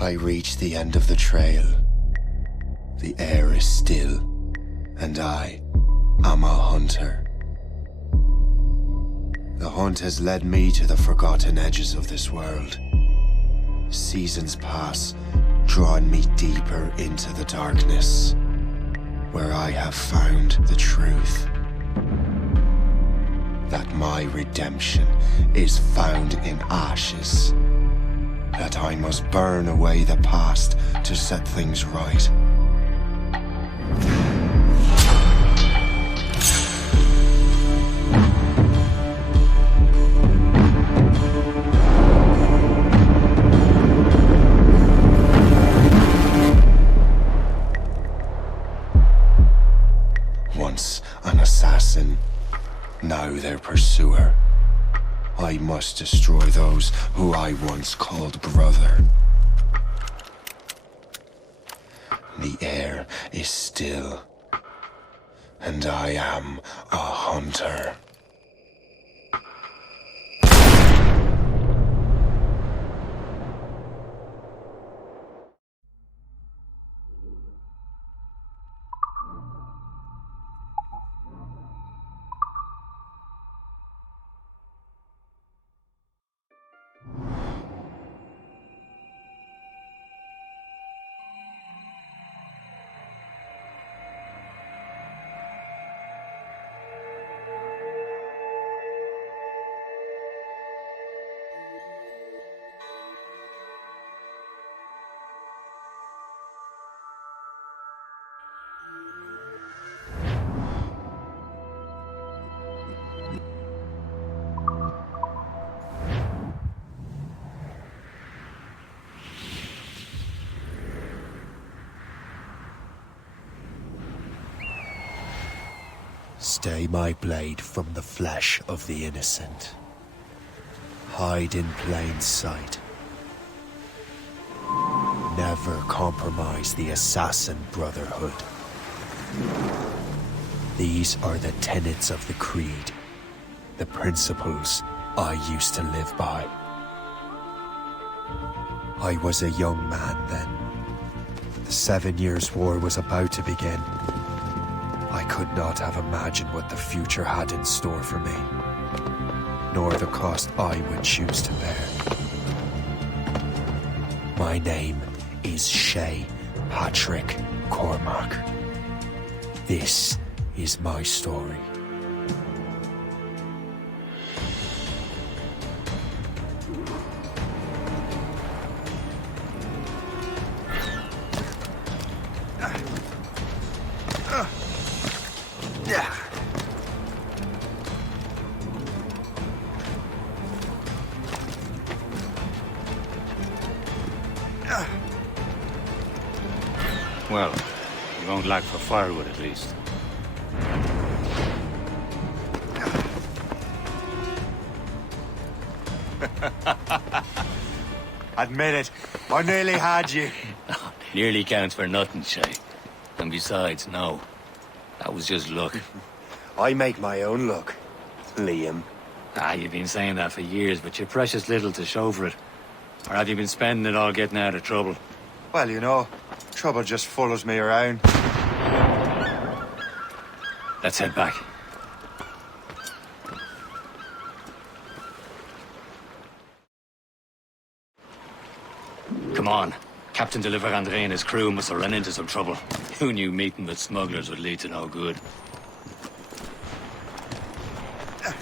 I reach the end of the trail. The air is still, and I am a hunter. The hunt has led me to the forgotten edges of this world. Seasons pass, drawing me deeper into the darkness, where I have found the truth. That my redemption is found in ashes. That I must burn away the past to set things right. Once an assassin, now their pursuer. I must destroy those who I once called brother. The air is still, and I am a hunter. Stay my blade from the flesh of the innocent. Hide in plain sight. Never compromise the Assassin Brotherhood. These are the tenets of the creed, the principles I used to live by. I was a young man then. The 7 Years' War was about to begin. I could not have imagined what the future had in store for me, nor the cost I would choose to bear. My name is Shay Patrick Cormac. This is my story. Well, you won't lack for firewood at least. Admit it, I nearly had you. Nearly counts for nothing, Shay. And besides, no. That was just luck. I make my own luck, Liam. You've been saying that for years, but you're precious little to show for it. Or have you been spending it all getting out of trouble? Well, you know, trouble just follows me around. Let's head back. Come on. Captain de Andre and his crew must have run into some trouble. Who knew meeting with smugglers would lead to no good?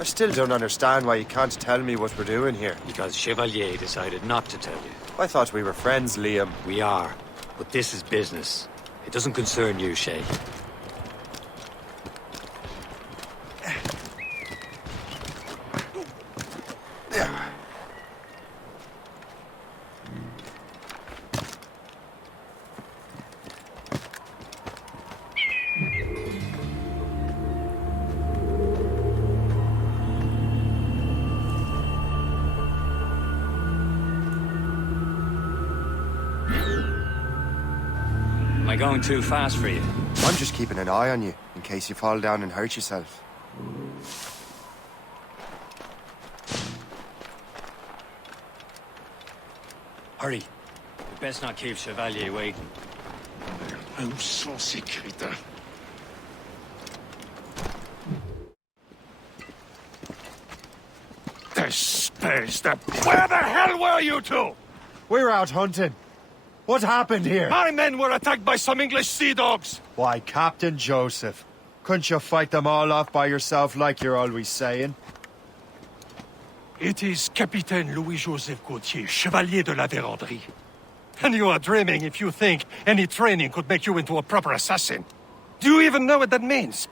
I still don't understand why you can't tell me what we're doing here. Because Chevalier decided not to tell you. I thought we were friends, Liam. We are. But this is business. It doesn't concern you, Shay. Am I going too fast for you? I'm just keeping an eye on you, in case you fall down and hurt yourself. Hurry. Best not keep Chevalier waiting. Où sont ces crétins? Where the hell were you two? We're out hunting. What happened here? My men were attacked by some English sea dogs. Why, Captain Joseph. Couldn't you fight them all off by yourself like you're always saying? It is Capitaine Louis-Joseph Gauthier, Chevalier de la Vérendrye. And you are dreaming if you think any training could make you into a proper assassin. Do you even know what that means?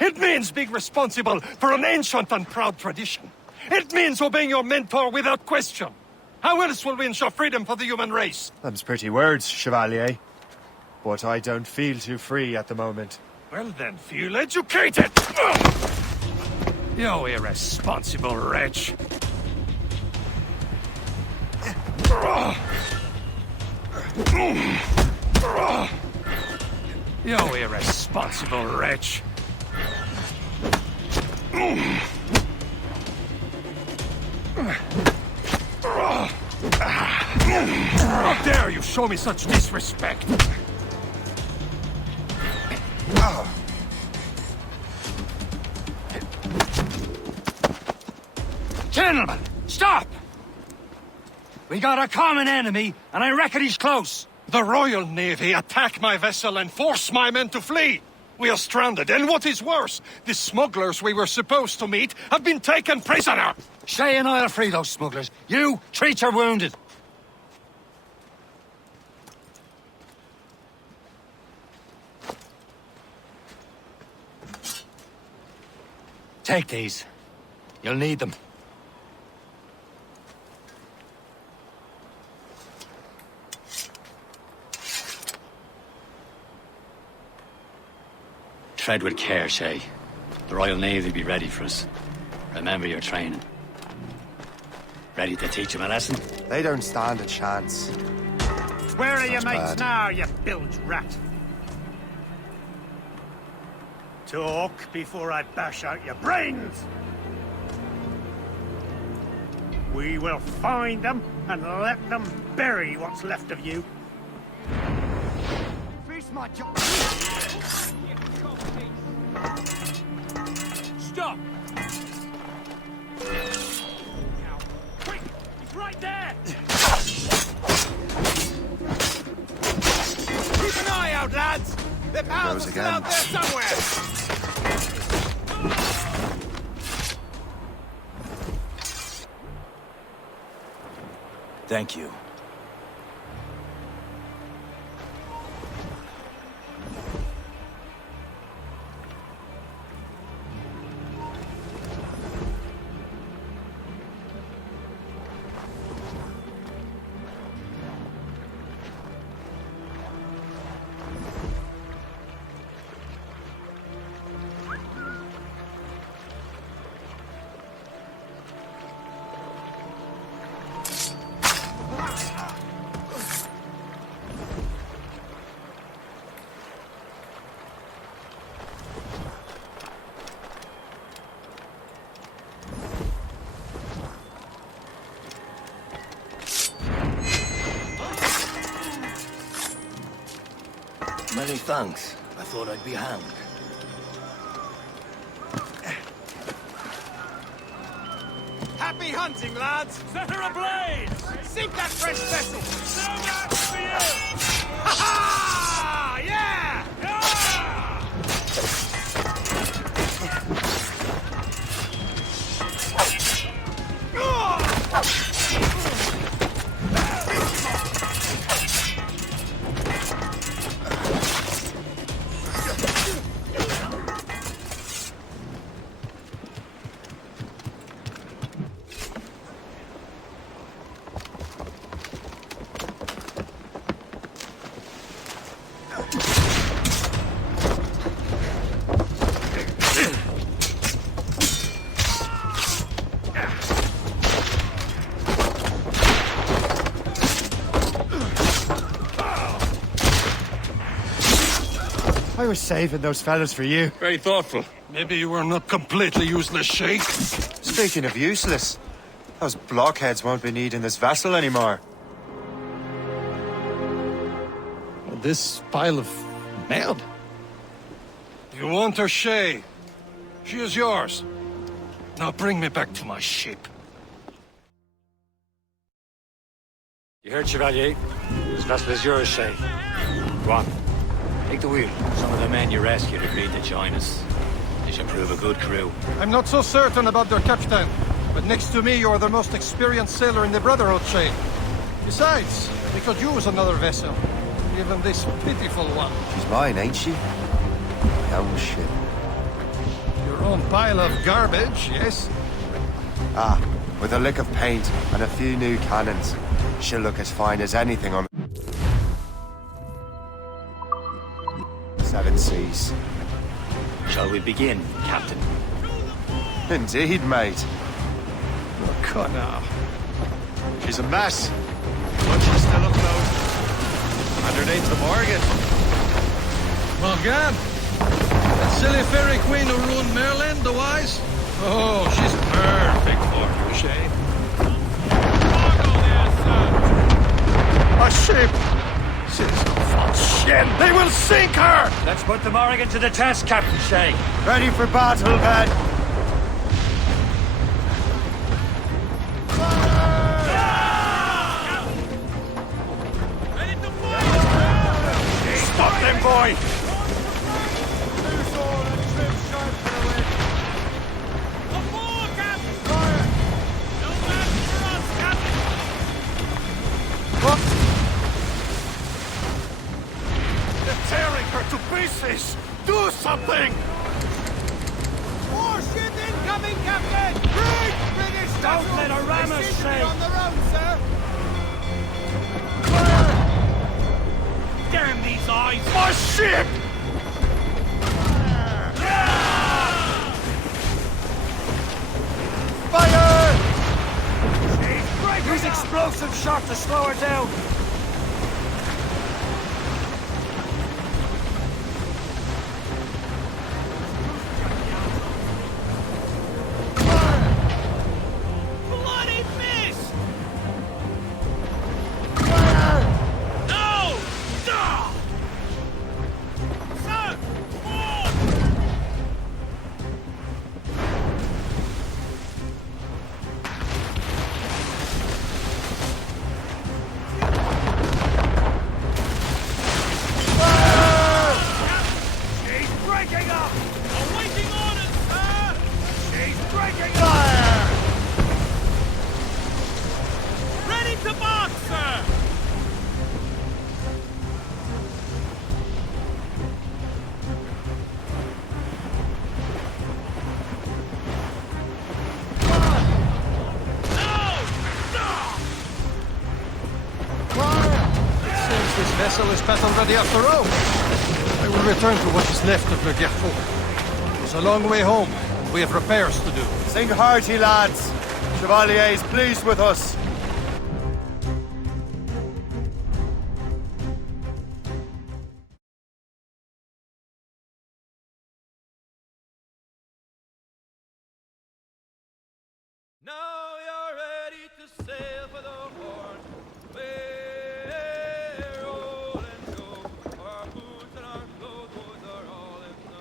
It means being responsible for an ancient and proud tradition. It means obeying your mentor without question. How else will we ensure freedom for the human race? Them's pretty words, Chevalier. But I don't feel too free at the moment. Well then, feel educated! You irresponsible wretch. You irresponsible wretch. How dare you show me such disrespect? Gentlemen, stop! We got a common enemy, and I reckon he's close. The Royal Navy attack my vessel and force my men to flee. We are stranded, and what is worse, the smugglers we were supposed to meet have been taken prisoner. Shay and I'll free those smugglers. You, treat your wounded. Take these. You'll need them. Tread with care, Shay. The Royal Navy will be ready for us. Remember your training. Ready to teach them a lesson? They don't stand a chance. Where are your mates bad. now, you bilge rat? Talk before I bash out your brains! We will find them and let them bury what's left of you. Feast my job. Stop! Quick! He's right there! Keep an eye out, lads! Their pals are still out there somewhere! Thank you. Many thanks. I thought I'd be hanged. Happy hunting, lads! Set her ablaze! Sink that French vessel! No match for you! Ha ha! Yeah! I was saving those fellas for you. Very thoughtful. Maybe you were not completely useless, Shay. Speaking of useless, those blockheads won't be needing this vessel anymore. this pile of merde? You want her, Shay? She is yours. Now bring me back to my ship. You heard, Chevalier? This vessel is yours, Shay. Go on. Take the wheel. Some of the men you rescued agreed to join us. They should prove a good crew. I'm not so certain about their captain, but next to me you're the most experienced sailor in the Brotherhood, Shay. Besides, we could use another vessel. Even this pitiful one. She's mine, ain't she? My own ship. Your own pile of garbage, yes? Ah, with a lick of paint and a few new cannons. She'll look as fine as anything on the 7 seas. Shall we begin, Captain? Indeed, mate. Oh, God, now. She's a mess, but she's still afloat. Underneath the Morgan. Morgan? That silly fairy queen who ruined Merlin, the wise? Oh, she's perfect for you, Shay. A ship! Shit! They will sink her! Let's put the Morrigan to the test, Captain Shay. Ready for battle, men! Stop them, boy! Tearing her to pieces! Do something! More ship incoming, Captain! Great British Don't let her ram us, Shay. on the road, sir! Damn these eyes! My ship! Fire! Use explosive shot to slow her down. Bloody miss! No! Sir! More! She's breaking up! Awaiting orders, sir! She's breaking up! Ready to box, sir! It seems this vessel is battle ready after all. I will return to what is left of Le Garfou. It's a long way home. We have repairs to do. Sing hearty, lads. Chevalier is pleased with us. Now you're ready to sail for the Horn. We're rolling go. Our boots and our clothes are all in the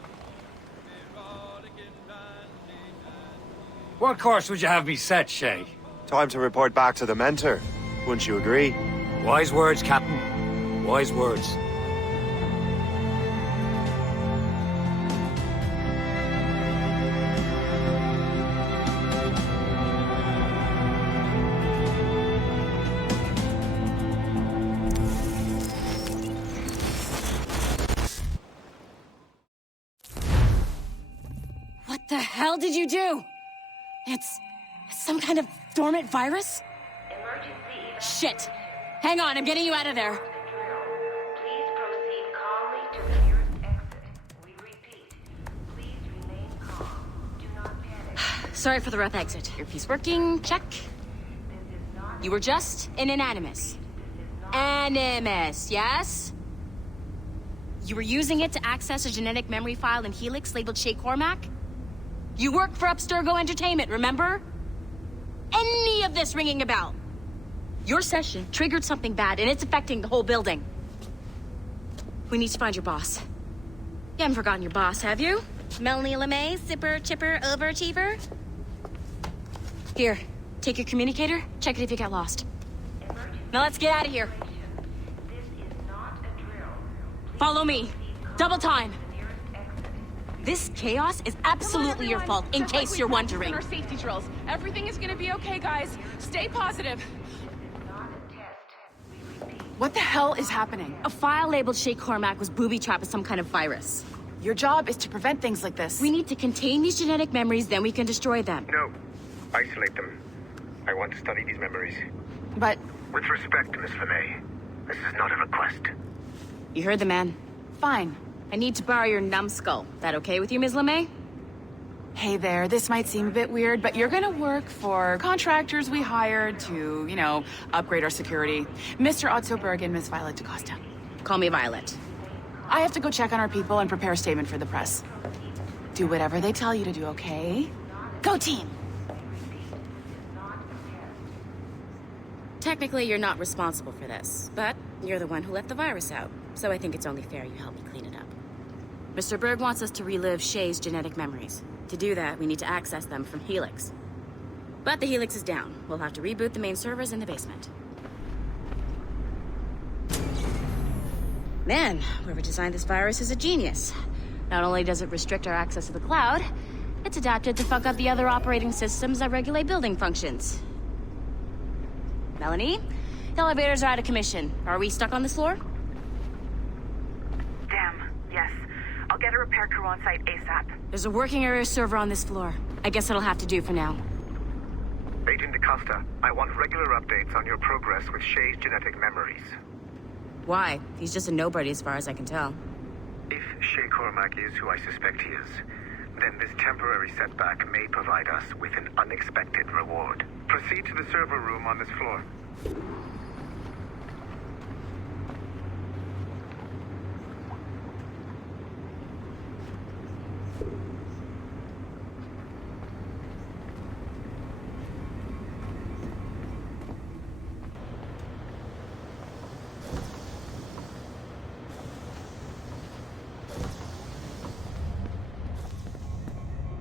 rollicking dandy dandy. What course would you have me set, Shay? Time to report back to the mentor. Wouldn't you agree? Wise words, Captain. Wise words. What the hell did you do? It's some kind of dormant virus? Shit. Hang on, I'm getting you out of there. Please proceed calmly to the nearest exit. We repeat, please remain calm. Do not panic. Sorry for the rough exit. Earpiece working, check. This is not You were just an animus. Animus, yes? You were using it to access a genetic memory file in Helix labeled Shay Cormac? You work for Abstergo Entertainment, remember? Any of this ringing a bell? Your session triggered something bad, and it's affecting the whole building. We need to find your boss. You haven't forgotten your boss, have you? Melanie LeMay, zipper, chipper, overachiever? Here, take your communicator, check it if you get lost. Now let's get out of here. This is not a drill. Follow me. Double time. This chaos is absolutely your fault, in case you're wondering. Our safety drills. Everything is gonna be okay, guys. Stay positive. Not a test. What the hell is happening? A file labeled Shay Cormac was booby-trapped with some kind of virus. Your job is to prevent things like this. We need to contain these genetic memories, then we can destroy them. No. Isolate them. I want to study these memories. But With respect, Miss LeMay, this is not a request. You heard the man. fine. I need to borrow your numbskull. That okay with you, Ms. LeMay? Hey there, this might seem a bit weird, but you're gonna work for contractors we hired to, you know, upgrade our security. Mr. Otso Berg and Ms. Violet DaCosta. Call me Violet. I have to go check on our people and prepare a statement for the press. Do whatever they tell you to do, okay? Go team! Technically, you're not responsible for this, but you're the one who let the virus out, so I think it's only fair you help me clean it up. Mr. Berg wants us to relive Shay's genetic memories. To do that, we need to access them from Helix. But the Helix is down. We'll have to reboot the main servers in the basement. Man, whoever designed this virus is a genius. Not only does it restrict our access to the cloud, it's adapted to fuck up the other operating systems that regulate building functions. Melanie? The elevators are out of commission. Are we stuck on this floor? Damn, yes. I'll get a repair crew on site ASAP. There's a working area server on this floor. I guess it'll have to do for now. Agent DaCosta, I want regular updates on your progress with Shay's genetic memories. Why? He's just a nobody as far as I can tell. If Shay Cormac is who I suspect he is, then this temporary setback may provide us with an unexpected reward. Proceed to the server room on this floor.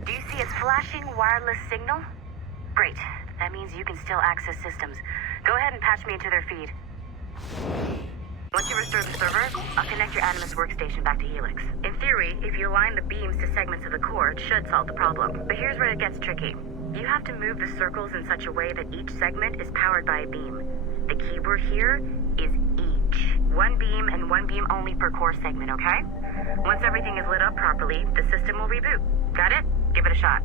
Do you see its flashing wireless signal? Great. That means you can still access systems. Go ahead and patch me into their feed. Once you restore the server, I'll connect your Animus workstation back to Helix. In theory, if you align the beams to segments of the core, it should solve the problem. But here's where it gets tricky. You have to move the circles in such a way that each segment is powered by a beam. The keyword here is each. One beam and one beam only per core segment, okay? Once everything is lit up properly, the system will reboot. Got it? Give it a shot.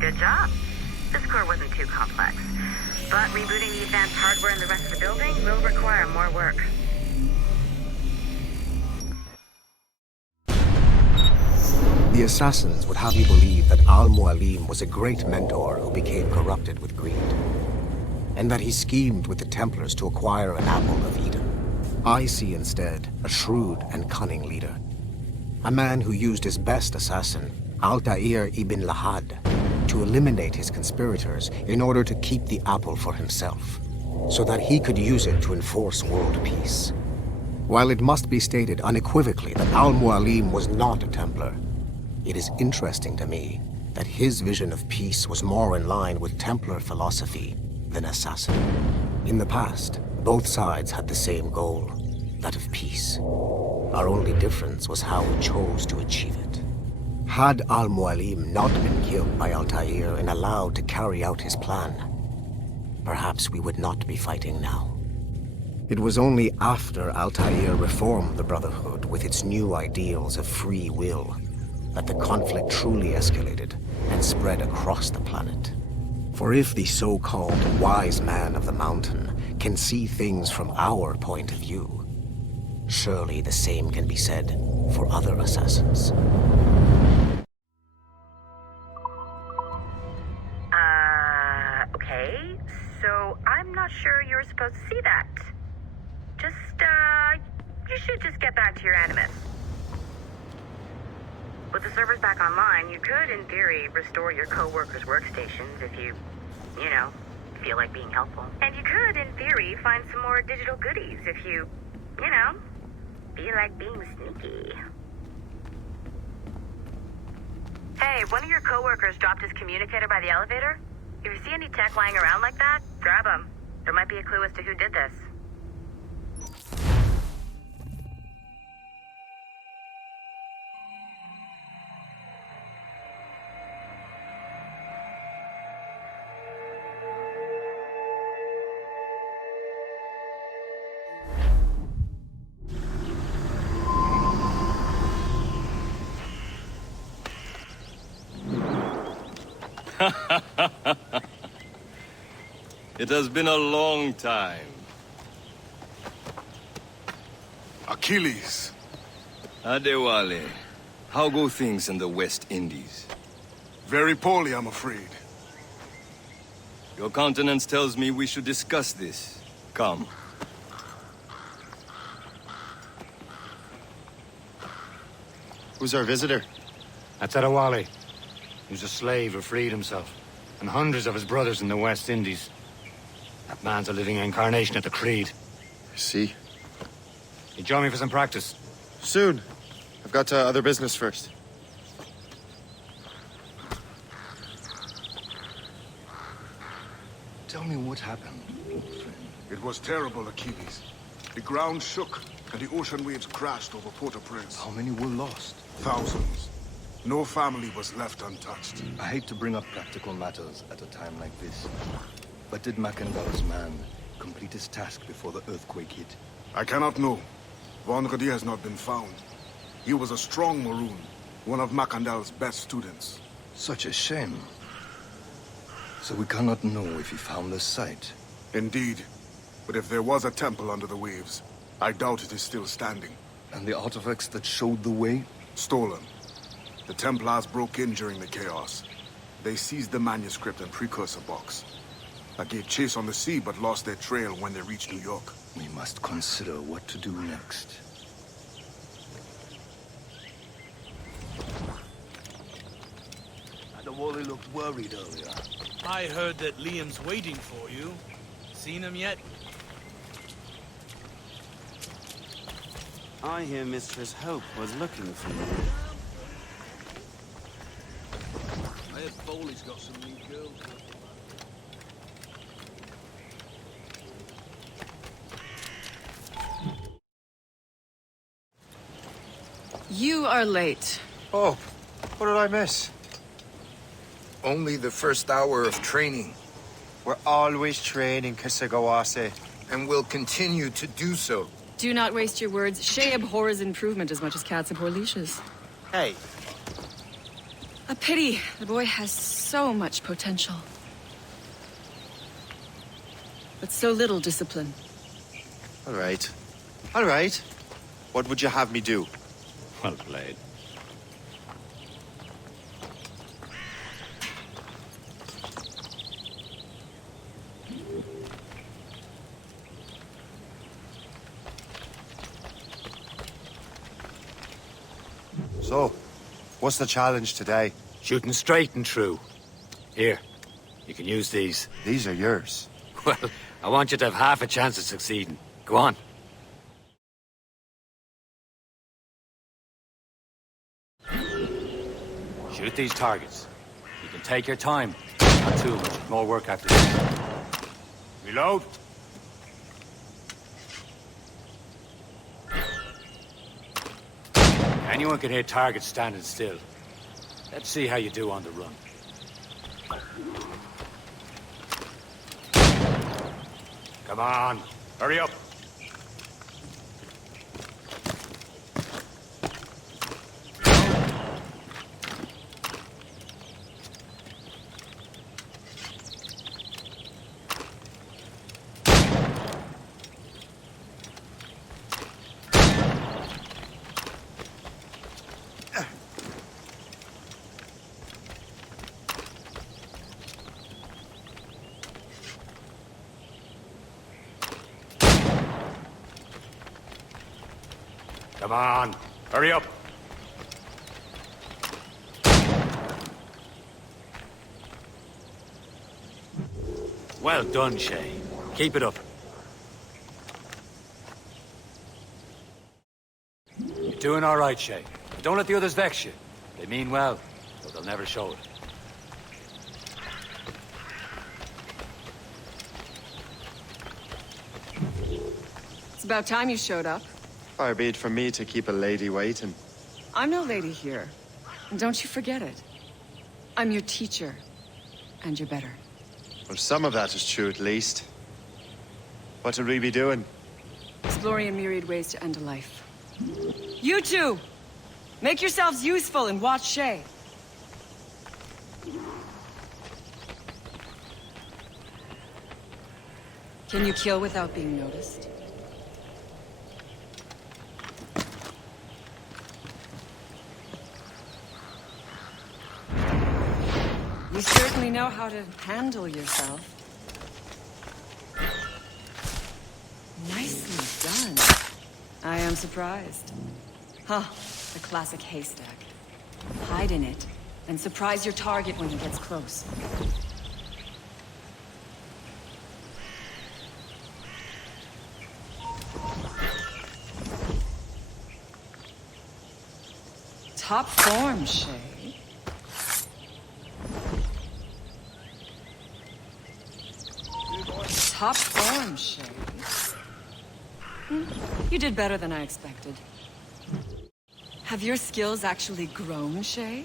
Good job. This core wasn't too complex. But rebooting the advanced hardware in the rest of the building will require more work. The Assassins would have you believe that Al-Mualim was a great mentor who became corrupted with greed, and that he schemed with the Templars to acquire an apple of Eden. I see instead a shrewd and cunning leader, a man who used his best assassin, Altair ibn Lahad, to eliminate his conspirators in order to keep the apple for himself, so that he could use it to enforce world peace. While it must be stated unequivocally that Al-Mualim was not a Templar, it is interesting to me that his vision of peace was more in line with Templar philosophy than Assassin. In the past, both sides had the same goal, that of peace. Our only difference was how we chose to achieve it. Had Al-Mualim not been killed by Altair and allowed to carry out his plan, perhaps we would not be fighting now. It was only after Altair reformed the Brotherhood with its new ideals of free will that the conflict truly escalated and spread across the planet. For if the so-called wise man of the mountain can see things from our point of view, surely the same can be said for other assassins. Okay, so I'm not sure you're supposed to see that. You should just get back to your Animus. With the servers back online, you could, in theory, restore your co-workers' workstations if you feel like being helpful. And you could, in theory, find some more digital goodies if you know, feel like being sneaky. Hey, one of your coworkers dropped his communicator by the elevator. If you see any tech lying around like that, grab them. There might be a clue as to who did this. It has been a long time. Achilles. Adewale, how go things in the West Indies? Very poorly, I'm afraid. Your countenance tells me we should discuss this. Come. Who's our visitor? That's Adewale. He was a slave who freed himself, and hundreds of his brothers in the West Indies. That man's a living incarnation of the Creed. I see. You join me for some practice? Soon. I've got other business first. Tell me what happened, old friend. It was terrible, Achilles. The ground shook, and the ocean waves crashed over Port-au-Prince. How many were lost? Thousands. No family was left untouched. I hate to bring up practical matters at a time like this. But did Macandal's man complete his task before the earthquake hit? I cannot know. Vonredi has not been found. He was a strong Maroon, one of Macandal's best students. Such a shame. So we cannot know if he found the site. Indeed. But if there was a temple under the waves, I doubt it is still standing. And the artifacts that showed the way? Stolen. The Templars broke in during the chaos. They seized the manuscript and precursor box. I gave chase on the sea, but lost their trail when they reached New York. We must consider what to do next. Adewale looked worried earlier. I heard that Liam's waiting for you. Seen him yet? I hear Mistress Hope was looking for you. I heard Foley's got some new girls. You are late. Oh, what did I miss? Only the first hour of training. We're always training, Kisagawase. And will continue to do so. Do not waste your words. Shay abhors improvement as much as cats abhor leashes. Hey. A pity. The boy has so much potential. But so little discipline. All right. All right. What would you have me do? Well played. So, what's the challenge today? Shooting straight and true. Here, you can use these. These are yours. Well, I want you to have half a chance of succeeding. Go on. Shoot these targets. You can take your time. Not too much. More work after this. Reload. Anyone can hit targets standing still. Let's see how you do on the run. Come on, hurry up. Come on, hurry up. Well done, Shay. Keep it up. You're doing all right, Shay. But don't let the others vex you. They mean well, but they'll never show it. It's about time you showed up. Far be it from me to keep a lady waiting. I'm no lady here. And don't you forget it. I'm your teacher. And you're better. Well, some of that is true, at least. What would we be doing? Exploring a myriad ways to end a life. You two! Make yourselves useful and watch Shay. Can you kill without being noticed? You certainly know how to handle yourself. Nicely done. I am surprised. Huh, the classic haystack. Hide in it, and surprise your target when he gets close. Top form, Shay. Top form, Shay. You did better than I expected. Have your skills actually grown, Shay?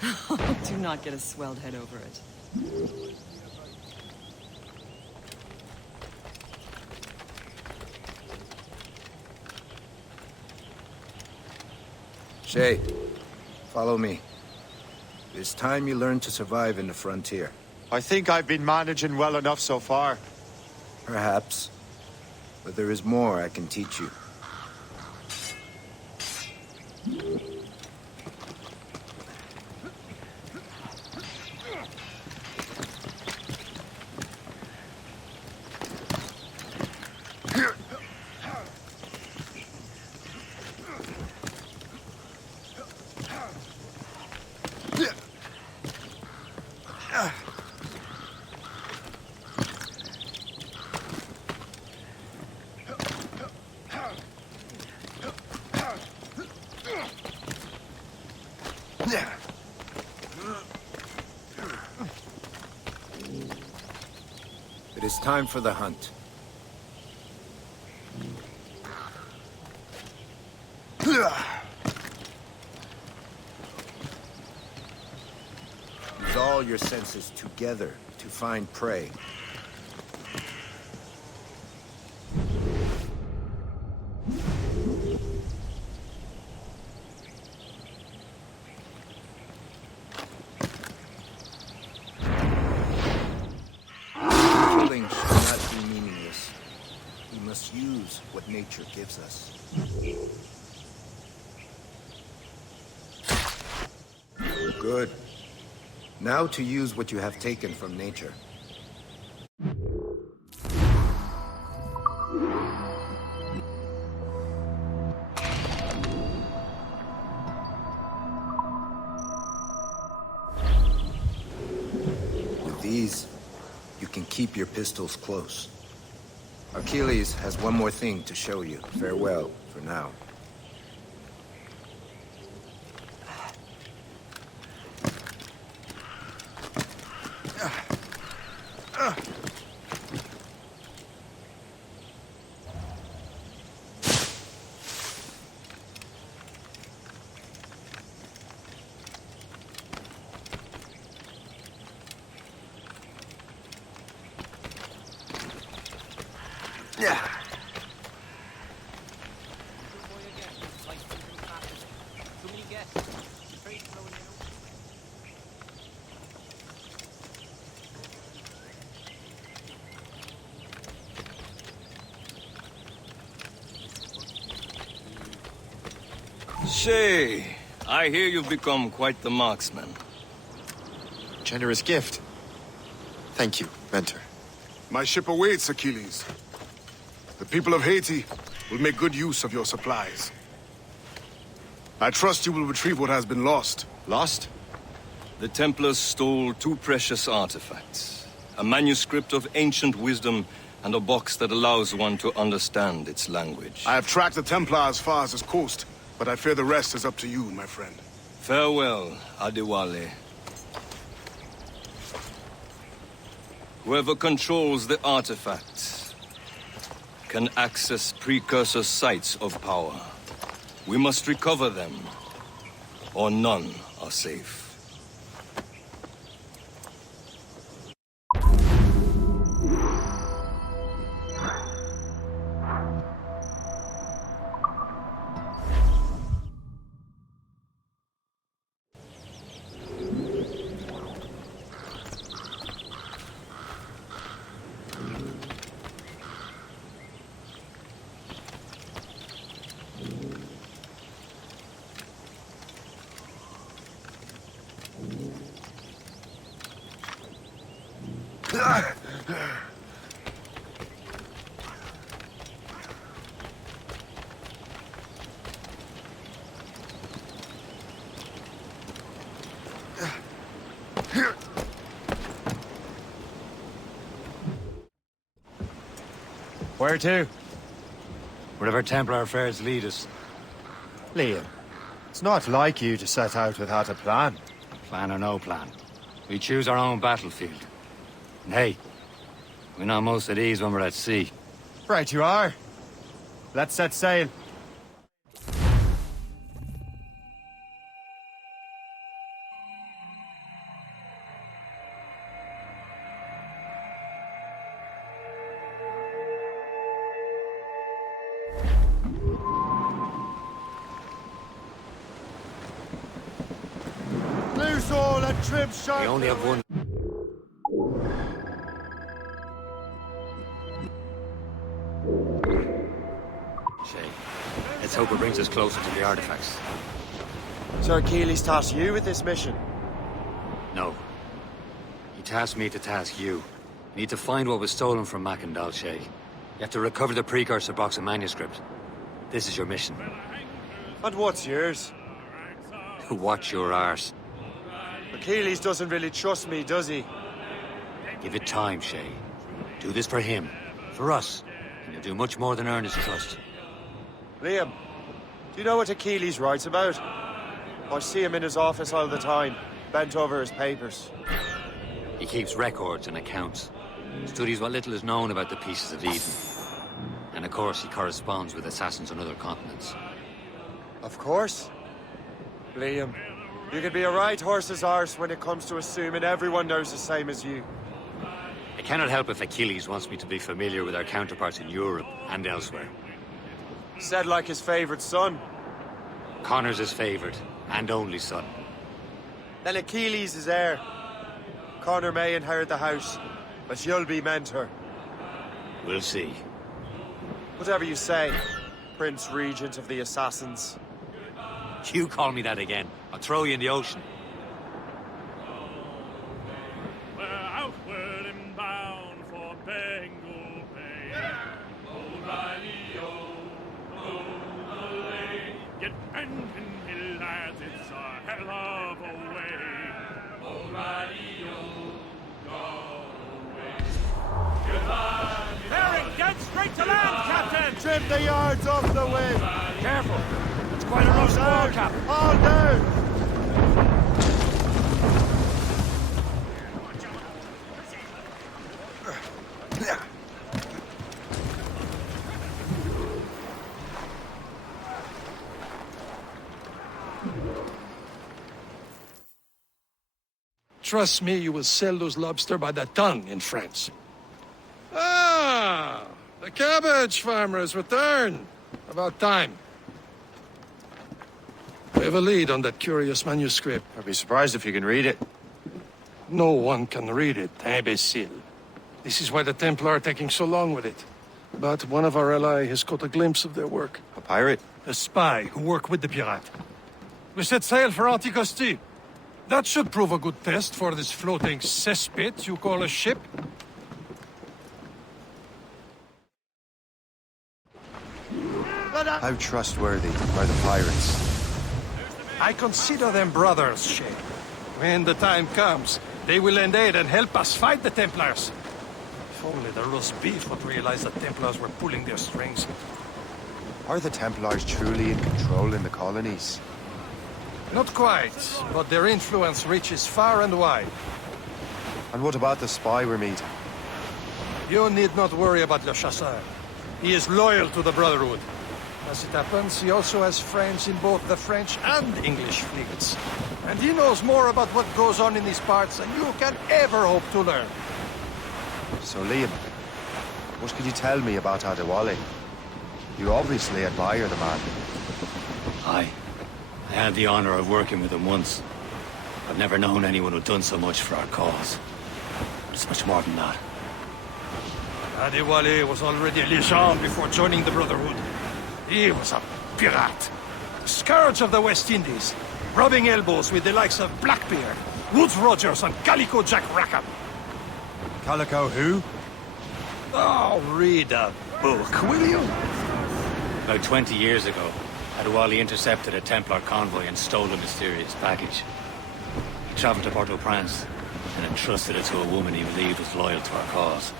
Do not get a swelled head over it. Shay, follow me. It's time you learn to survive in the frontier. I think I've been managing well enough so far. Perhaps. But there is more I can teach you. It is time for the hunt. Use all your senses together to find prey. Killing should not be meaningless. We must use what nature gives us. Good. Now to use what you have taken from nature. With these, you can keep your pistols close. Achilles has one more thing to show you. Farewell for now. Shay, I hear you've become quite the marksman. Generous gift. Thank you, Mentor. My ship awaits, Achilles. The people of Haiti will make good use of your supplies. I trust you will retrieve what has been lost. Lost? The Templars stole 2 precious artifacts. A manuscript of ancient wisdom and a box that allows one to understand its language. I have tracked the Templar as far as this coast, but I fear the rest is up to you, my friend. Farewell, Adewale. Whoever controls the artifact can access precursor sites of power. We must recover them, or none are safe. Where to? Wherever Templar affairs lead us. Liam, it's not like you to set out without a plan. Plan or no plan. We choose our own battlefield. And hey, we're not most at ease when we're at sea. Right you are. Let's set sail. Loose all and trim sharp. We only have one. Shay, let's hope it brings us closer to the artifacts. So Achilles tasked you with this mission? No. He tasked me to task you. You need to find what was stolen from Macandal, Shay. You have to recover the precursor box of manuscript. This is your mission. And what's yours? Watch your arse. Achilles doesn't really trust me, does he? Give it time, Shay. Do this for him. For us. And you'll do much more than earn his trust. Liam, do you know what Achilles writes about? I see him in his office all the time, bent over his papers. He keeps records and accounts. Studies what little is known about the pieces of Eden. And of course, he corresponds with assassins on other continents. Of course. Liam, you can be a right horse's arse when it comes to assuming everyone knows the same as you. I cannot help if Achilles wants me to be familiar with our counterparts in Europe and elsewhere. Said like his favorite son. Connor's his favorite, and only son. Then Achilles is heir. Connor may inherit the house, but you'll be mentor. We'll see. Whatever you say, Prince Regent of the Assassins. You call me that again, I'll throw you in the ocean. We're outward and bound for Bengal Bay. Get bending, me lads, it's a hell of a way. Bearing dead straight to land, Captain! Trim the yards off the wind! Careful! It's quite a rough squall, Cap. All down! Trust me, you will sell those lobster by the ton in France. Ah, the cabbage farmer has returned. About time. We have a lead on that curious manuscript. I'd be surprised if you can read it. No one can read it, imbecile. This is why the Templar are taking so long with it. But one of our allies has caught a glimpse of their work. A pirate? A spy who worked with the pirate. We set sail for Anticosti. That should prove a good test for this floating cesspit you call a ship. How trustworthy are the pirates? I consider them brothers, Shay. When the time comes, They will lend aid and help us fight the Templars. If only the roast beef would realize the Templars were pulling their strings. Are the Templars truly in control in the colonies? Not quite, but their influence reaches far and wide. And what about the spy we're meeting? You need not worry about Le Chasseur. He is loyal to the Brotherhood. As it happens, he also has friends in both the French and English fleets. And he knows more about what goes on in these parts than you can ever hope to learn. So, Liam, what can you tell me about Adewale? You obviously admire the man. Aye. I had the honor of working with him once. I've never known anyone who'd done so much for our cause. It's much more than that. Adewale was already a legend before joining the Brotherhood. He was a pirate. Scourge of the West Indies. Rubbing elbows with the likes of Blackbeard, Woodes Rogers, and Calico Jack Rackham. Calico who? Oh, read a book, will you? About 20 years ago, Adewale intercepted a Templar convoy and stole a mysterious package. He traveled to Port-au-Prince and entrusted it to a woman he believed was loyal to our cause.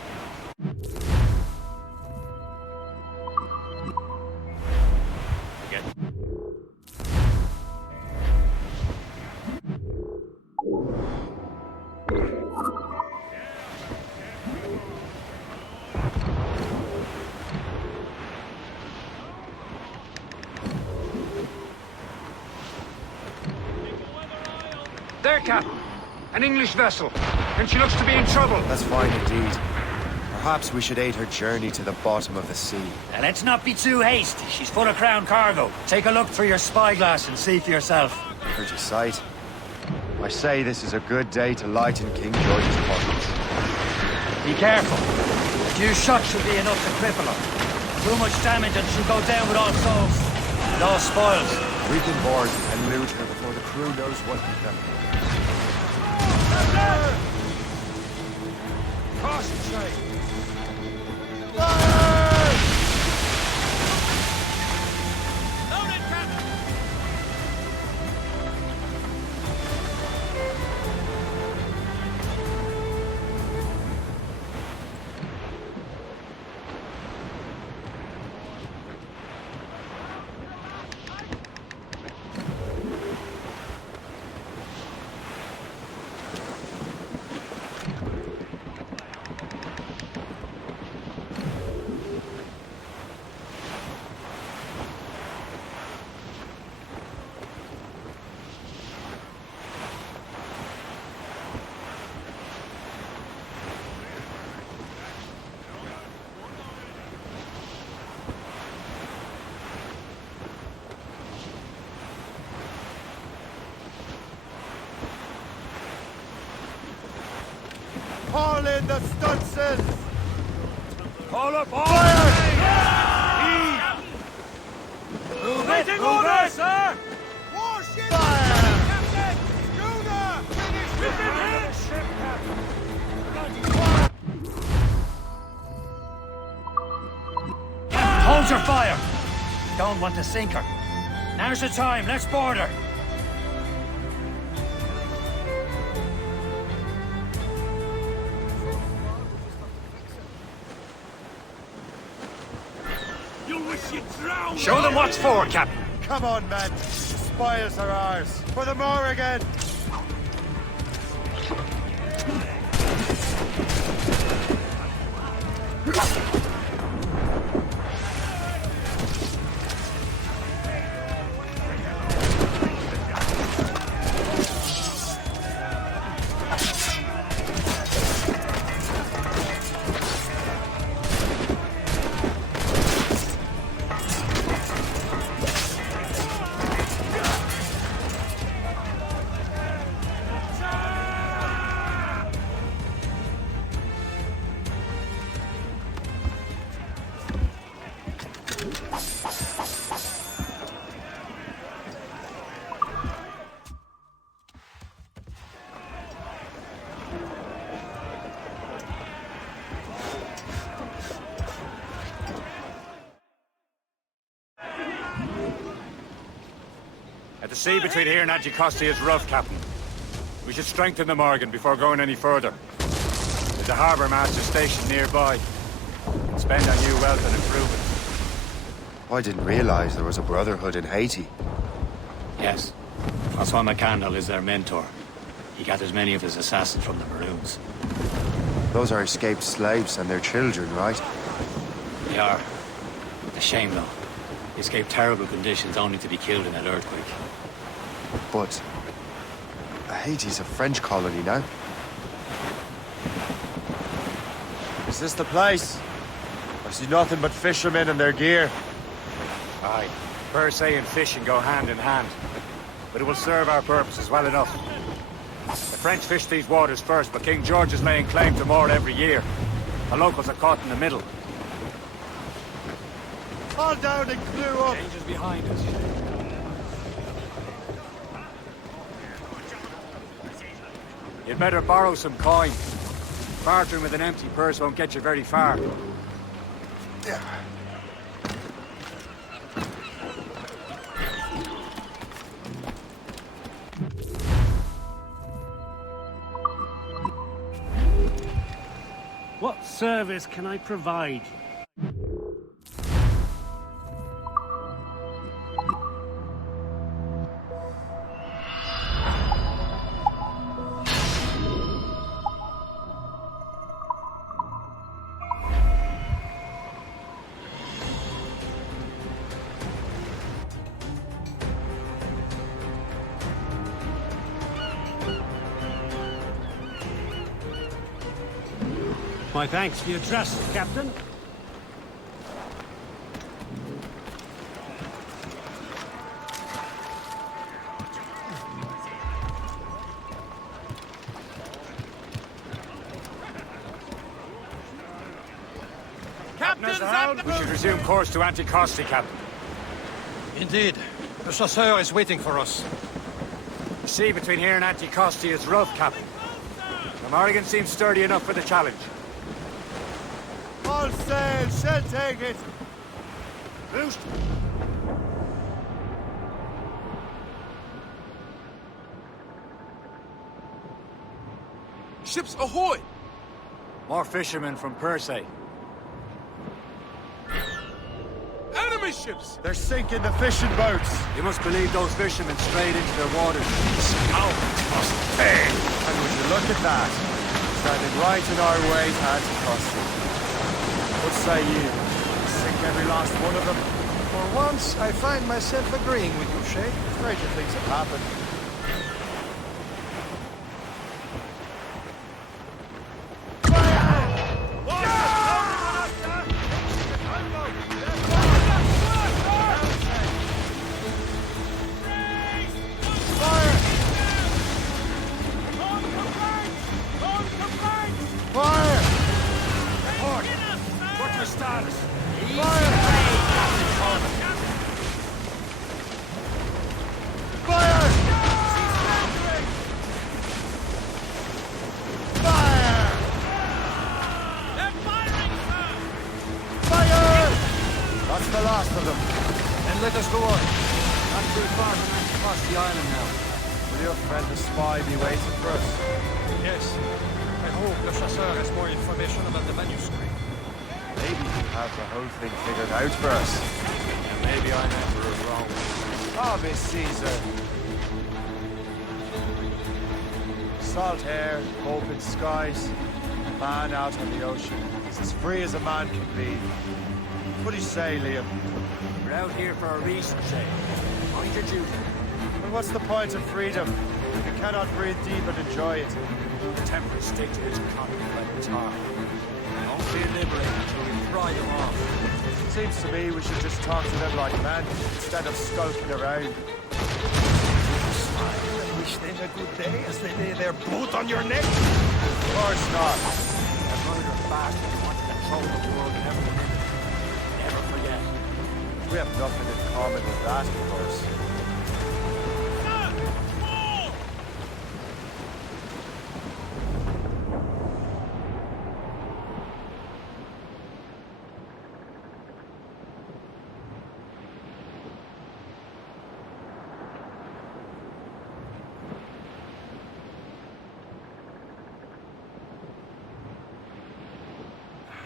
There, Captain. An English vessel. And she looks to be in trouble. That's fine indeed. Perhaps we should aid her journey to the bottom of the sea. Now let's not be too hasty. She's full of crown cargo. Take a look through your spyglass and see for yourself. Pretty sight. I say this is a good day to lighten King George's pockets. Be careful. A few shots should be enough to cripple her. Too much damage and she'll go down with all souls. And all spoils. We can board and loot her before the crew knows what hit them. Caution, Shay. Haul in the stunsails! Haul up all! Fire! Move it! Move it, sir! Warship! Fire! Captain! Schooner! Finish! We've been hit! Ship, Captain, hold your fire! Don't want to sink her. Now's the time. Let's board her. Show them what's for, Captain. Come on, men. The spoils are ours. For the Morrigan! The sea between here and Anticosti is rough, Captain. We We should strengthen the Morgan before going any further. There's a harbour master station nearby. We can spend our new wealth and improve it. I didn't realize there was a brotherhood in Haiti. Yes. Francois McCandle is their mentor. He gathers many of his assassins from the Maroons. Those are escaped slaves and their children, right? They are. A shame, though. They escaped terrible conditions only to be killed in that earthquake. But Haiti's a French colony now. Is this the place? I see nothing but fishermen and their gear. Aye. Per se and fishing go hand in hand. But it will serve our purposes well enough. The French fish these waters first, but King George is laying claim to more every year. The locals are caught in the middle. Fall down and clear up! Danger's behind us. You'd better borrow some coin. Bartering with an empty purse won't get you very far. What service can I provide? My thanks for your trust, Captain. Captain's out! We should resume course to Anticosti, Captain. Indeed. The chasseur is waiting for us. The sea between here and Anticosti is rough, Captain. The Morrigan seems sturdy enough for the challenge. All sail, shall take it! Boost! Ships ahoy! More fishermen from Persay. Enemy ships! They're sinking the fishing boats! You must believe those fishermen strayed into their waters. Scout must pay! And would you look at that? Standing right in our way to Anticosti. What say you? Sink every last one of them? For once, I find myself agreeing with you, Shay. Stranger things have happened. Salt air, open skies, a man out on the ocean. He's as free as a man can be. What do you say, Liam? We're out here for a reason, Shay. Mind your duty. Well, what's the point of freedom if you cannot breathe deep and enjoy it? The Templars stick to this economy like a tar. Don't feel liberated until we pry them off. Seems to me we should just talk to them like men instead of skulking around. I wish them a good day as they lay their boot on your neck. Of course not. That murder bastard want to control the world and everyone in it. Never forget. We have nothing in common with that, of course.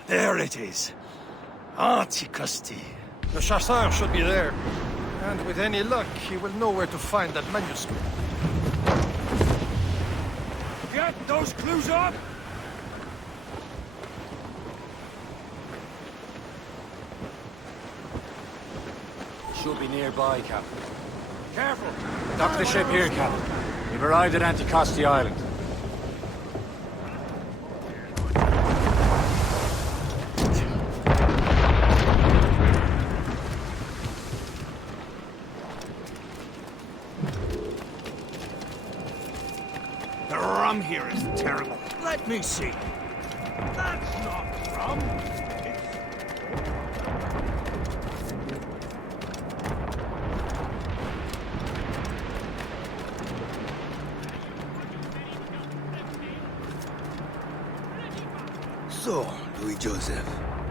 There it is. Antiquity. The chasseur should be there. And with any luck, he will know where to find that manuscript. Get those clues up! Should be nearby, Captain. Careful! Dock the ship here, Captain. We've arrived at Anticosti Island. The rum here is terrible. Let me see. That's not rum. So, Louis Joseph,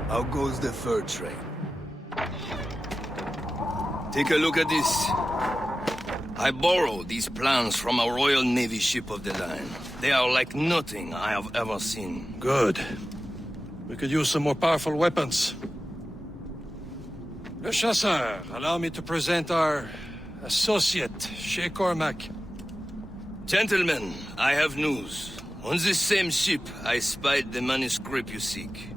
how goes the fur trade? Take a look at this. I borrowed these plans from a Royal Navy ship of the line. They are like nothing I have ever seen. Good. We could use some more powerful weapons. Le Chasseur, allow me to present our associate, Shay Cormac. Gentlemen, I have news. On this same ship, I spied the manuscript you seek.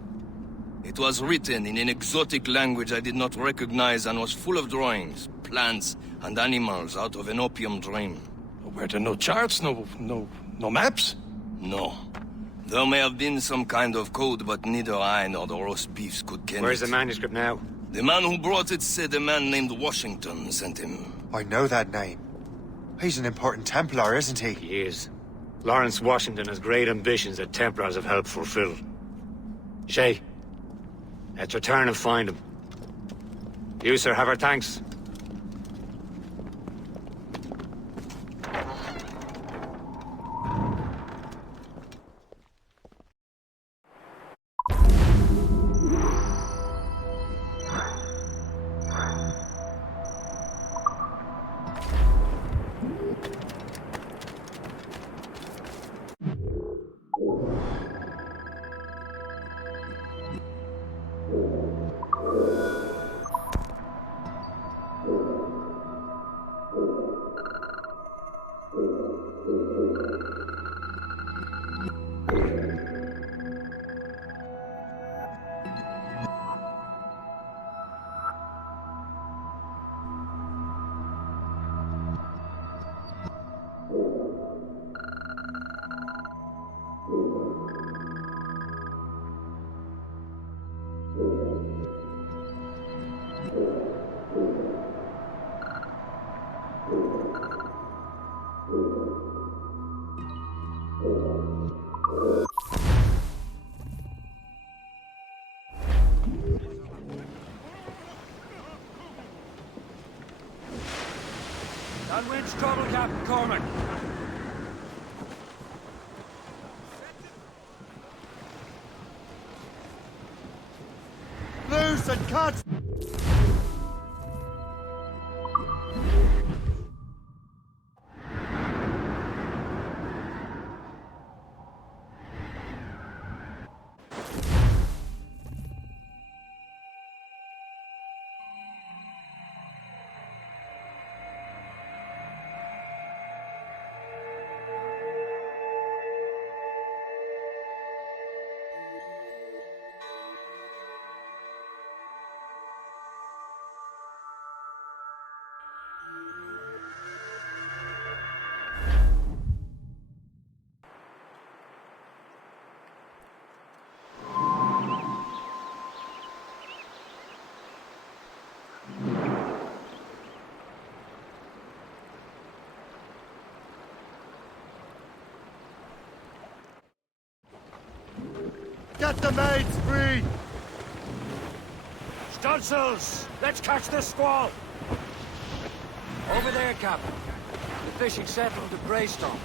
It was written in an exotic language I did not recognize and was full of drawings, plants, and animals out of an opium dream. Were there no charts, no maps? No. There may have been some kind of code, but neither I nor the roast beefs could ken Where's it. the manuscript now? The man who brought it said a man named Washington sent him. I know that name. He's an important Templar, isn't he? He is. Lawrence Washington has great ambitions that Templars have helped fulfill. Shay, let's return and find him. You, sir, have our thanks. That wind's trouble, Captain Cormac. Loose and cut! Get the maids free! Stunsels! Let's catch this squall! Over there, Captain. The fishing settlement of Greystone.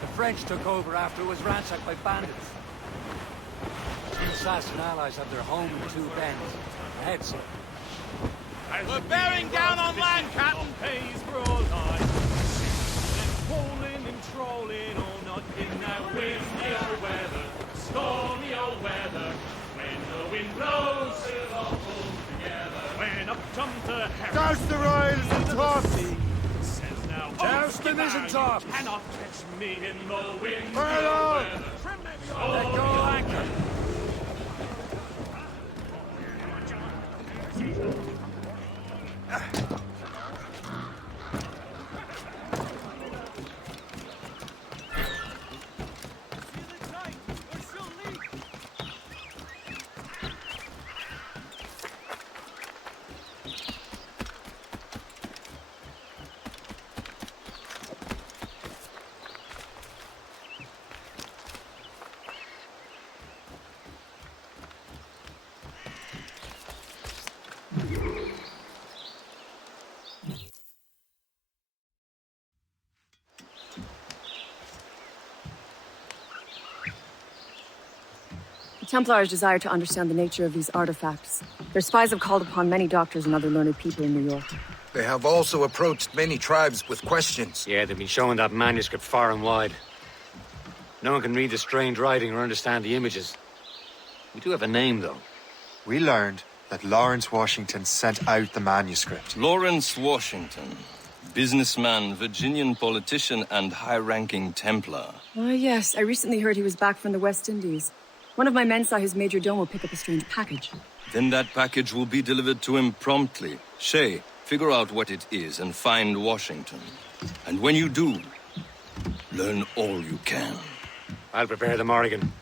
The French took over after it was ransacked by bandits. The assassin allies have their home in two bends. Ahead, sir. We're bearing down on land, Captain. Pays for all time. Pulling and trolling all night in that windy old weather. Stormy old weather. When the Jump to heaven. Douse the royals and toss! Says now, Douse the mizzen top! Cannot catch me in the wind. Furlough! Let go anchor. The Templars desire to understand the nature of these artifacts. Their spies have called upon many doctors and other learned people in New York. They have also approached many tribes with questions. Yeah, they've been showing that manuscript far and wide. No one can read the strange writing or understand the images. We do have a name, though. We learned that Lawrence Washington sent out the manuscript. Lawrence Washington. Businessman, Virginian politician, and high-ranking Templar. Ah, yes. I recently heard he was back from the West Indies. One of my men saw his major domo pick up a strange package. Then that package will be delivered to him promptly. Shay, figure out what it is and find Washington. And when you do, learn all you can. I'll prepare the Morrigan.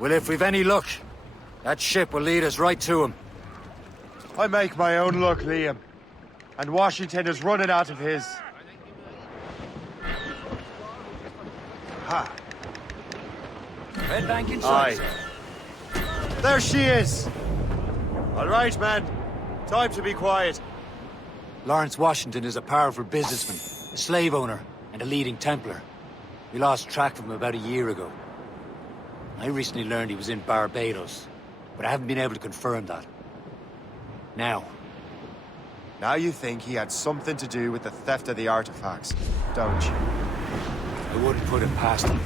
Well, if we've any luck, that ship will lead us right to him. I make my own luck, Liam. And Washington is running out of his. Ha! Red bank inside. Aye. There she is! All right, man. Time to be quiet. Lawrence Washington is a powerful businessman, a slave owner, and a leading Templar. We lost track of him about a year ago. I recently learned he was in Barbados, but I haven't been able to confirm that. Now you think he had something to do with the theft of the artifacts, don't you? I wouldn't put it past him.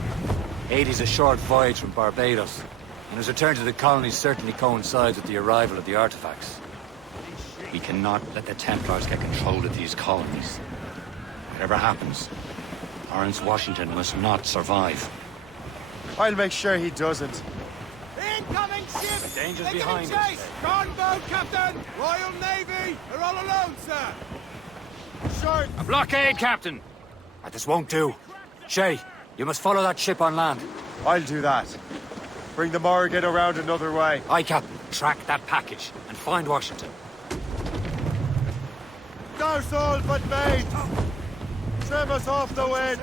80's a short voyage from Barbados, and his return to the colonies certainly coincides with the arrival of the artifacts. We cannot let the Templars get control of these colonies. Whatever happens, Lawrence Washington must not survive. I'll make sure he doesn't. Incoming ship! The danger's They're behind giving us. chase! Gunboat, Captain! Royal Navy! They're all alone, sir! Short! A blockade, Captain! This won't do. Shay, you must follow that ship on land. I'll do that. Bring the Morrigan around another way. Aye, Captain. Track that package and find Washington. Douse all but mate! Trim us off the wind!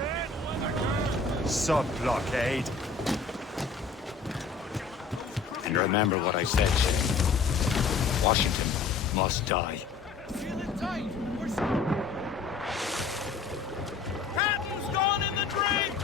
Sub-blockade. And remember what I said, Shay. Washington must die. Captain's gone in the drink!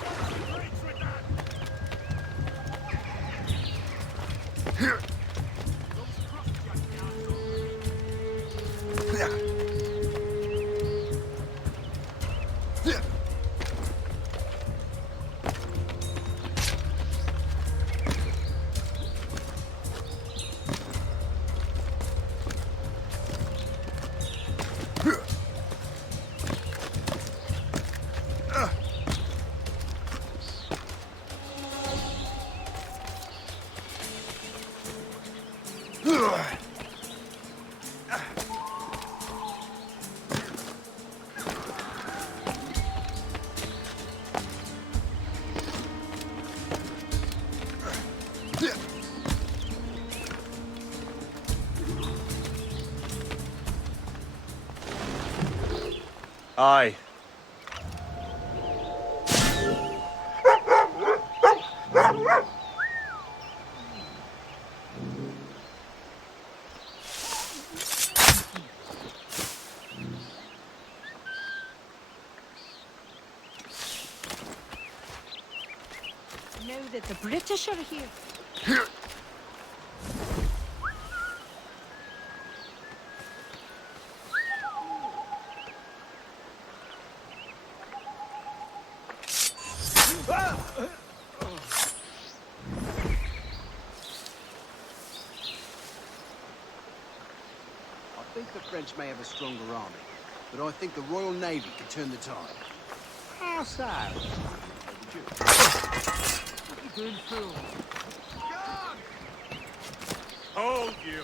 Aye. know that the British are here. I think the French may have a stronger army, but I think the Royal Navy could turn the tide. How so? What are you doing, fool? Hold you!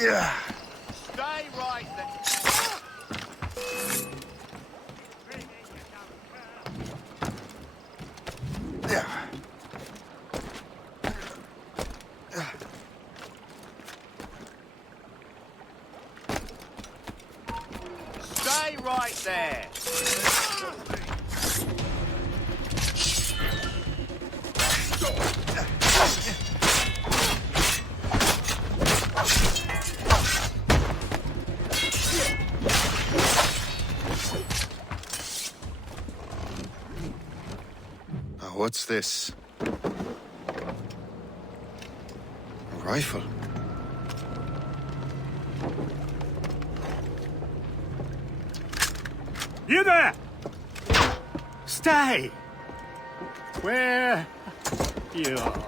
Yeah. Stay right there. Stay right there. What's this? A rifle? You there! Stay! Where you are?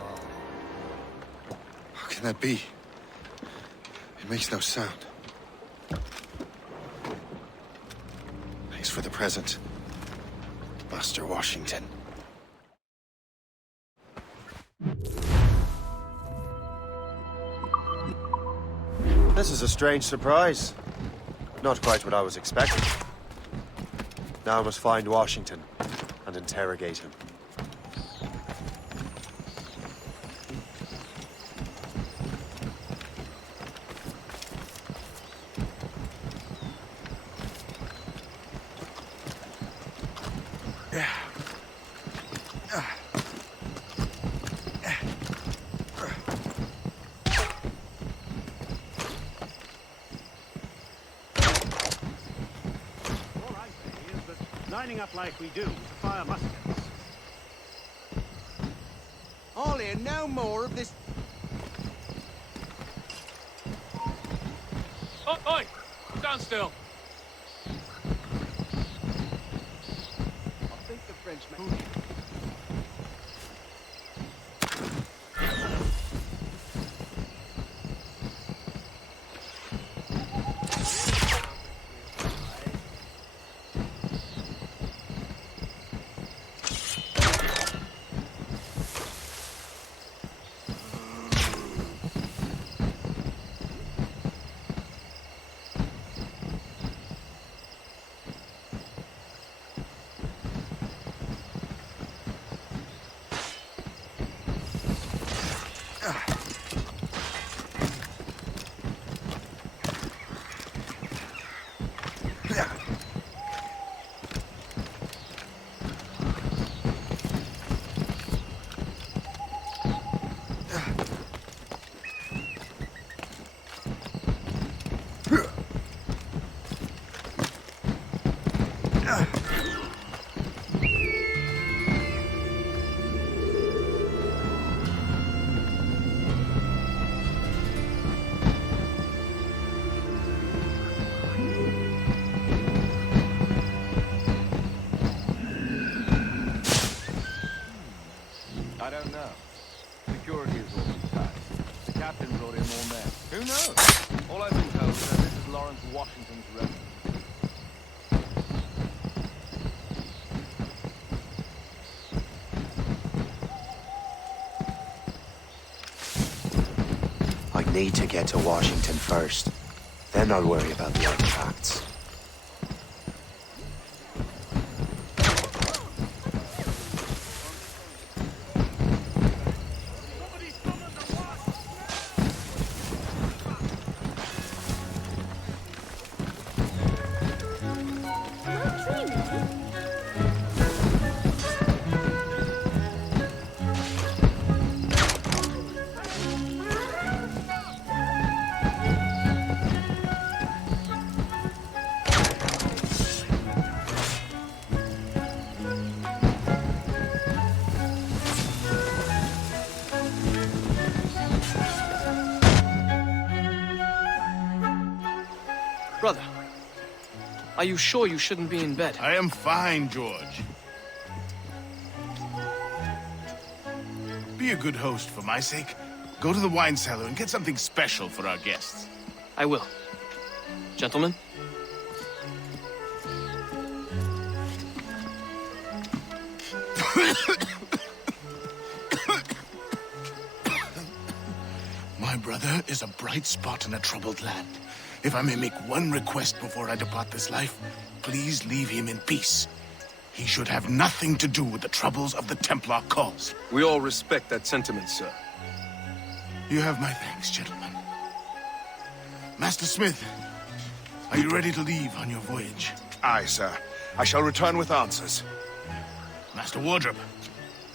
How can that be? It makes no sound. Thanks for the present, Master Washington. This is a strange surprise. Not quite what I was expecting. Now I must find Washington and interrogate him. Lining up like we do to fire muskets. I'll hear no more of this. Oi! Stand still! I think the French may... I don't know. Security is always tight. The captain brought in more men. Who knows? All I've been told is that this is Lawrence Washington's residence. I need to get to Washington first. Then I'll worry about the artifacts. Brother, are you sure you shouldn't be in bed? I am fine, George. Be a good host for my sake. Go to the wine cellar and get something special for our guests. I will. Gentlemen? My brother is a bright spot in a troubled land. If I may make one request before I depart this life, please leave him in peace. He should have nothing to do with the troubles of the Templar cause. We all respect that sentiment, sir. You have my thanks, gentlemen. Master Smith, are you ready to leave on your voyage? Aye, sir. I shall return with answers. Master Wardrop,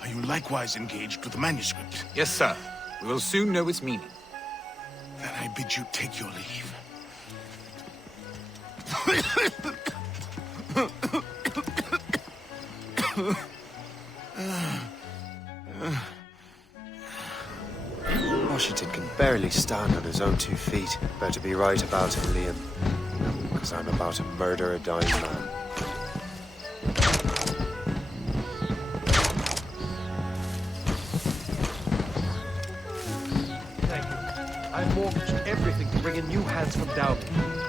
are you likewise engaged with the manuscript? Yes, sir. We will soon know its meaning. Then I bid you take your leave. Washington can barely stand on his own 2 feet. Better be right about him, Liam. Because I'm about to murder a dying man. Thank you. I mortgaged everything to bring in new hands from down.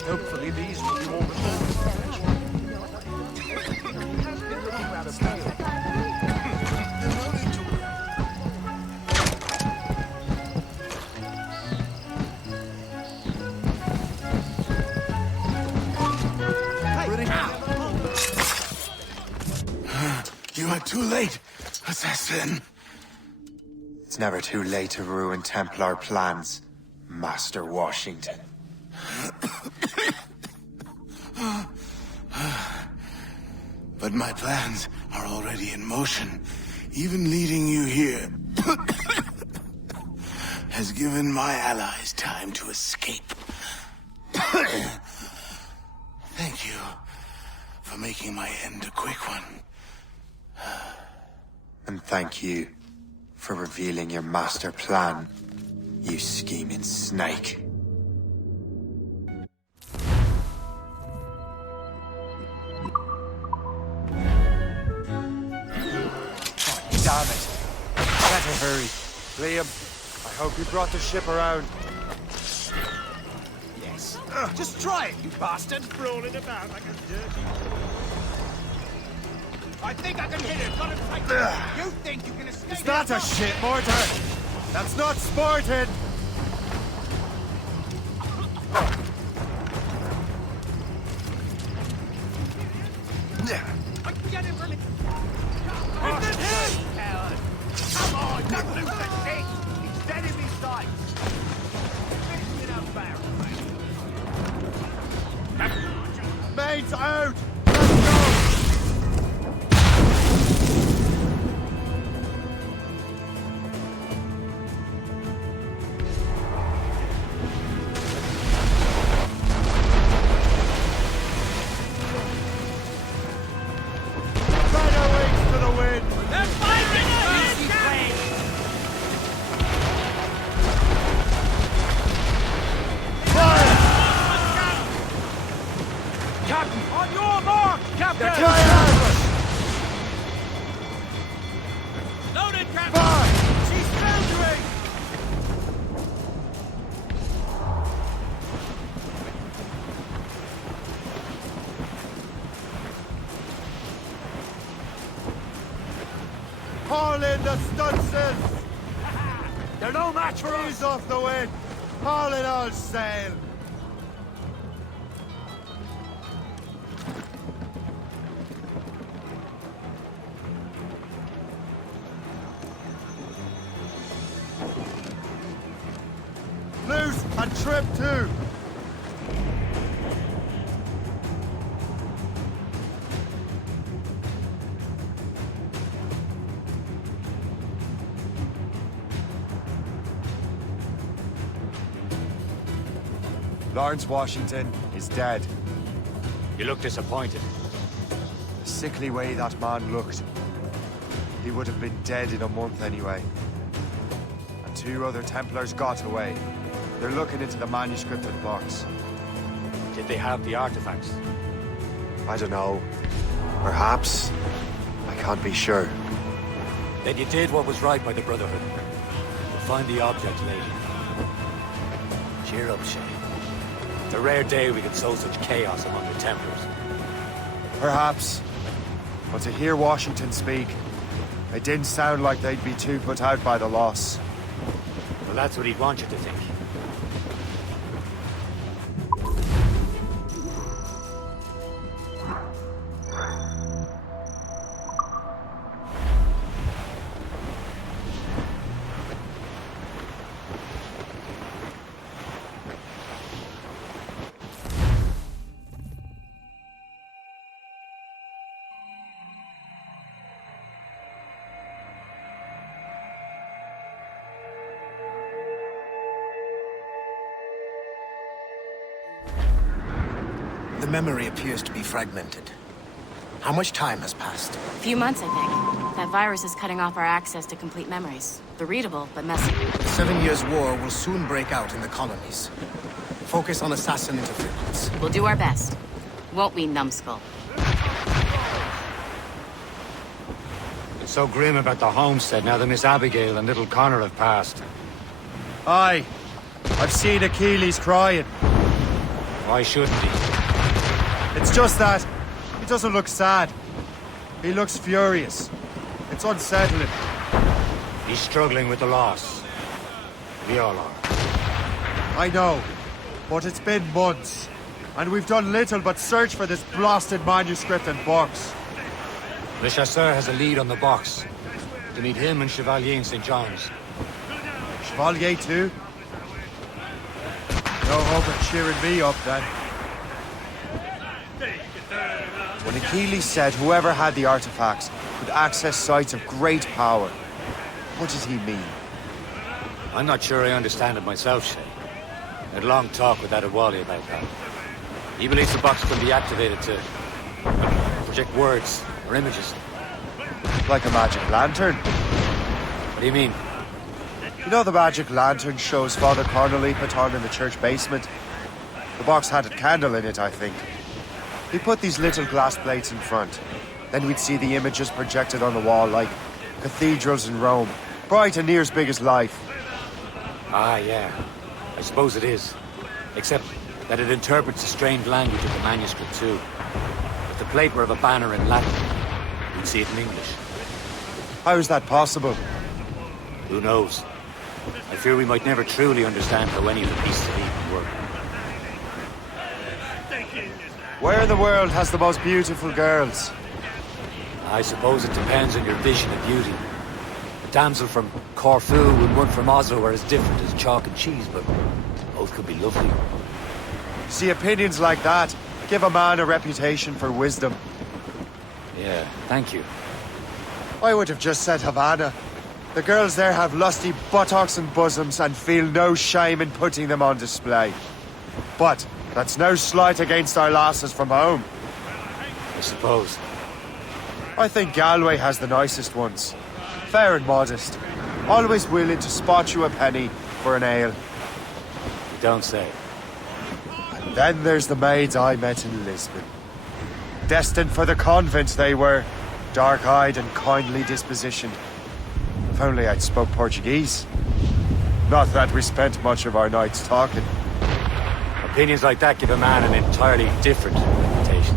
Hopefully these will be more resolved. You are too late, assassin. It's never too late to ruin Templar plans, Master Washington. But my plans are already in motion. Even leading you here has given my allies time to escape. Thank you for making my end a quick one. And thank you for revealing your master plan, you scheming snake. Damn it. Better hurry. Liam, I hope you brought the ship around. Yes. Just try it, you bastard! Rolling about like a dirty... I think I can hit it. Got him tight. You think you can escape? It's not a shit mortar. That's not sporting. I can get him from it. It's him! Coward! Come on, don't lose the stick! He's dead in his sights. Fix it up, Barry. Mates out! Haul in the stunsails! They're no match for us! Ease off the wind! Haul in all sail! Loose and trim too! Lawrence Washington is dead. You look disappointed. The sickly way that man looked. He would have been dead in a month anyway. And 2 other Templars got away. They're looking into the manuscript and box. Did Did they have the artifacts? I don't know. Perhaps. I can't be sure. Then you did what was right by the Brotherhood. We'll find the object later. Cheer up, Shay. It's a rare day we can sow such chaos among the Templars. Perhaps. But to hear Washington speak, it didn't sound like they'd be too put out by the loss. Well, that's what he'd want you to think. The memory appears to be fragmented. How much time has passed? A few months, I think. That virus is cutting off our access to complete memories. They're readable, but messy. The 7 Years' War will soon break out in the colonies. Focus on assassin interference. We'll do our best. Won't we, numbskull? It's so grim about the homestead now that Miss Abigail and little Connor have passed. Aye. I've seen Achilles crying. Why shouldn't he? It's just that he doesn't look sad. He looks furious. It's unsettling. He's struggling with the loss. We all are. I know, but it's been months, and we've done little but search for this blasted manuscript and box. Le Chasseur has a lead on the box. To meet him and Chevalier in St. John's. Chevalier too? No hope of cheering me up then. When Achilles said whoever had the artifacts could access sites of great power, what did he mean? I'm not sure I understand it myself, Shay. I had a long talk with Adewale about that. He believes the box can be activated to project words or images. Like a magic lantern? What do you mean? You know the magic lantern shows Father Connolly put on in the church basement? The box had a candle in it, I think. He put these little glass plates in front. Then we'd see the images projected on the wall like cathedrals in Rome. Bright and near as big as life. Ah, yeah. I suppose it is. Except that it interprets the strange language of the manuscript, too. If the plate were of a banner in Latin, we'd see it in English. How is that possible? Who knows? I fear we might never truly understand how any of the pieces of Eden work. Where in the world has the most beautiful girls? I suppose it depends on your vision of beauty. A damsel from Corfu and one from Otso are as different as chalk and cheese, but both could be lovely. See, opinions like that give a man a reputation for wisdom. Yeah, thank you. I would have just said Havana. The girls there have lusty buttocks and bosoms and feel no shame in putting them on display. But that's no slight against our lasses from home. I suppose. I think Galway has the nicest ones. Fair and modest. Always willing to spot you a penny for an ale. You don't say. And then there's the maids I met in Lisbon. Destined for the convent they were. Dark-eyed and kindly dispositioned. If only I'd spoke Portuguese. Not that we spent much of our nights talking. Opinions like that give a man an entirely different reputation.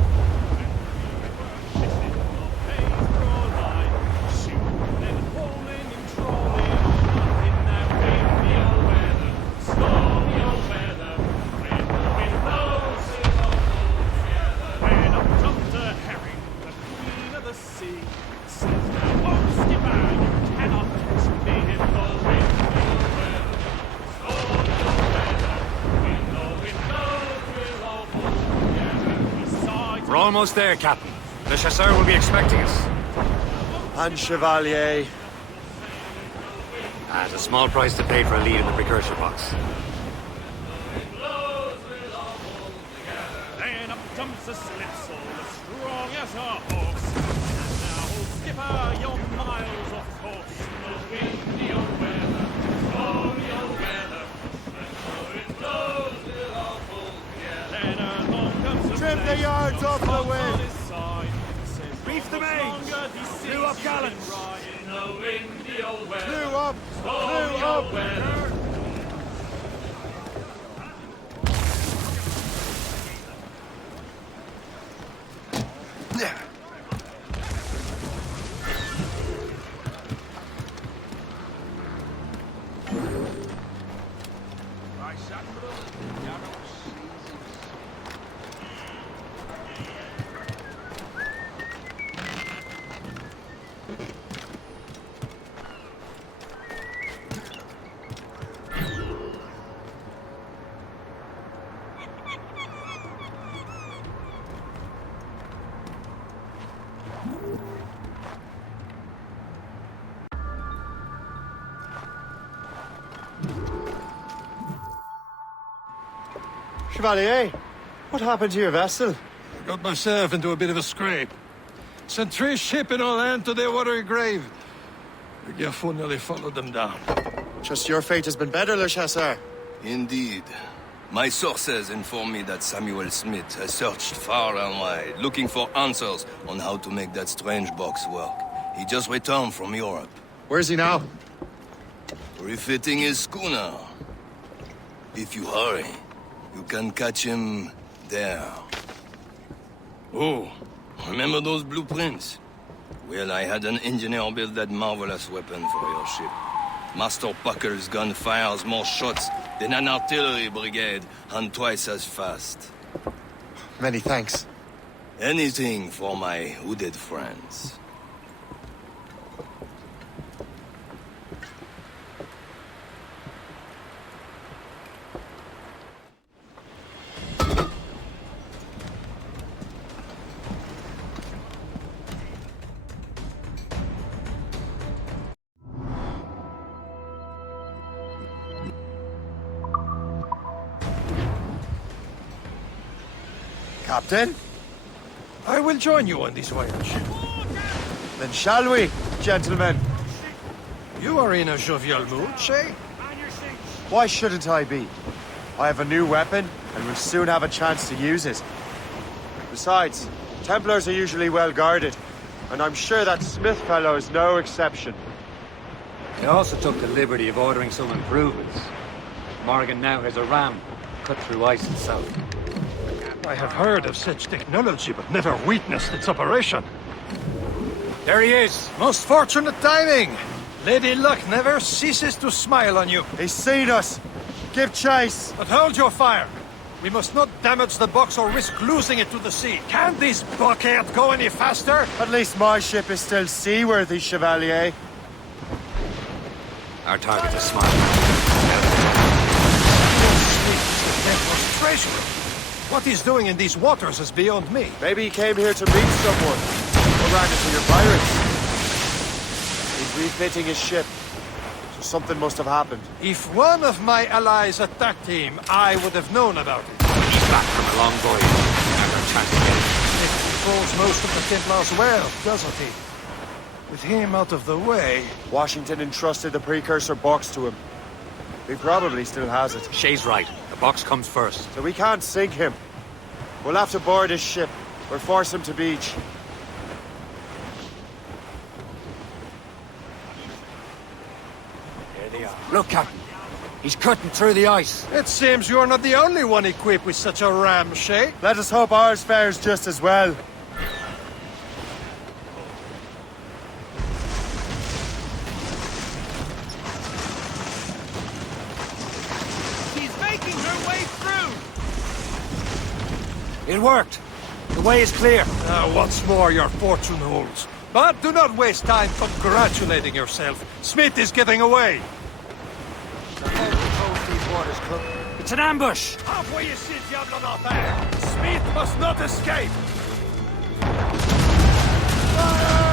We're almost there, Captain. Le Chasseur will be expecting us. And Chevalier. At a small price to pay for a lead in the precursor box. Then up jumps a Slitzel, as strong as a horse. And now, skipper, your miles off course. No wind, your weather, storm your weather. And so it blows, we'll all pull together. Let her know. the yards off the wind! Reef the main! Clew up gallants! Clew up! Clew up! Chevalier, what happened to your vessel? I got myself into a bit of a scrape. Sent 3 ships in our land to their watery grave. The Gerfaut nearly followed them down. Just your fate has been better, Le Chasseur. Indeed. My sources inform me that Samuel Smith has searched far and wide, looking for answers on how to make that strange box work. He just returned from Europe. Where's he now? Refitting his schooner. If you hurry, you can catch him there. Oh, remember those blueprints? Well, I had an engineer build that marvelous weapon for your ship. Master Puckle's gun fires more shots than an artillery brigade, and twice as fast. Many thanks. Anything for my hooded friends. Captain? I will join you on this voyage. Then shall we, gentlemen? You are in a jovial mood, Shay? Why shouldn't I be? I have a new weapon, and will soon have a chance to use it. Besides, Templars are usually well guarded, and I'm sure that Smith fellow is no exception. I also took the liberty of ordering some improvements. Morgan now has a ram cut through ice itself. I have heard of such technology, but never witnessed its operation. There he is! Most fortunate timing! Lady Luck never ceases to smile on you. He's seen us! Give chase! But hold your fire! We must not damage the box or risk losing it to the sea. Can this blockade go any faster? At least my ship is still seaworthy, Chevalier. Our target is smart. Templar's treasure! What he's doing in these waters is beyond me. Maybe he came here to meet someone. Or ran into your pirates. He's refitting his ship. So something must have happened. If one of my allies attacked him, I would have known about it. He's back from a long voyage. Never a chance to get him. It controls most of the Templars' wealth, doesn't he? With him out of the way... Washington entrusted the precursor box to him. He probably still has it. Shay's right. The box comes first. So we can't sink him. We'll have to board his ship, or force him to beach. There they are. Look, Captain. He's cutting through the ice. It seems you're not the only one equipped with such a ram, Shay. Let us hope ours fares just as well. It worked. The way is clear. Once more your fortune holds. But do not waste time congratulating yourself. Smith is getting away. It's an ambush. Halfway ici, diable d'enfer. Smith must not escape. Fire!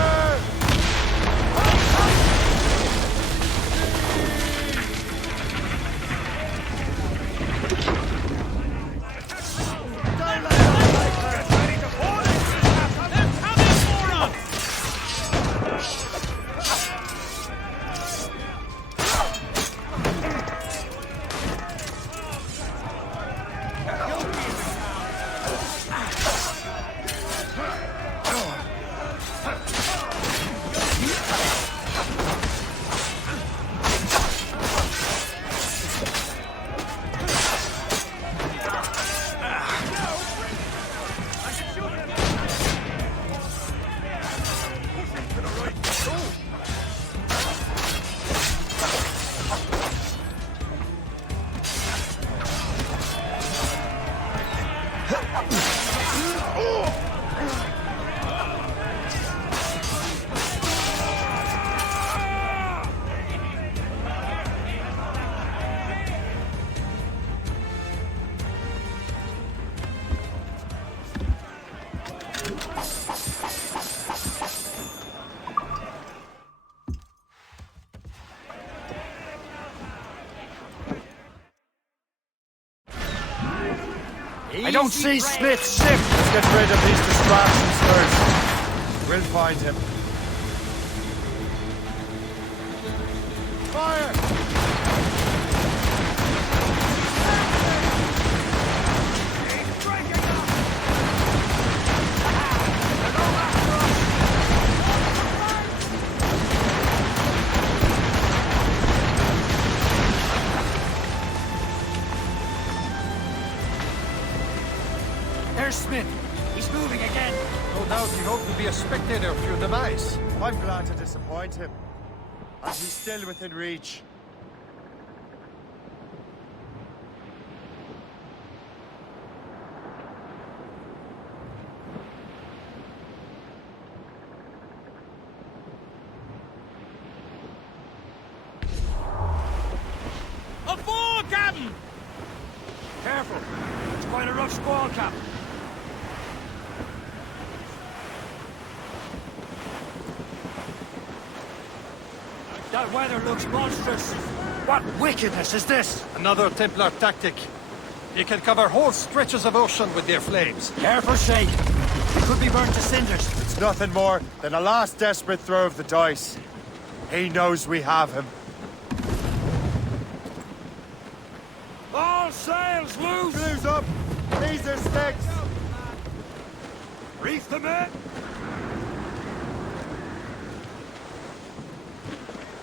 don't see Smith's ship! Let's get rid of these distractions first. We'll find him. Fire! There's Smith. He's moving again. No doubt he hoped to be a spectator of your demise. I'm glad to disappoint him. And he's still within reach. Aboard, Captain! Careful. It's quite a rough squall, Captain. That weather looks monstrous. What wickedness is this? Another Templar tactic. You can cover whole stretches of ocean with their flames. Careful, Shay. We could be burnt to cinders. It's nothing more than a last desperate throw of the dice. He knows we have him. All sails loose! Blues up! These are sticks! Reef them in!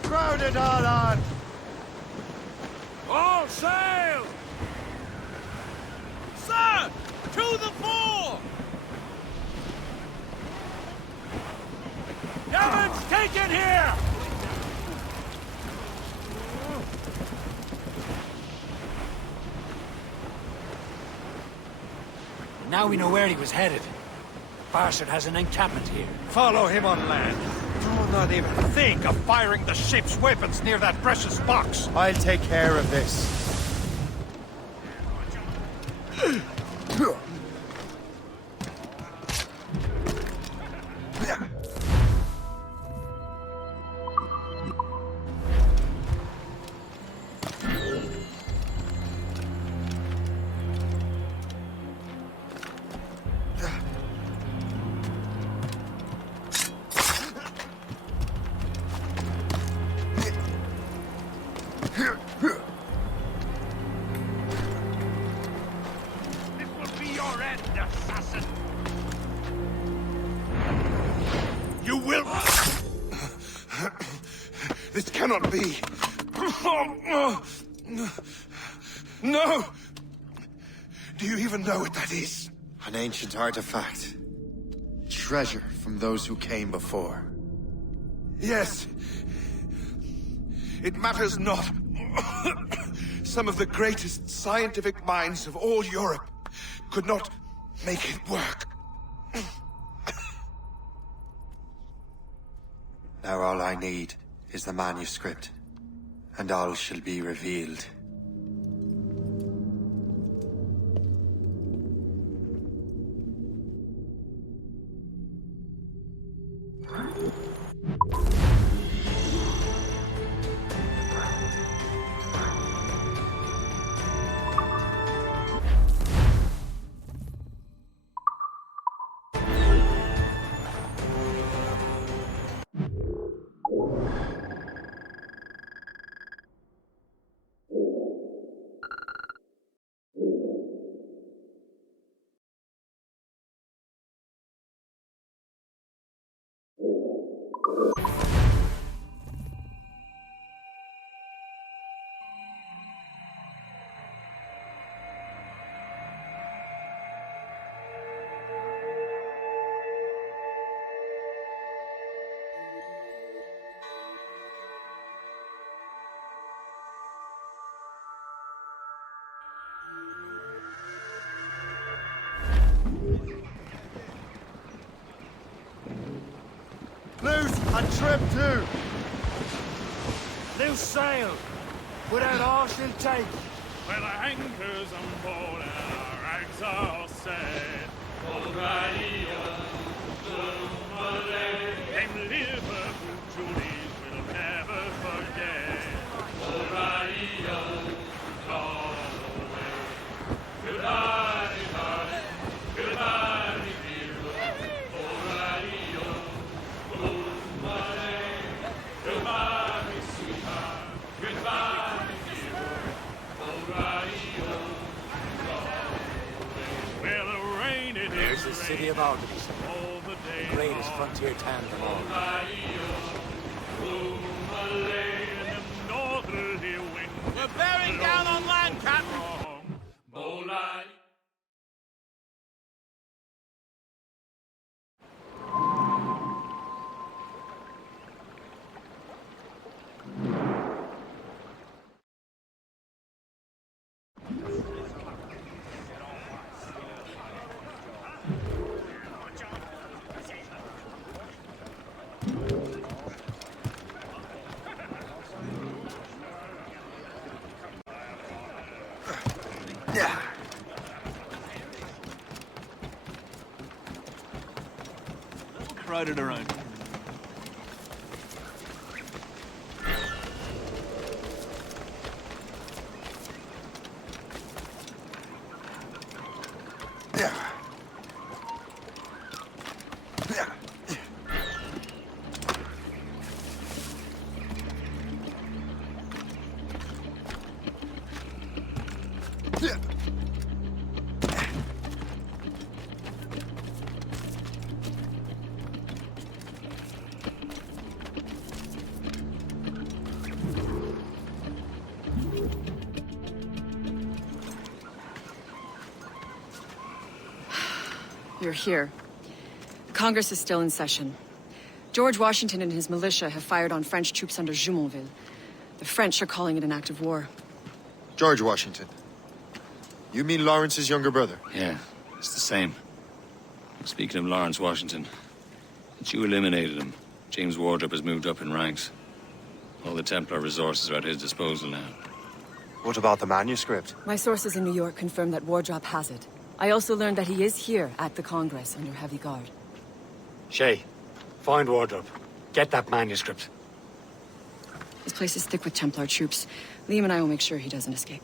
Crowd it all on! All sail! Sir! To the fore! Gavin's taken here! Now we know where he was headed. Bastard has an encampment here. Follow him on land. Do not even think of firing the ship's weapons near that precious box. I'll take care of this. This will be your end, assassin! You will... This cannot be. No! Do you even know what that is? An ancient artifact. Treasure from those who came before. Yes. It matters not. Some of the greatest scientific minds of all Europe could not make it work. Now all I need is the manuscript, and all shall be revealed. Loose and trim too! Loose sail! Put out all she'll take! Well, our anchors on board and our rags are set. Them Liverpool Julies will never forget. Gone away. Goodbye, city of Nobis, the greatest frontier town of them all. We're bearing down on land, Captain! Crowded around. You're here. Congress is still in session. George Washington and his militia have fired on French troops under Jumonville. The French are calling it an act of war. George Washington. You mean Lawrence's younger brother? Yeah, it's the same. Speaking of Lawrence Washington, since you eliminated him, James Wardrop has moved up in ranks. All the Templar resources are at his disposal now. What about the manuscript? My sources in New York confirm that Wardrop has it. I also learned that he is here at the Congress under heavy guard. Shay, find Wardrop. Get that manuscript. This place is thick with Templar troops. Liam and I will make sure he doesn't escape.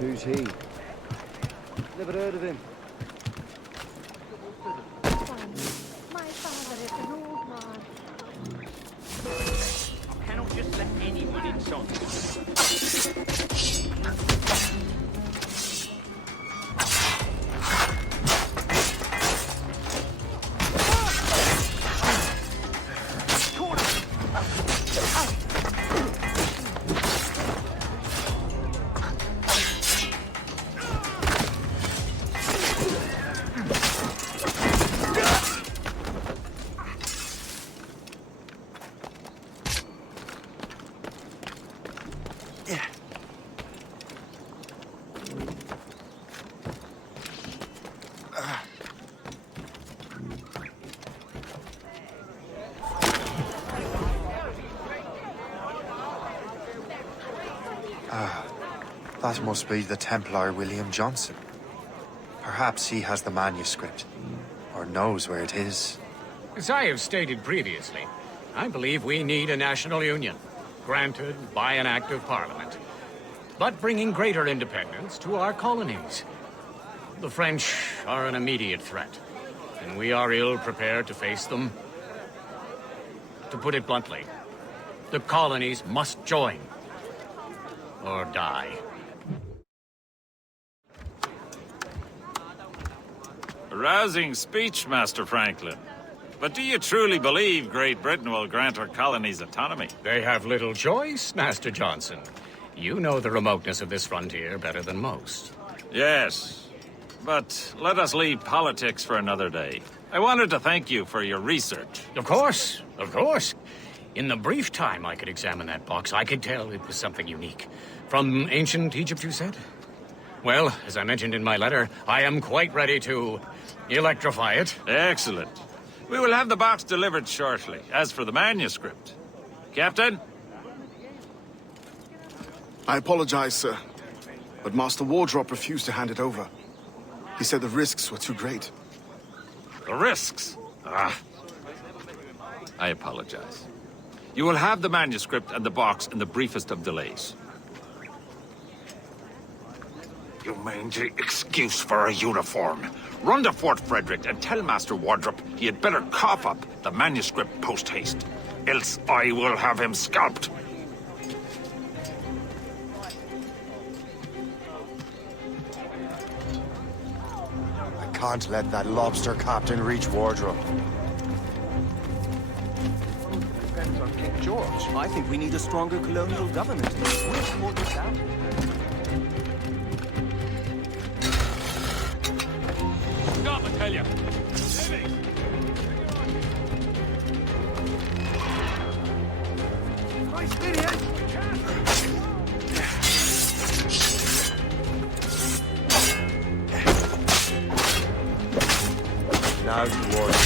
Who's he? Never heard of him. My father is an old man. I cannot just let anyone inside. That must be the Templar William Johnson. Perhaps he has the manuscript, or knows where it is. As I have stated previously, I believe we need a national union, granted by an act of parliament, but bringing greater independence to our colonies. The French are an immediate threat, and we are ill prepared to face them. To put it bluntly, the colonies must join, or die. A rousing speech, Master Franklin. But do you truly believe Great Britain will grant our colonies autonomy? They have little choice, Master Johnson. You know the remoteness of this frontier better than most. Yes, but let us leave politics for another day. I wanted to thank you for your research. Of course, of course. In the brief time I could examine that box, I could tell it was something unique. From ancient Egypt, you said? Well, as I mentioned in my letter, I am quite ready to electrify it. Excellent. We will have the box delivered shortly. As for the manuscript... Captain? I apologize, sir. But Master Wardrop refused to hand it over. He said the risks were too great. The risks? Ah. I apologize. You will have the manuscript and the box in the briefest of delays. You mangy excuse for a uniform. Run to Fort Frederick and tell Master Wardrop he had better cough up the manuscript post-haste. Else I will have him scalped. I can't let that lobster captain reach Wardrop. Depends on King George. I think we need a stronger colonial government. We'll sort this out. Stop, I tell you. Nice idiot! Now towards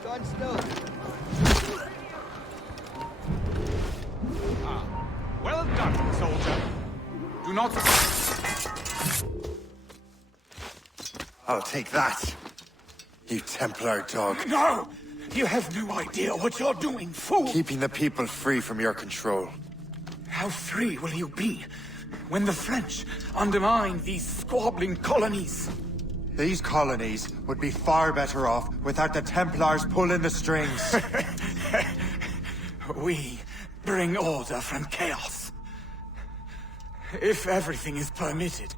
Stand still. Well done, soldier. Do not... I'll take that, you Templar dog. No! You have no idea what you're doing, fool! Keeping the people free from your control. How free will you be when the French undermine these squabbling colonies? These colonies would be far better off without the Templars pulling the strings. We bring order from chaos. If everything is permitted,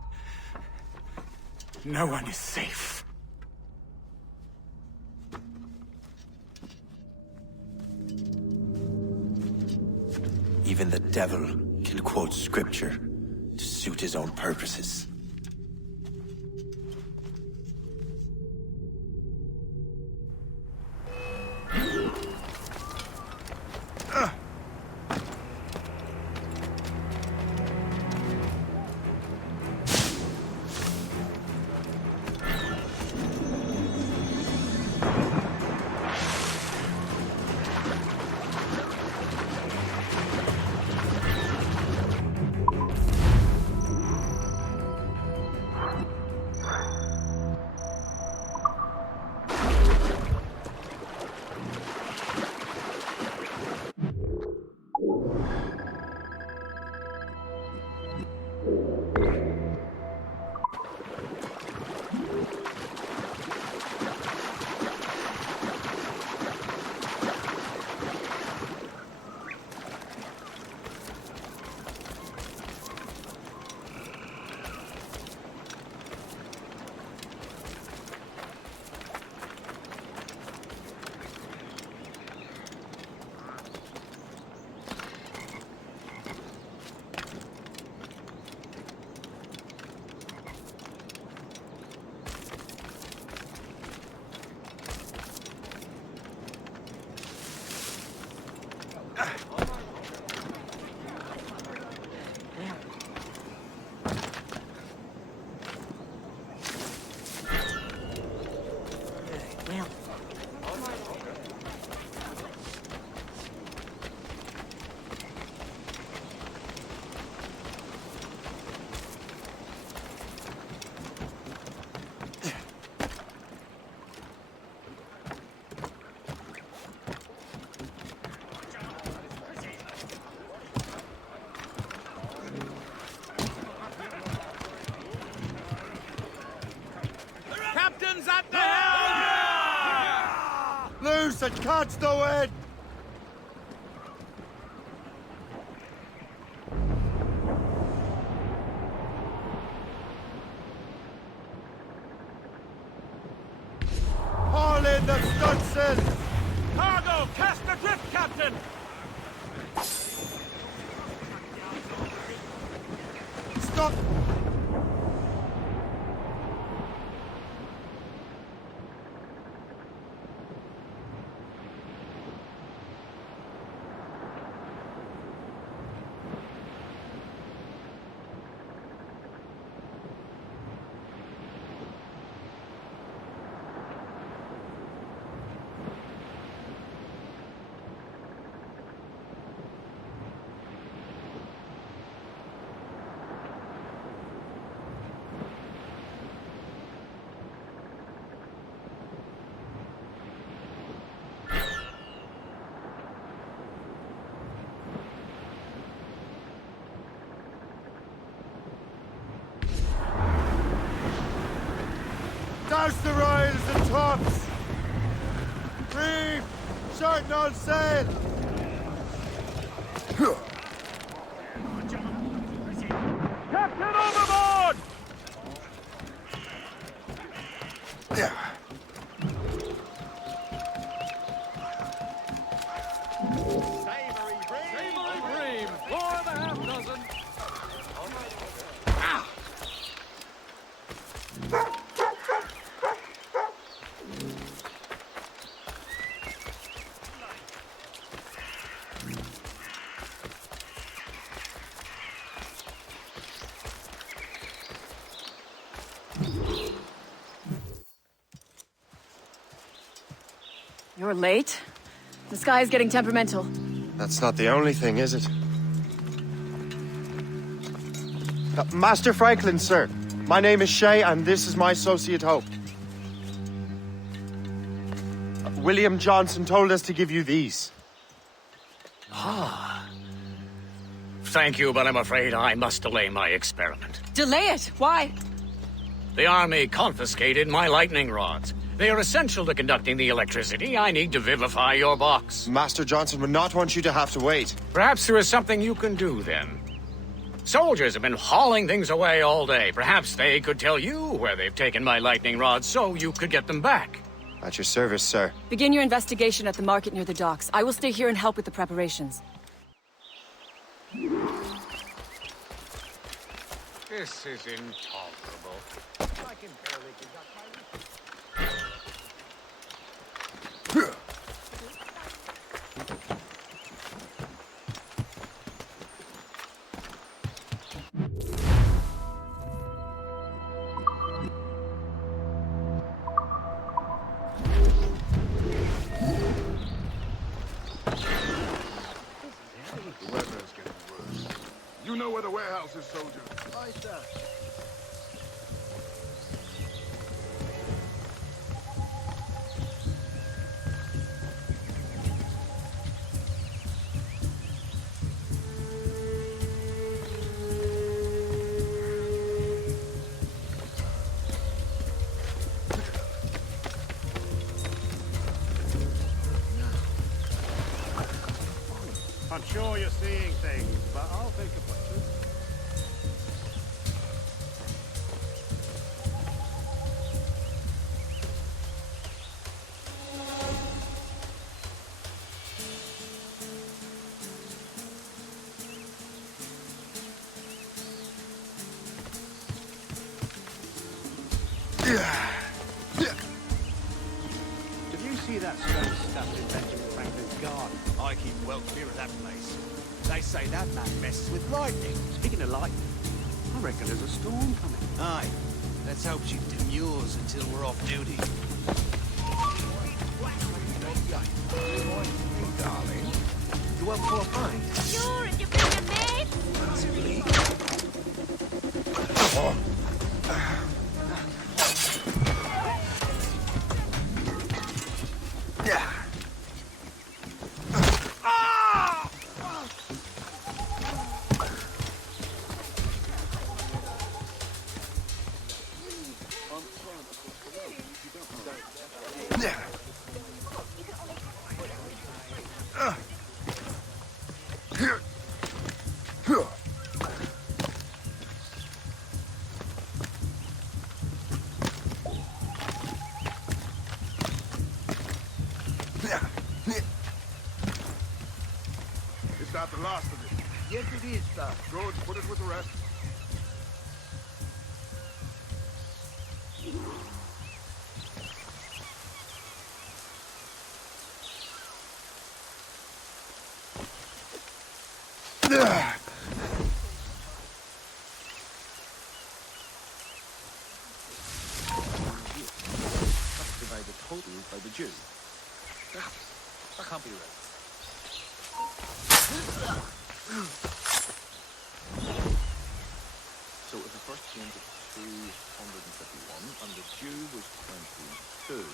no one is safe. Even the devil can quote scripture to suit his own purposes. Captain's at the helm! Loose and catch the wind! Haul in the stunsail! Cargo, cast adrift, Captain! Stop! Smash the royals and tops! Reef! Shorten all sail! Captain overboard! Yeah. Savory bream! Four and a half dozen! You're late. The sky is getting temperamental. That's not the only thing, is it? Master Franklin, sir. My name is Shay, and this is my associate Hope. William Johnson told us to give you these. Ah. Thank you, but I'm afraid I must delay my experiment. Delay it? Why? The army confiscated my lightning rods. They are essential to conducting the electricity I need to vivify your box. Master Johnson would not want you to have to wait. Perhaps there is something you can do, then. Soldiers have been hauling things away all day. Perhaps they could tell you where they've taken my lightning rods so you could get them back. At your service, sir. Begin your investigation at the market near the docks. I will stay here and help with the preparations. This is intolerable. I can barely conduct my... The weather is getting worse. You know where the warehouse is, soldier. Aye, sir. I'm sure you're seeing things, but I'll think of what you... Did you see that strange stuff in Benjamin Franklin's garden? I keep well clear of that place. They say that man messes with lightning. Speaking of lightning, I reckon there's a storm coming. Aye. Let's hope she demurs until we're off duty. Darling. You want for a pint? Sure, if you bring a maid. Possibly. Yeah. Is that the last of it? Yes, it is, sir. Good, put it with the rest. Divided totally by the Jew. That can't be right. So if the first came to 251 and the Jew was 22,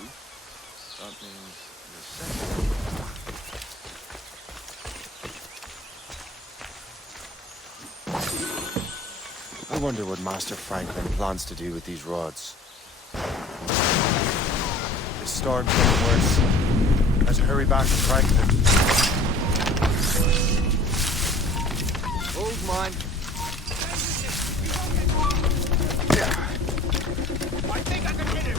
that means the second. I wonder what Master Franklin plans to do with these rods. storm's getting worse. Let's hurry back to Franklin. Hold mine. I think I can hit him.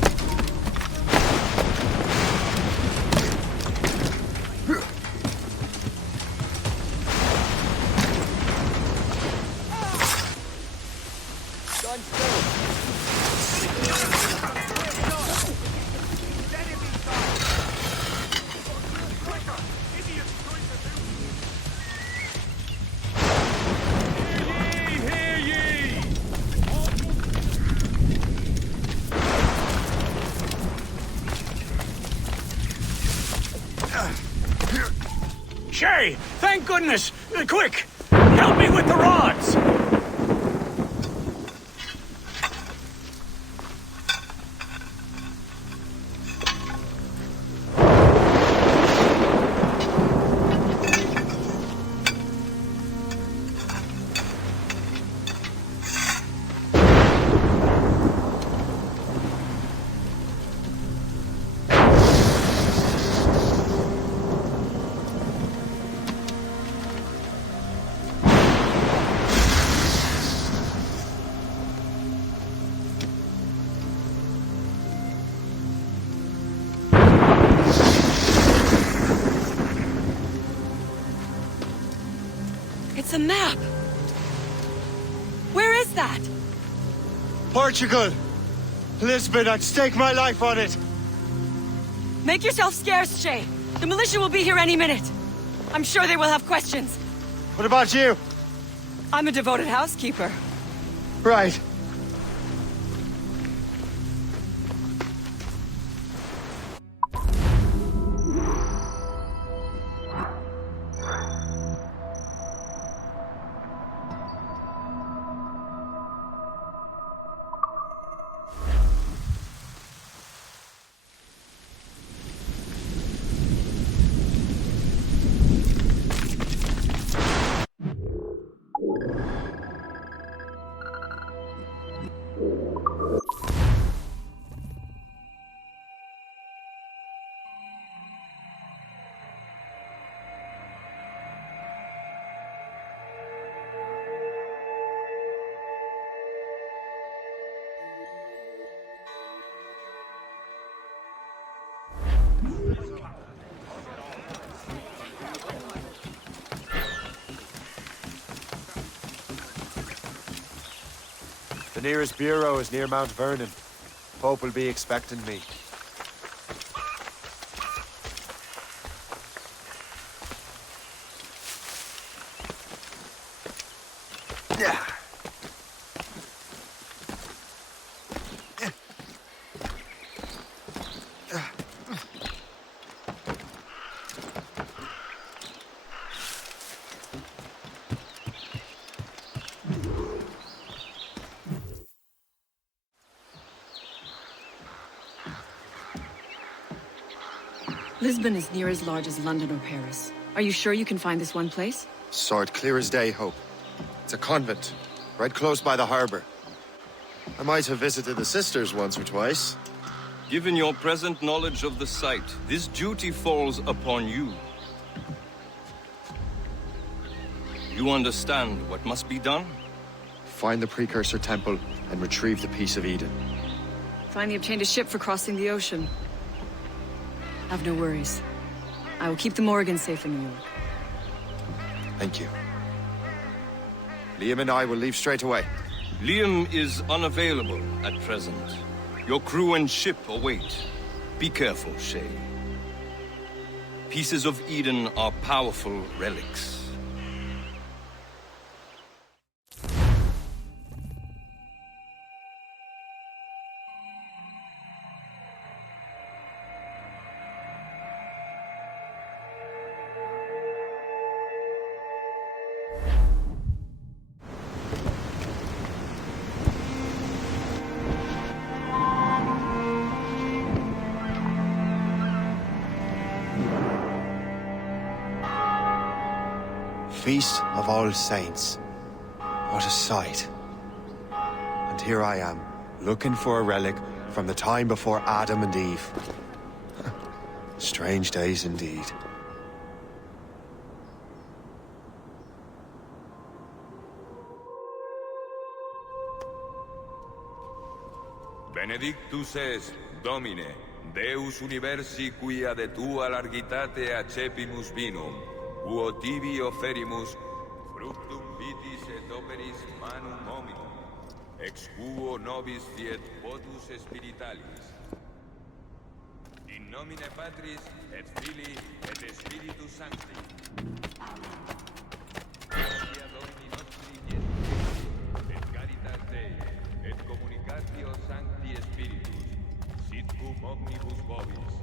Stand still. Shay! Thank goodness! Quick! Help me with the rods! It's a map! Where is that? Portugal! Lisbon, I'd stake my life on it! Make yourself scarce, Shay. The militia will be here any minute. I'm sure they will have questions. What about you? I'm a devoted housekeeper. Right. The nearest bureau is near Mount Vernon. Pope will be expecting me. Lisbon is near as large as London or Paris. Are you sure you can find this one place? Sword clear as day, Hope. It's a convent, right close by the harbor. I might have visited the sisters once or twice. Given your present knowledge of the site, this duty falls upon you. You understand what must be done? Find the precursor temple and retrieve the Piece of Eden. Finally obtained a ship for crossing the ocean. Have no worries. I will keep the Morgans safe in New York. Thank you. Liam and I will leave straight away. Liam is unavailable at present. Your crew and ship await. Be careful, Shay. Pieces of Eden are powerful relics. Feast of All Saints. What a sight. And here I am, looking for a relic from the time before Adam and Eve. Strange days indeed. Benedictus est, Domine, Deus universi quia de tua largitate accepimus vinum, uo tibi oferimus fructum vitis et operis manum hominum, ex quo nobis fiet votus spiritualis. In nomine Patris et Filii et Spiritus Sancti. Gloria Domini nostri Iesus, et caritas Dei, et communicatio Sancti Spiritus, sit cum omnibus vobis,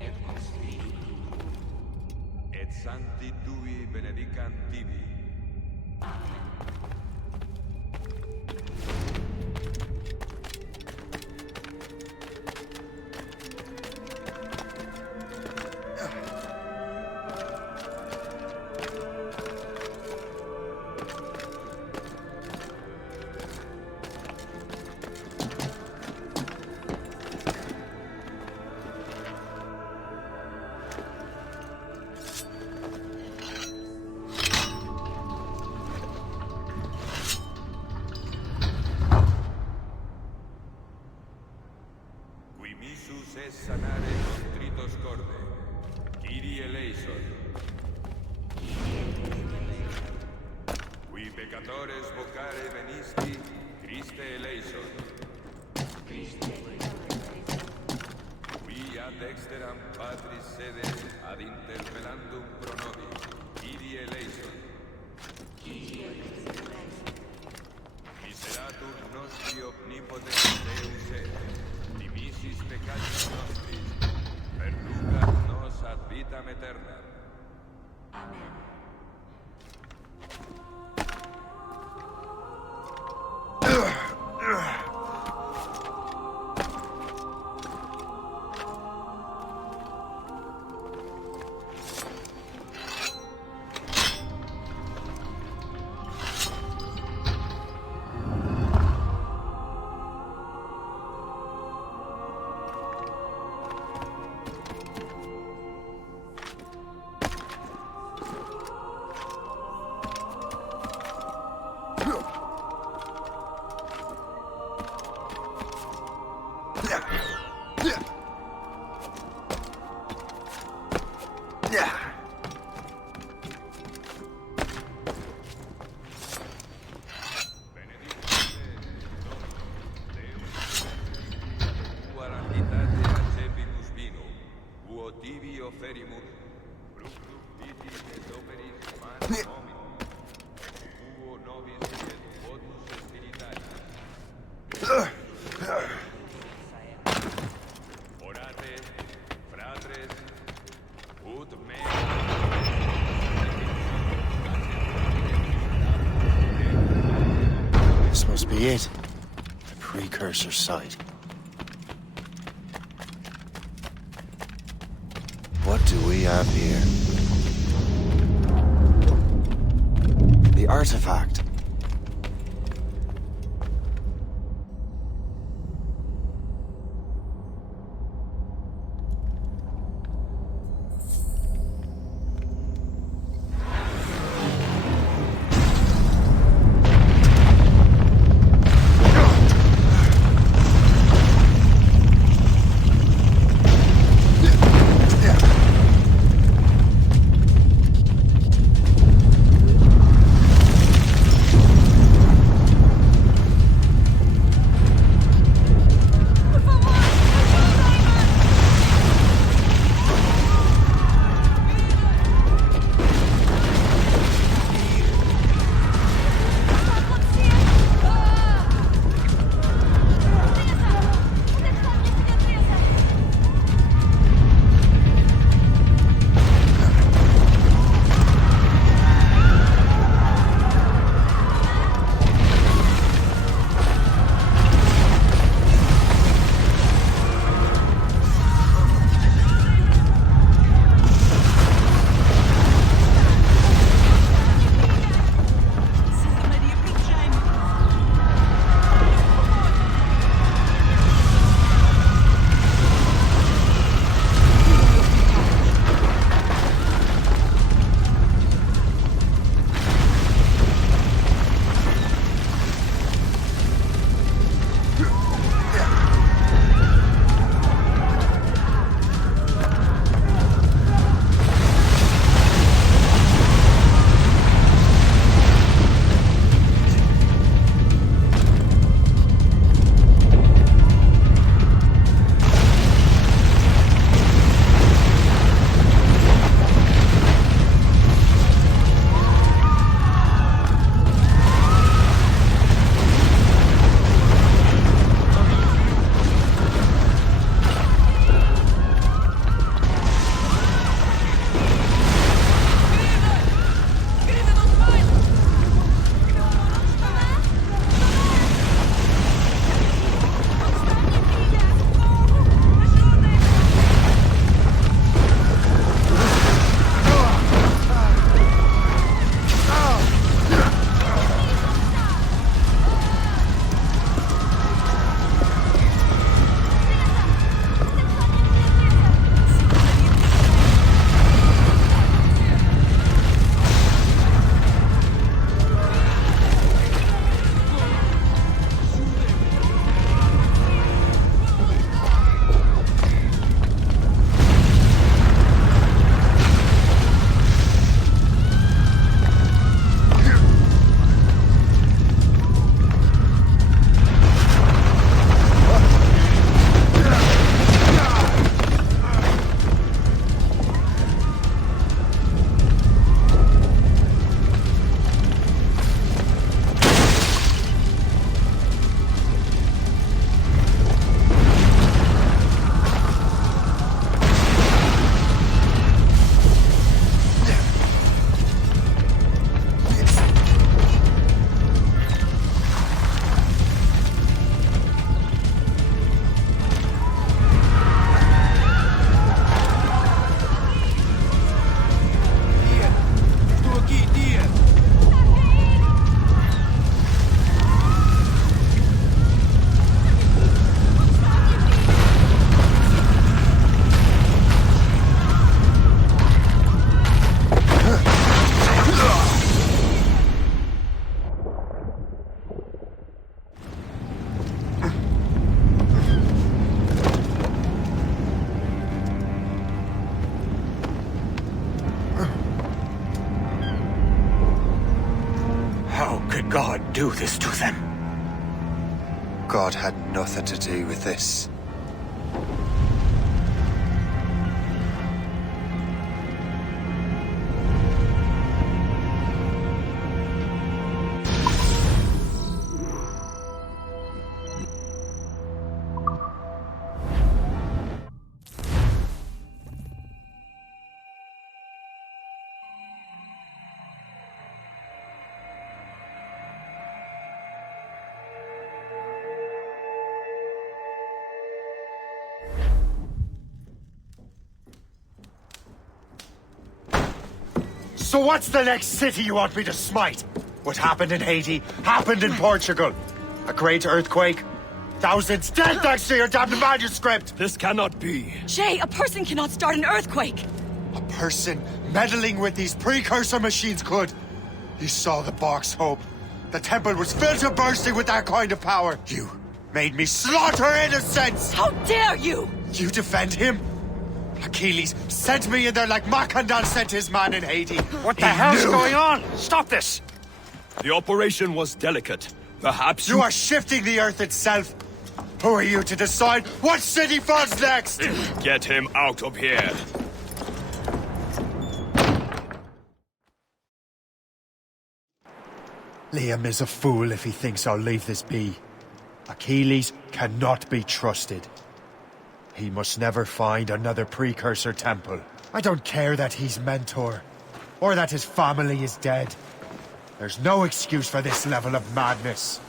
et cum spiritu tuum, et sancti tui benedicant tibi. Amen. Sanare contritos corde. Kyrie Eleison. Qui peccatores vocare venisti, Christe Eleison. Qui ad exteram Patris sedes ad interpellandum pro nobis, Kyrie Eleison. Miseratur nostri omnipotens Deus et. Dimisis peccatis nostris, perducat nos ad vitam aeterna. Amen. This must be it. The precursor site. What do we have here? The artifact. could God do this to them? God had nothing to do with this. So what's the next city you want me to smite? What happened in Haiti happened in Portugal. A great earthquake. Thousands dead thanks to your damned manuscript! This cannot be. Shay, a person cannot start an earthquake! A person meddling with these precursor machines could. You saw the box, Hope. The temple was filled to bursting with that kind of power. You made me slaughter innocents! How dare you! You defend him? Achilles sent me in there like Macandal sent his man in Haiti. What the hell's going on? Stop this! The operation was delicate. Perhaps you are shifting the earth itself. Who are you to decide what city falls next? Get him out of here. Liam is a fool if he thinks I'll leave this be. Achilles cannot be trusted. He must never find another precursor temple. I don't care that he's mentor, or that his family is dead. There's no excuse for this level of madness.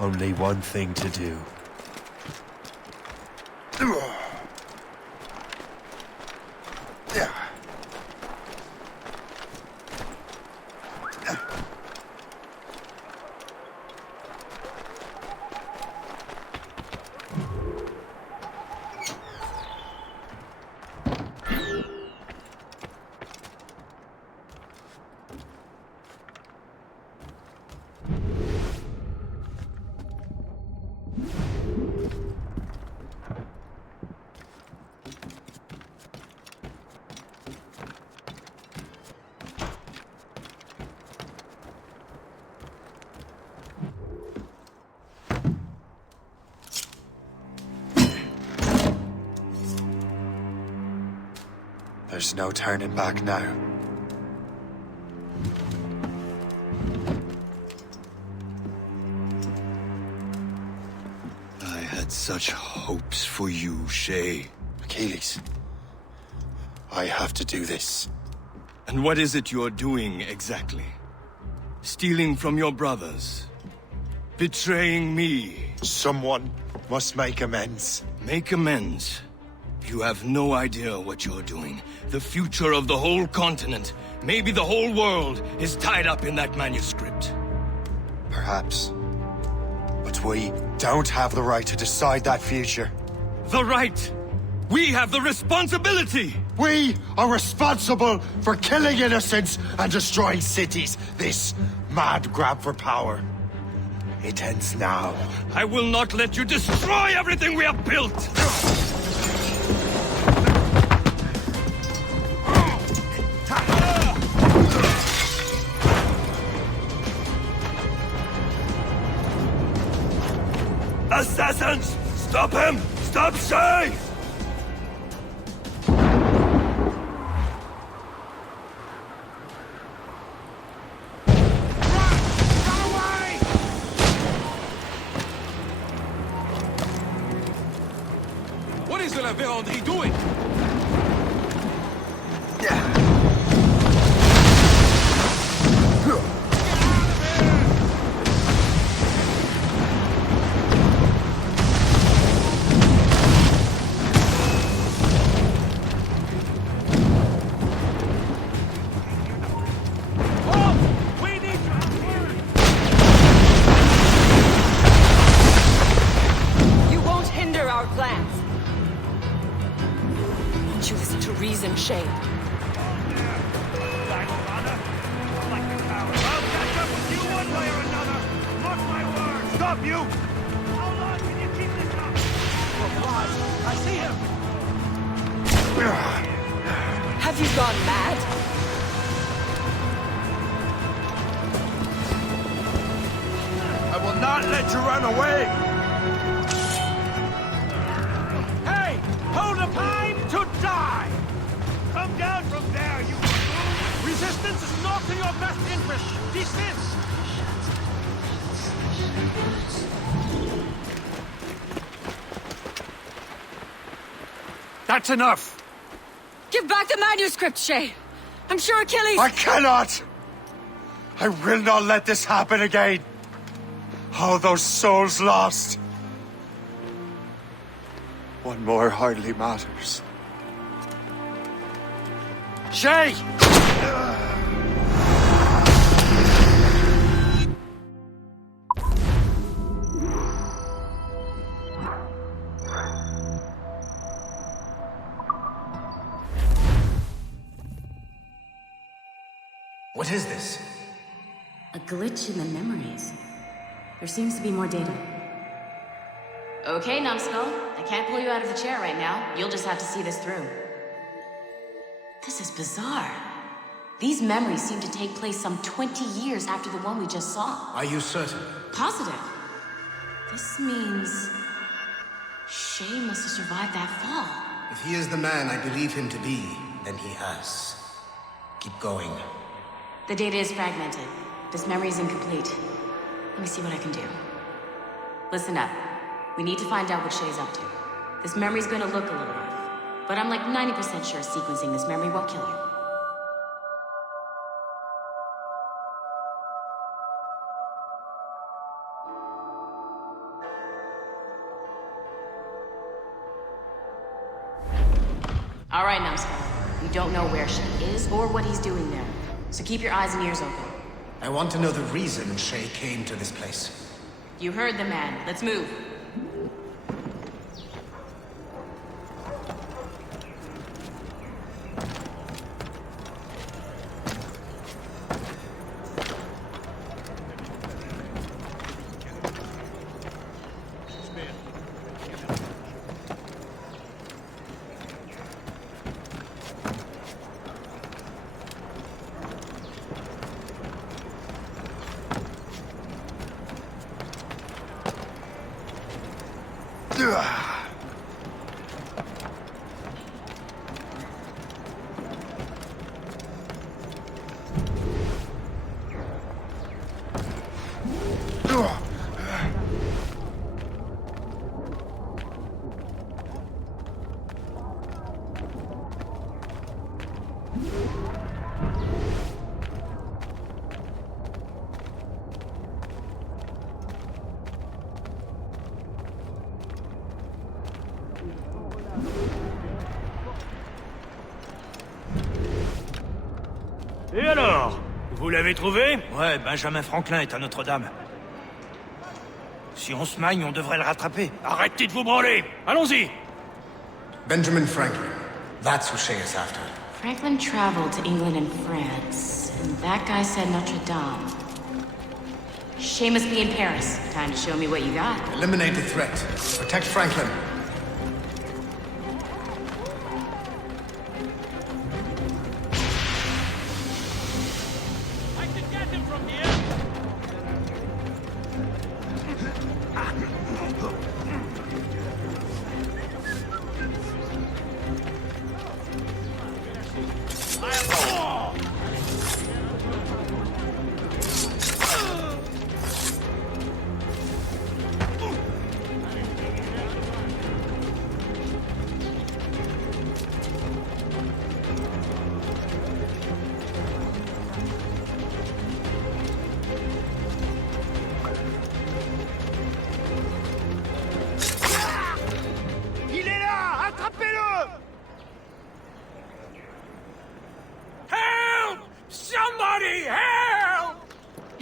Only one thing to do. There's no turning back now. I had such hopes for you, Shay. Achilles, I have to do this. And what is it you're doing exactly? Stealing from your brothers? Betraying me? Someone must make amends. Make amends? You have no idea what you're doing. The future of the whole continent, maybe the whole world, is tied up in that manuscript. Perhaps. But we don't have the right to decide that future. The right! We have the responsibility! We are responsible for killing innocents and destroying cities. This mad grab for power. It ends now. I will not let you destroy everything we have built! Assassins! Stop him! Stop Shay! What is La Vérendrye doing? You won't hinder our plans. up, you! How long can you keep this up? I see him! Have you gone mad? I will not let you run away! Hey! Hold up! Time to die! Come down from there, you... Resistance is not in your best interest! Desist! That's enough! Give back the manuscript, Shay! I'm sure Achilles... I cannot! I will not let this happen again! All those souls lost! One more hardly matters. Shay! What is this? A glitch in the memories. There seems to be more data. Okay, Numbskull. I can't pull you out of the chair right now. You'll just have to see this through. This is bizarre. These memories seem to take place some 20 years after the one we just saw. Are you certain? Positive. This means... Shay must have survived that fall. If he is the man I believe him to be, then he has. Keep going. The data is fragmented. This memory is incomplete. Let me see what I can do. Listen up. We need to find out what Shay's up to. This memory's gonna look a little rough, but I'm like 90% sure sequencing this memory won't kill you. All right, Numbskull. We don't know where Shay is or what he's doing there, so keep your eyes and ears open. I want to know the reason Shay came to this place. You heard the man. Let's move. Et alors? Vous l'avez trouvé? Ouais, Benjamin Franklin est à Notre-Dame. Si on se magne, on devrait le rattraper. Arrêtez de vous branler! Allons-y! Benjamin Franklin. That's who Shay is after. Franklin traveled to England and France, and that guy said Notre-Dame. Shay must be in Paris. Time to show me what you got. Eliminate the threat. Protect Franklin.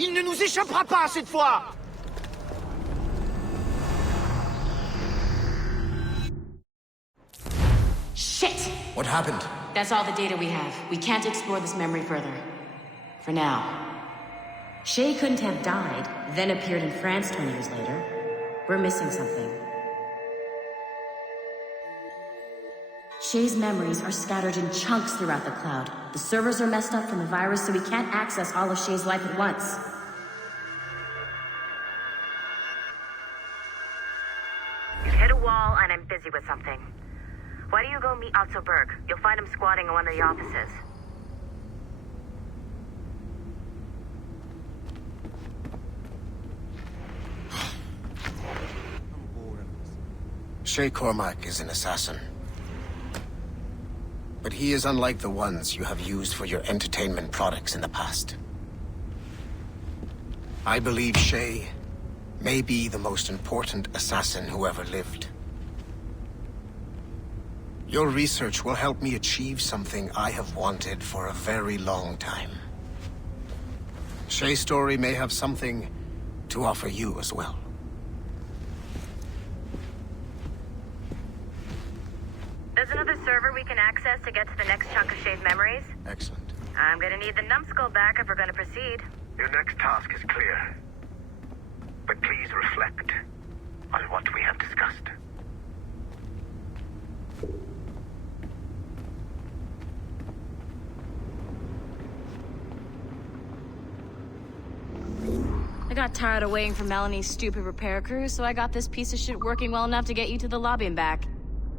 Il ne nous échappera pas cette fois! Shit! What happened? That's all the data we have. We can't explore this memory further. For now. Shay couldn't have died, then appeared in France 20 years later. We're missing something. Shay's memories are scattered in chunks throughout the cloud. The servers are messed up from the virus, so we can't access all of Shay's life at once. You've hit a wall, and I'm busy with something. Why don't you go meet Otso Berg? You'll find him squatting in one of the offices. Shay Cormac is an assassin. But he is unlike the ones you have used for your entertainment products in the past. I believe Shay may be the most important assassin who ever lived. Your research will help me achieve something I have wanted for a very long time. Shay's story may have something to offer you as well. There's another server we can access to get to the next chunk of Shay's memories. Excellent. I'm gonna need the numbskull back if we're gonna proceed. Your next task is clear. But please reflect on what we have discussed. I got tired of waiting for Melanie's stupid repair crew, so I got this piece of shit working well enough to get you to the lobby and back.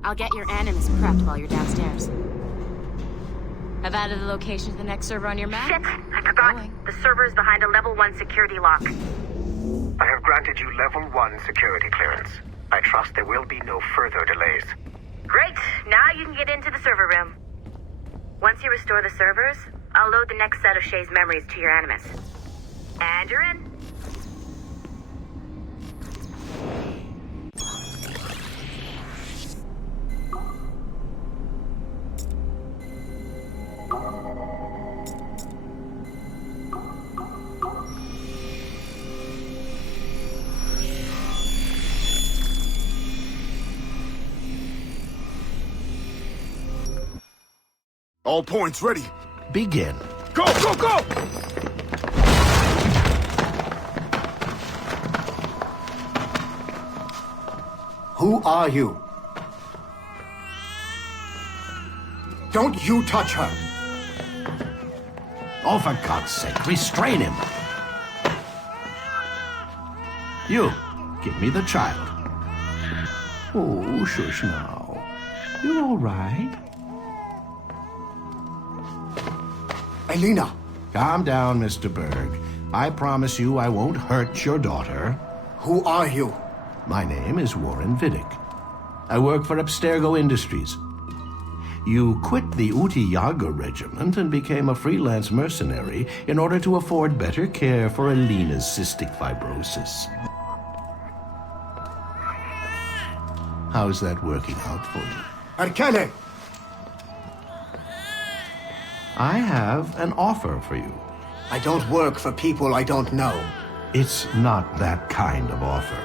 I'll get your animus prepped while you're downstairs. I've added the location to the next server on your map. Shit! I forgot. The server is behind a level 1 security lock. I have granted you level 1 security clearance. I trust there will be no further delays. Great! Now you can get into the server room. Once you restore the servers, I'll load the next set of Shay's memories to your animus. And you're in. All points ready. Begin. Go, go, go! Who are you? Don't you touch her! Oh, for God's sake, restrain him! You, give me the child. Oh, shush now. You're all right. Elena! Calm down, Mr. Berg. I promise you I won't hurt your daughter. Who are you? My name is Warren Vidic. I work for Abstergo Industries. You quit the Uti Yaga regiment and became a freelance mercenary in order to afford better care for Elena's cystic fibrosis. How's that working out for you? Arkele! I have an offer for you. I don't work for people I don't know. It's not that kind of offer.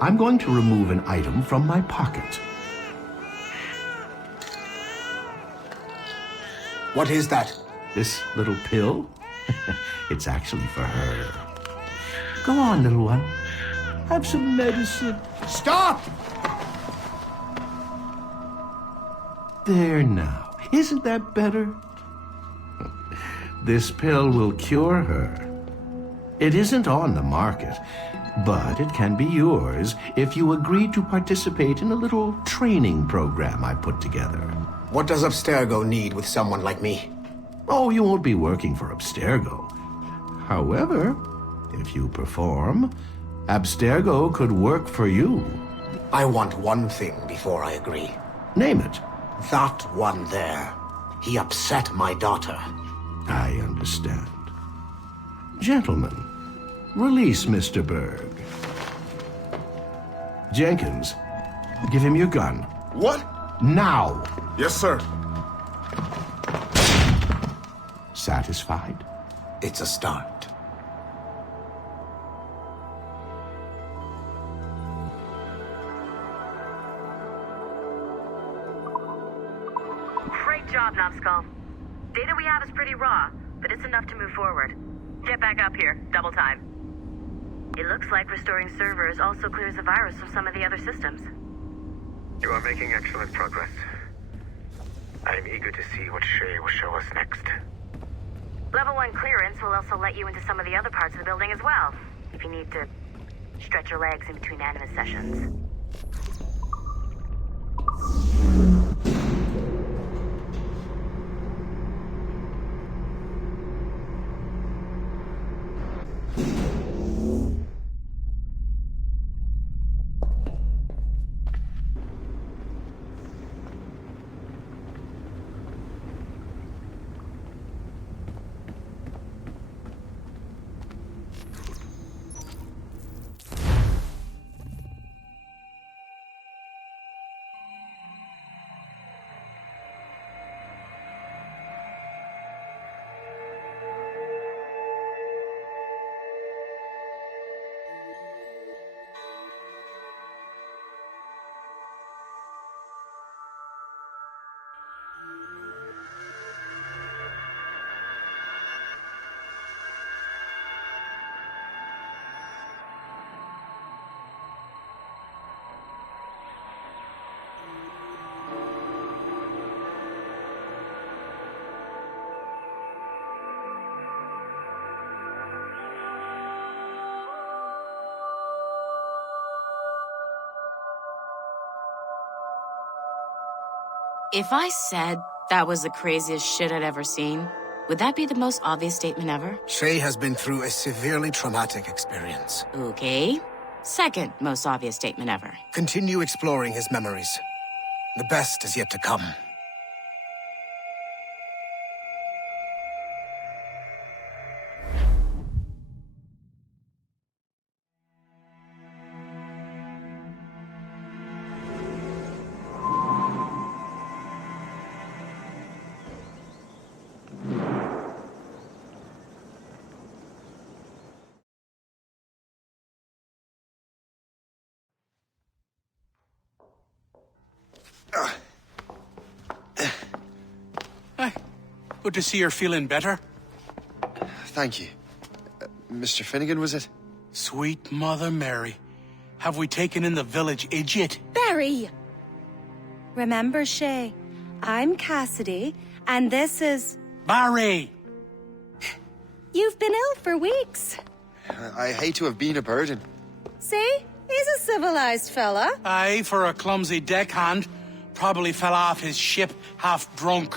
I'm going to remove an item from my pocket. What is that? This little pill? It's actually for her. Go on, little one. Have some medicine. Stop! There now. Isn't that better? This pill will cure her. It isn't on the market, but it can be yours if you agree to participate in a little training program I put together. What does Abstergo need with someone like me? Oh, you won't be working for Abstergo. However, if you perform, Abstergo could work for you. I want one thing before I agree. Name it. That one there. He upset my daughter. I understand. Gentlemen, release Mr. Berg. Jenkins, give him your gun. What? Now! Yes, sir. Satisfied? It's a start. Great job, Numbskull. Data we have is pretty raw, but it's enough to move forward. Get back up here. Double time. It looks like restoring servers also clears the virus from some of the other systems. You are making excellent progress. I am eager to see what Shay will show us next. Level 1 clearance will also let you into some of the other parts of the building as well, if you need to stretch your legs in between animus sessions. If I said that was the craziest shit I'd ever seen, would that be the most obvious statement ever? Shay has been through a severely traumatic experience. Okay. Second most obvious statement ever. Continue exploring his memories. The best is yet to come. Good to see you're feeling better. Thank you. Mr. Finnegan, was it? Sweet Mother Mary. Have we taken in the village idiot? Barry! Remember, Shay, I'm Cassidy, and this is... Barry! You've been ill for weeks. I hate to have been a burden. See? He's a civilized fella. Aye, for a clumsy deckhand. Probably fell off his ship half drunk.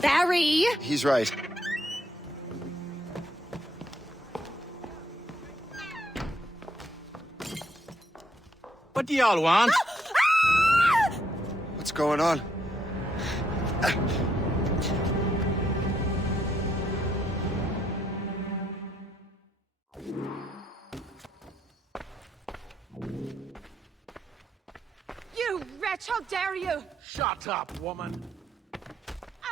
Barry! He's right. What do y'all want? What's going on? You wretch, how dare you! Shut up, woman.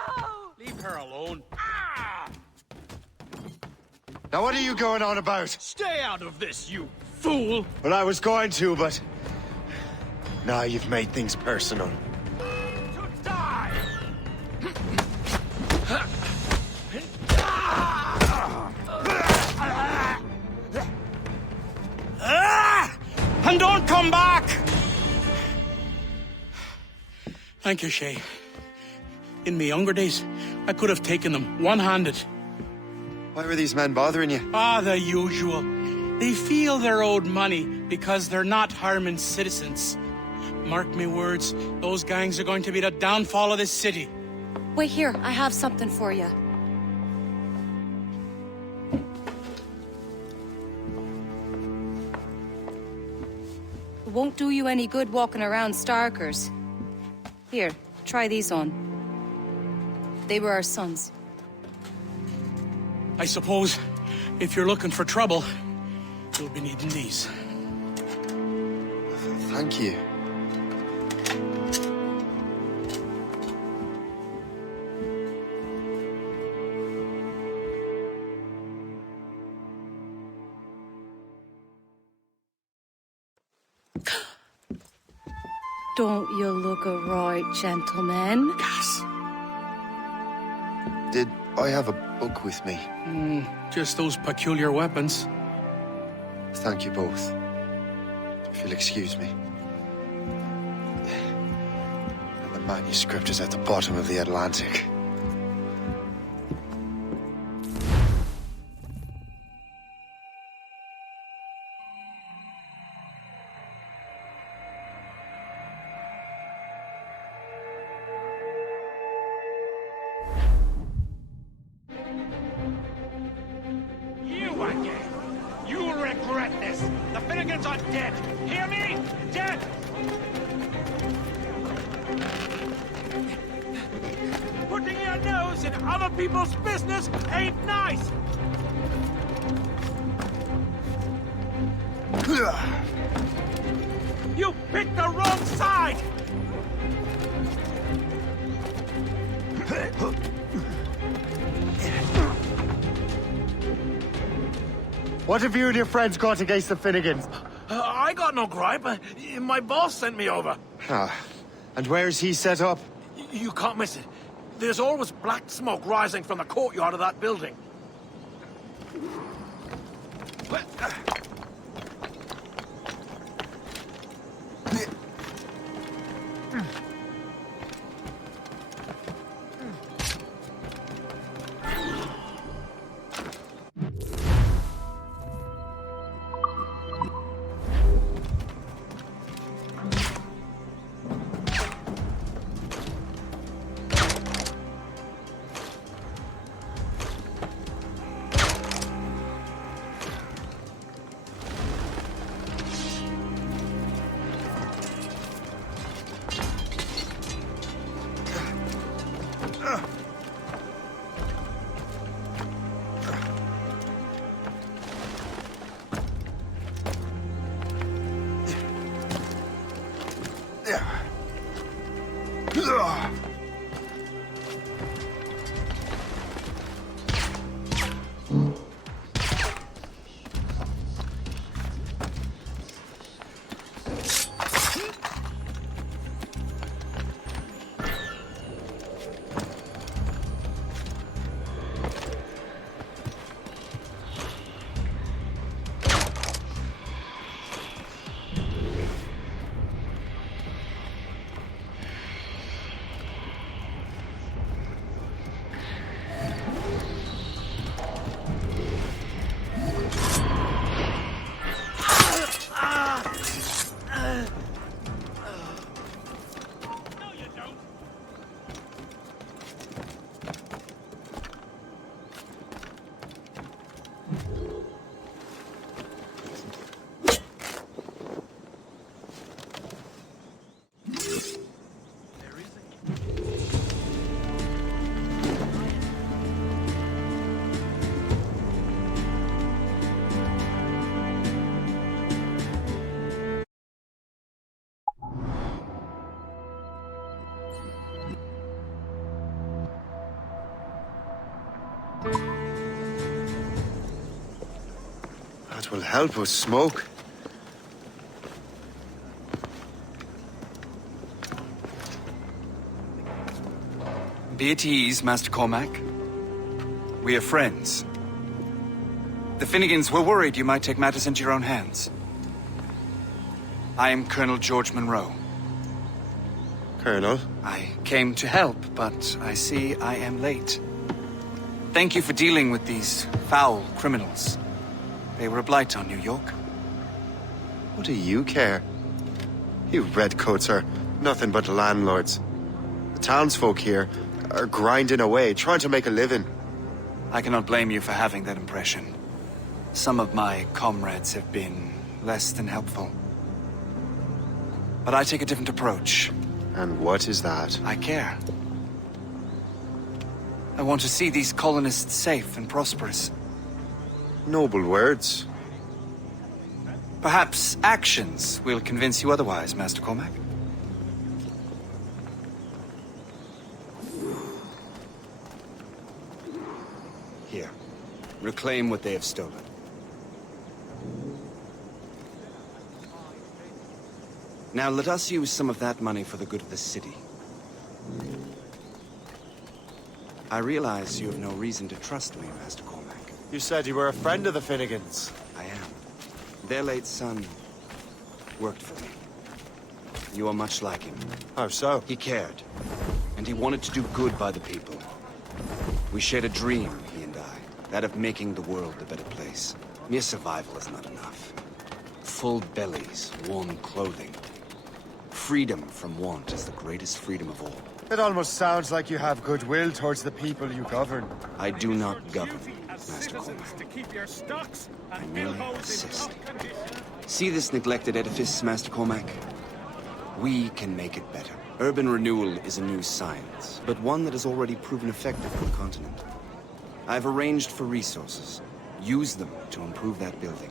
Ow! Leave her alone. Now what are you going on about? Stay out of this, you fool! Well, I was going to, but... Now you've made things personal. To die! And don't come back! Thank you, Shay. In my younger days, I could have taken them one-handed. Why were these men bothering you? Ah, the usual. They feel they're owed money because they're not harming citizens. Mark me words, those gangs are going to be the downfall of this city. Wait here, I have something for you. It won't do you any good walking around Starkers. Here, try these on. They were our sons. I suppose, if you're looking for trouble, you'll be needing these. Thank you. Don't you look a right gentleman? Gas. Did I have a book with me. Just those peculiar weapons. Thank you both. If you'll excuse me. And the manuscript is at the bottom of the Atlantic. You again! You'll regret this! The Finnegans are dead! Hear me? Dead! Putting your nose in other people's business ain't nice! You picked the wrong side! What have you and your friends got against the Finnegans? I got no gripe. My boss sent me over. And where's he set up? You can't miss it. There's always black smoke rising from the courtyard of that building. That will help us smoke. Be at ease, Master Cormac. We are friends. The Finnegans were worried you might take matters into your own hands. I am Colonel George Monroe. Colonel? I came to help, but I see I am late. Thank you for dealing with these foul criminals. They were a blight on New York. What do you care? You redcoats are nothing but landlords. The townsfolk here are grinding away, trying to make a living. I cannot blame you for having that impression. Some of my comrades have been less than helpful. But I take a different approach. And what is that? I care. I want to see these colonists safe and prosperous. Noble words. Perhaps actions will convince you otherwise, Master Cormac. Here. Reclaim what they have stolen. Now let us use some of that money for the good of the city. I realize you have no reason to trust me, Master Cormac. You said you were a friend of the Finnegans. I am. Their late son worked for me. You are much like him. How so? He cared, and he wanted to do good by the people. We shared a dream, he and I, that of making the world a better place. Mere survival is not enough. Full bellies, warm clothing. Freedom from want is the greatest freedom of all. It almost sounds like you have goodwill towards the people you govern. I do not govern, Master Cormac. To keep your stocks I and merely billholders in assist. top condition. See this neglected edifice, Master Cormac? We can make it better. Urban renewal is a new science, but one that has already proven effective on the continent. I've arranged for resources. Use them to improve that building.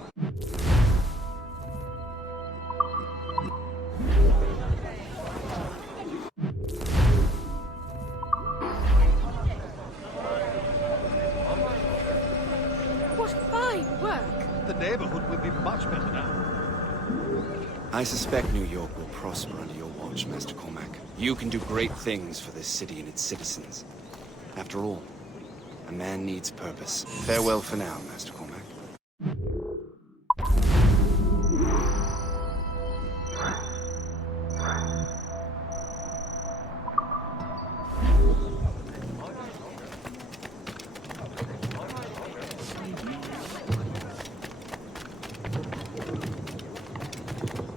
What fine work! The neighborhood will be much better now. I suspect New York will prosper under your watch, Master Cormac. You can do great things for this city and its citizens. After all, a man needs purpose. Farewell for now, Master Cormac.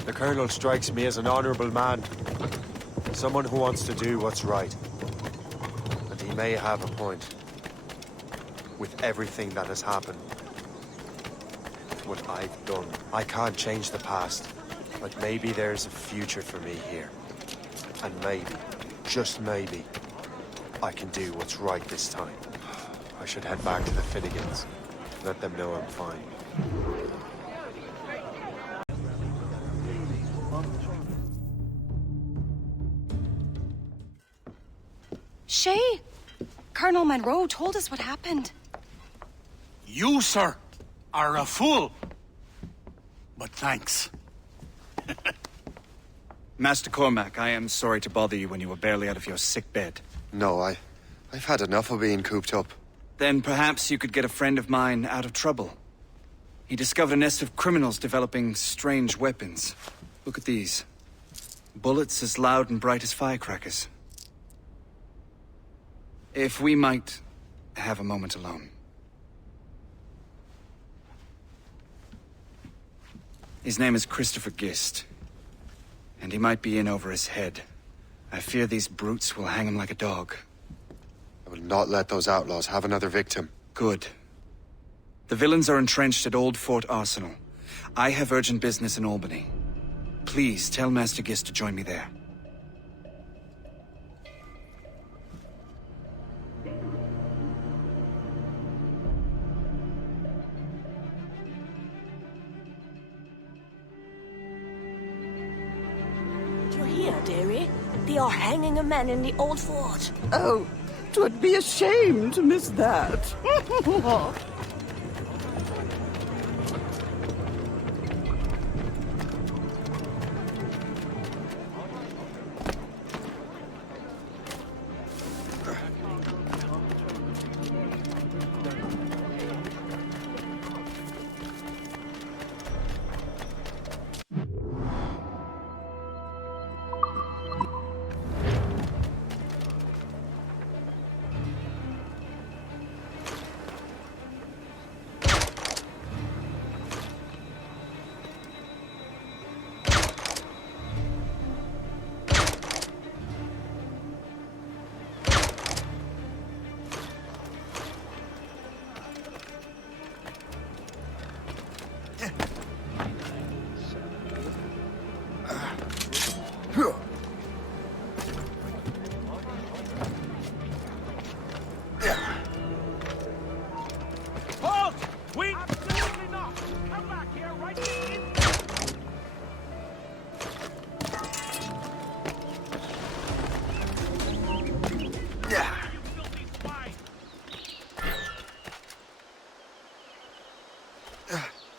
The Colonel strikes me as an honorable man. Someone who wants to do what's right. And he may have a point. With everything that has happened. What I've done. I can't change the past. But maybe there's a future for me here. And maybe, just maybe, I can do what's right this time. I should head back to the Finnegans. Let them know I'm fine. Shay! Colonel Monroe told us what happened. You, sir, are a fool. But thanks. Master Cormac, I am sorry to bother you when you were barely out of your sick bed. No, I've had enough of being cooped up. Then perhaps you could get a friend of mine out of trouble. He discovered a nest of criminals developing strange weapons. Look at these. Bullets as loud and bright as firecrackers. If we might have a moment alone. His name is Christopher Gist. And he might be in over his head. I fear these brutes will hang him like a dog. I will not let those outlaws have another victim. Good. The villains are entrenched at Old Fort Arsenal. I have urgent business in Albany. Please tell Master Gist to join me there. Do you hear, dearie? They are hanging a man in the old fort. Oh, 'twould be a shame to miss that. Halt! We... Absolutely not! Come back here right in...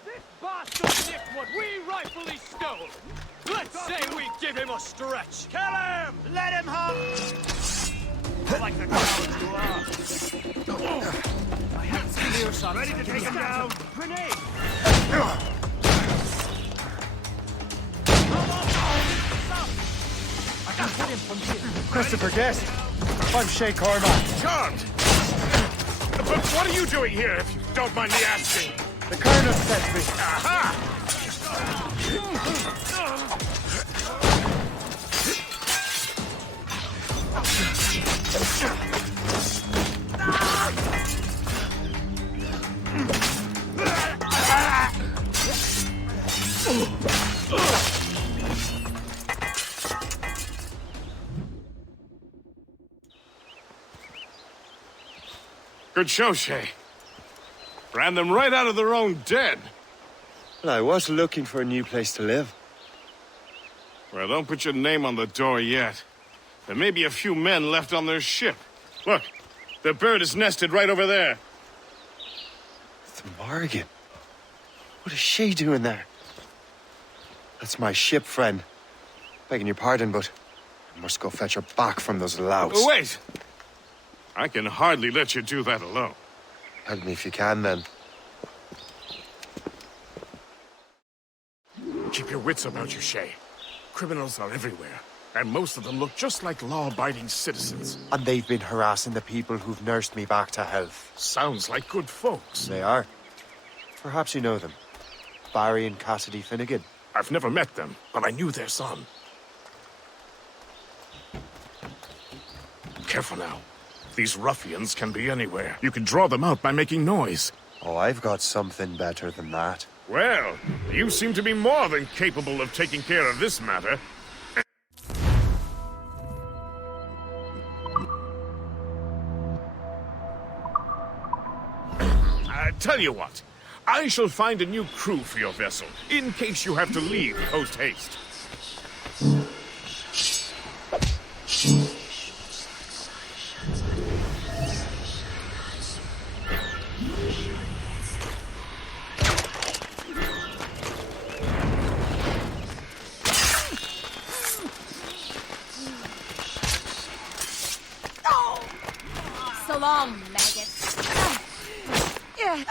This bastard nicked what we rightfully stole! Let's say we give him a stretch! Kill him! Let him have... Like the cowards you are. I haven't seen you, son. Ready to take him down. Grenade! I can't hit him from here. Christopher Guest. I'm Shay Cormac. Charmed! But what are you doing here, if you don't mind me asking? The Colonel sent me. Aha! Good show, Shay. Ran them right out of their own den. Well, I was looking for a new place to live. Well, don't put your name on the door yet. There may be a few men left on their ship. Look, the bird is nested right over there. The Morgan. What is she doing there? That's my ship, friend. Begging your pardon, but I must go fetch her back from those louts. Oh, wait! I can hardly let you do that alone. Help me if you can, then. Keep your wits about you, Shay. Criminals are everywhere, and most of them look just like law-abiding citizens. And they've been harassing the people who've nursed me back to health. Sounds like good folks. They are. Perhaps you know them. Barry and Cassidy Finnegan. I've never met them, but I knew their son. Careful now. These ruffians can be anywhere. You can draw them out by making noise. Oh, I've got something better than that. Well, you seem to be more than capable of taking care of this matter. Tell you what. I shall find a new crew for your vessel, in case you have to leave post-haste. So long, maggots. Yeah.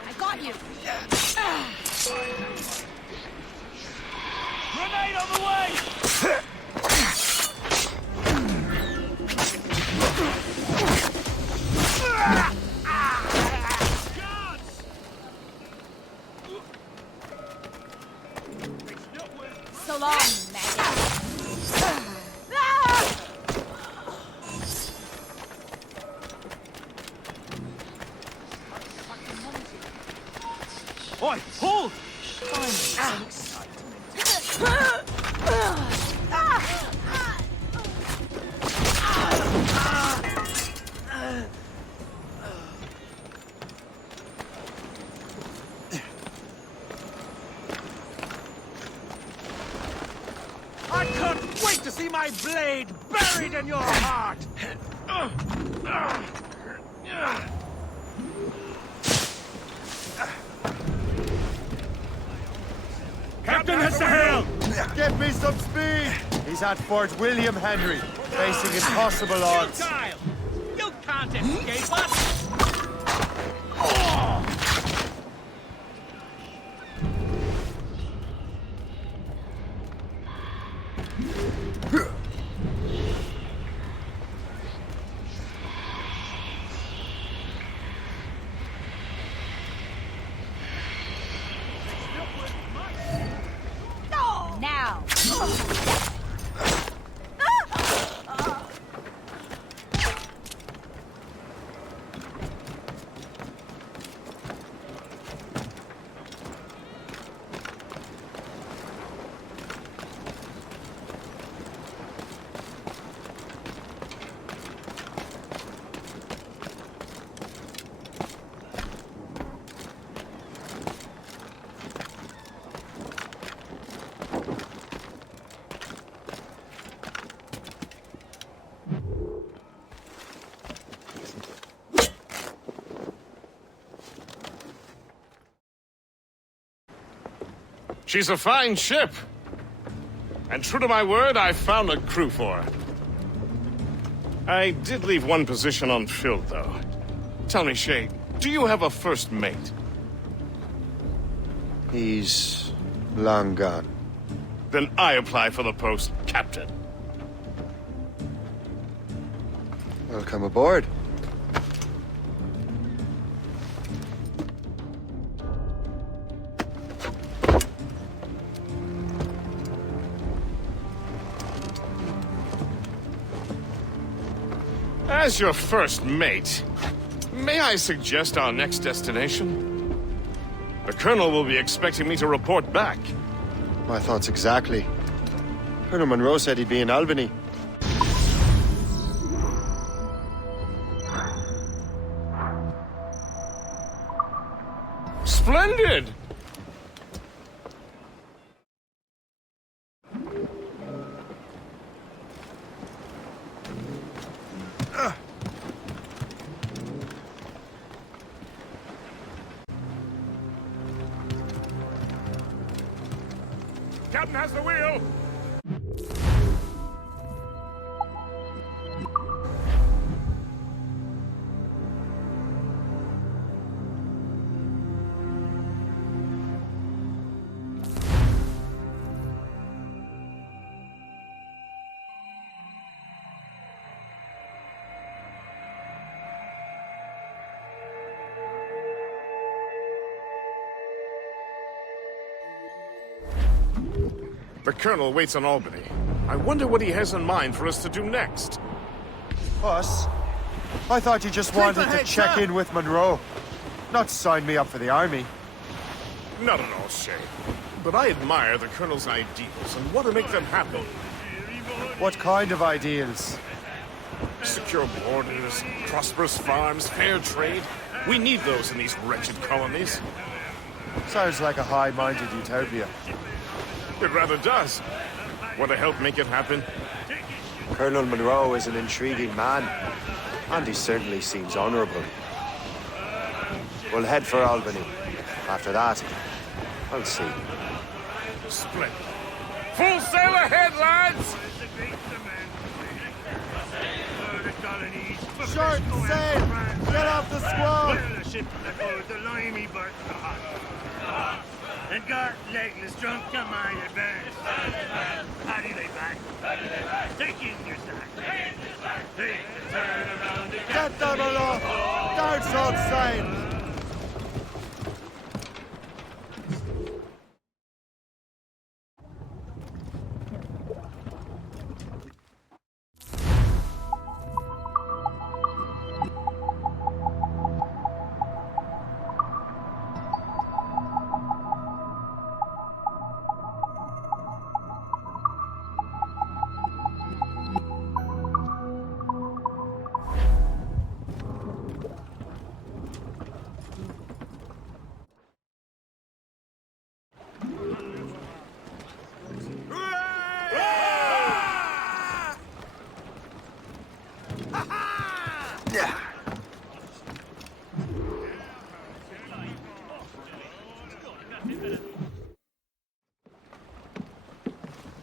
I got you! Grenade on the way! So long, maggot. Oi, hold! I can't wait to see my blade buried in your heart! Captain has the helm! Get me some speed! He's at Fort William Henry, facing impossible odds. Futile! You can't escape us! Now. She's a fine ship. And true to my word, I found a crew for her. I did leave one position unfilled, though. Tell me, Shay, do you have a first mate? He's long gone. Then I apply for the post, Captain. Welcome aboard. As your first mate, may I suggest our next destination? The Colonel will be expecting me to report back. My thoughts exactly. Colonel Monroe said he'd be in Albany. Splendid! Captain has the wheel! The Colonel waits on Albany. I wonder what he has in mind for us to do next. Us? I thought you just wanted to check in with Monroe. Not sign me up for the army. Not at all, Shay. But I admire the Colonel's ideals and want to make them happen. What kind of ideals? Secure borders, prosperous farms, fair trade. We need those in these wretched colonies. Sounds like a high-minded utopia. It rather does. Want to help make it happen? Colonel Monroe is an intriguing man, and he certainly seems honorable. We'll head for Albany. After that, I'll see. Splendid. Full sail ahead, lads! Short sail! Get off the squall! And got legless drunk to my advance. How do they back? Take in your sack. Take the turn around the Get down aloft! Down short sail!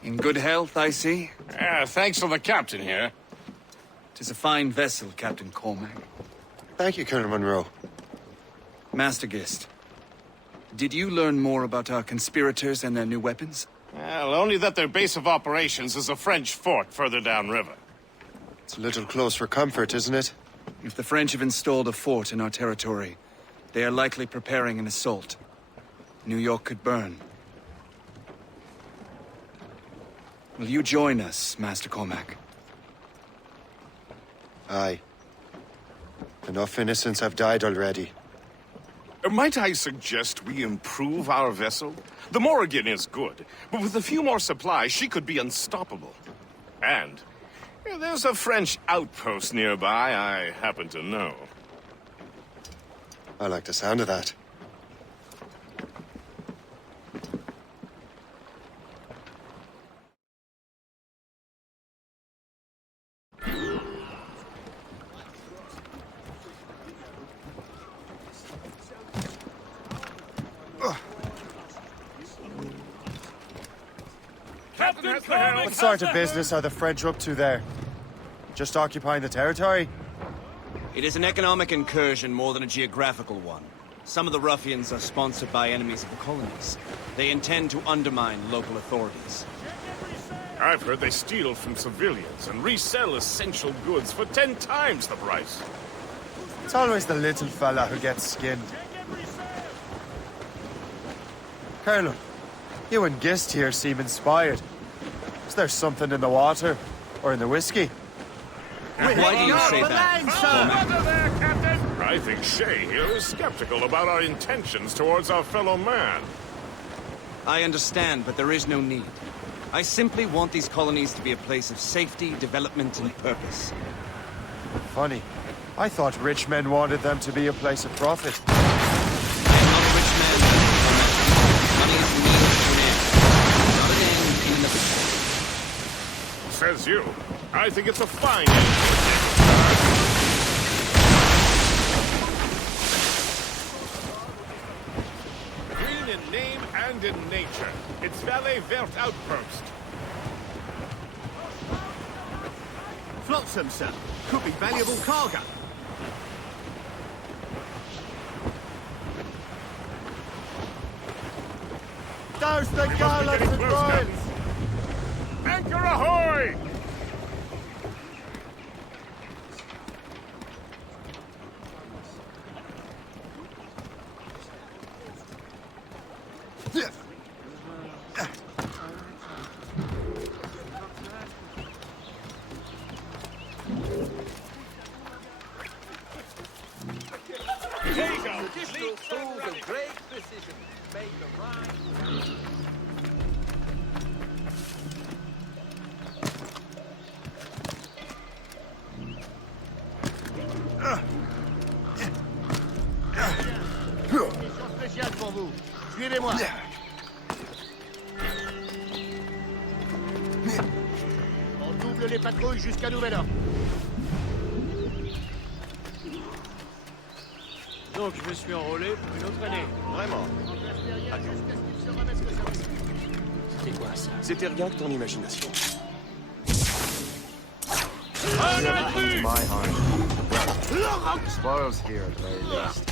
In good health, I see. Thanks to the captain here. 'Tis a fine vessel, Captain Cormac. Thank you, Colonel Monroe. Master Gist, did you learn more about our conspirators and their new weapons? Well, only that their base of operations is a French fort further downriver. It's a little close for comfort, isn't it? If the French have installed a fort in our territory, they are likely preparing an assault. New York could burn. Will you join us, Master Cormac? Aye. Enough innocents have died already. Might I suggest we improve our vessel? The Morrigan is good, but with a few more supplies, she could be unstoppable. And there's a French outpost nearby I happen to know. I like the sound of that. Captain has the helm. What sort of business are the French up to there? Just occupying the territory? It is an economic incursion more than a geographical one. Some of the ruffians are sponsored by enemies of the colonies. They intend to undermine local authorities. I've heard they steal from civilians and resell essential goods for 10 times the price. It's always the little fella who gets skinned. Colonel, you and Gist here seem inspired. Is there something in the water? Or in the whiskey? Why do you say that? There, Captain! I think Shay here is skeptical about our intentions towards our fellow man. I understand, but there is no need. I simply want these colonies to be a place of safety, development, and purpose. Funny. I thought rich men wanted them to be a place of profit. I am not a rich man. Money is the means to an end, not an end in and of itself. Says you. I think it's a fine Green in name and in nature. It's Valley Vert Outpost. Flotsam, sir. Could be valuable cargo. Douse the garlands and royals! Anchor ahoy! Suivez-moi. On double les patrouilles jusqu'à nouvel ordre. Donc je me suis enrôlé pour une autre année. Vraiment. C'était quoi ça? C'était rien que ton imagination. My heart. Spoils here at the very least.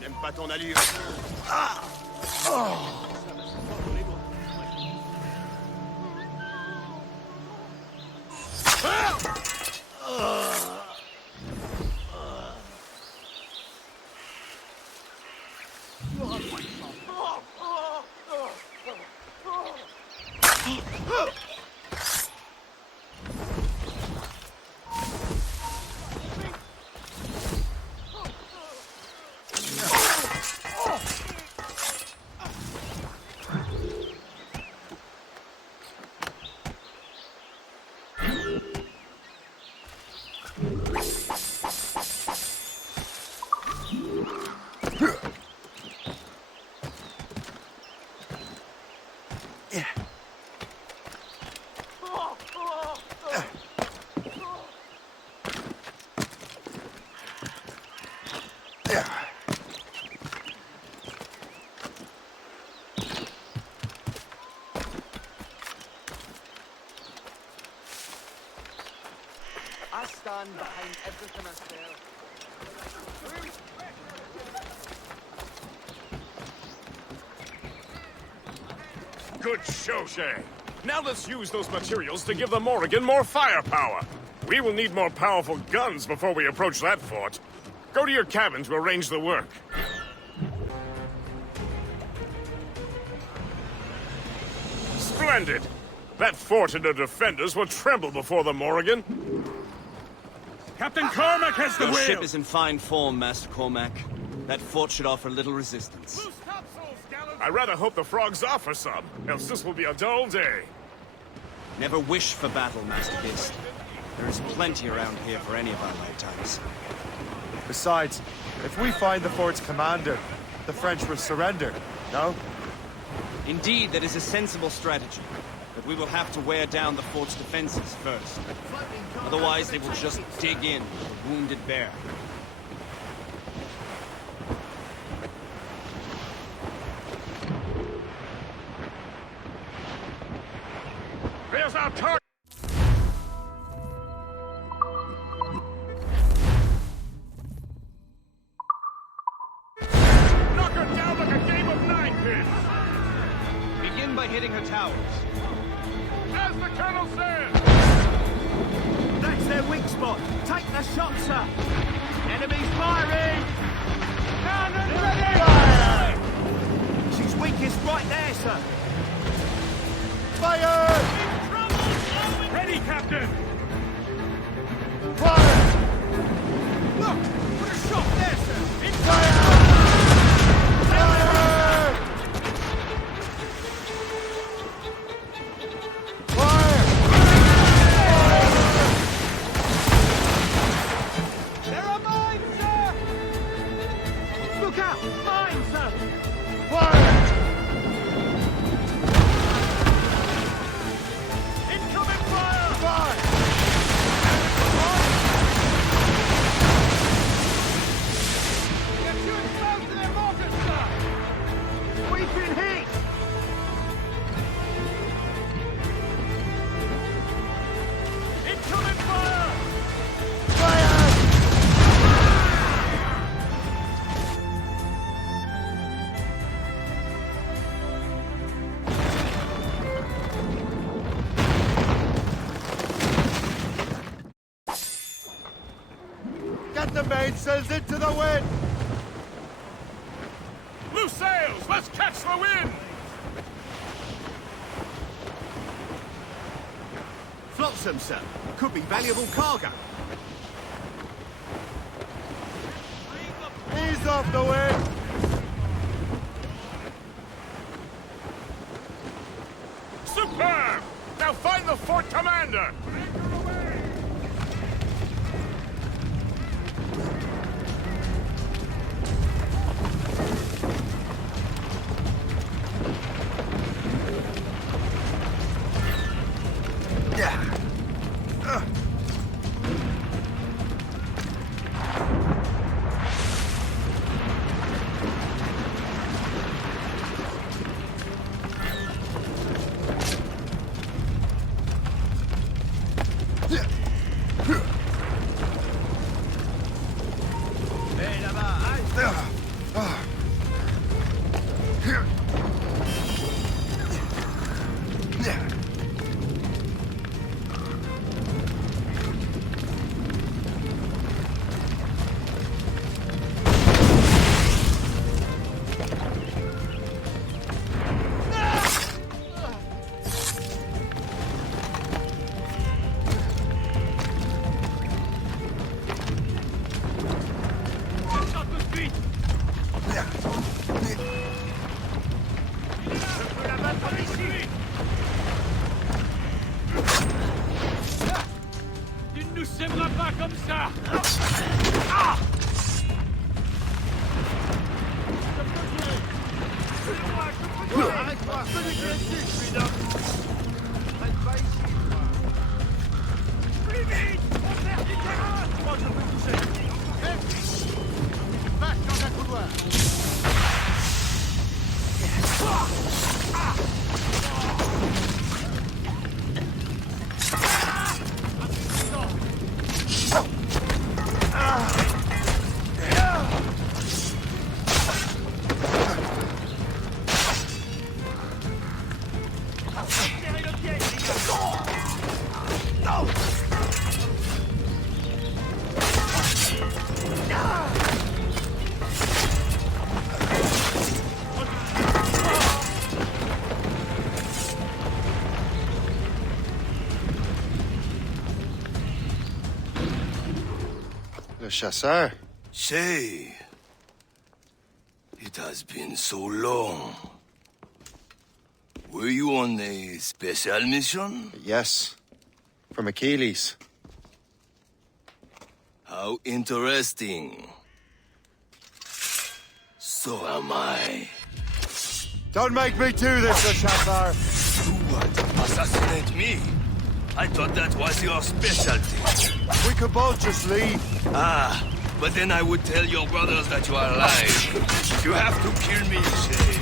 J'aime pas ton allure. I stand behind everything I say. Good show, Shay. Now let's use those materials to give the Morrigan more firepower. We will need more powerful guns before we approach that fort. Go to your cabin to arrange the work. Splendid! That fort and the defenders will tremble before the Morrigan. Captain Cormac has the Your wheel! ship is in fine form, Master Cormac. That fort should offer little resistance. I rather hope the frogs offer some, else this will be a dull day. Never wish for battle, Master Beast. There is plenty around here for any of our lifetimes. Besides, if we find the fort's commander, the French will surrender, no? Indeed, that is a sensible strategy. But we will have to wear down the fort's defenses first. Otherwise, they will just dig in with a wounded bear. There's our target! Knock her down like a game of ninepins! Begin by hitting her towers. As the Colonel says! That's their weak spot. Take the shot, sir. Enemies firing! Cannon ready! Fire! She's weakest right there, sir. Fire! Ready, Captain! Fire! Look! What a shot there, sir! It's Fire! There are mines, sir! Look out! Mines, sir! Fire! Incoming fire! Fire! They're too exposed to their mortars, sir! We've been hit! Incoming fire! Get the mainsails into the wind! Loose sails! Let's catch the wind! Flotsam, sir. Could be valuable cargo. Ease off the wind! Superb! Now find the fort commander! chasseur. Shay. It has been so long. Were you on a special mission? Yes. From Achilles. How interesting. So am I. Don't make me do this, Le Chasseur! Do what? Assassinate me? I thought that was your specialty. We could both just leave. Ah, but then I would tell your brothers that you are alive. You have to kill me, Shay.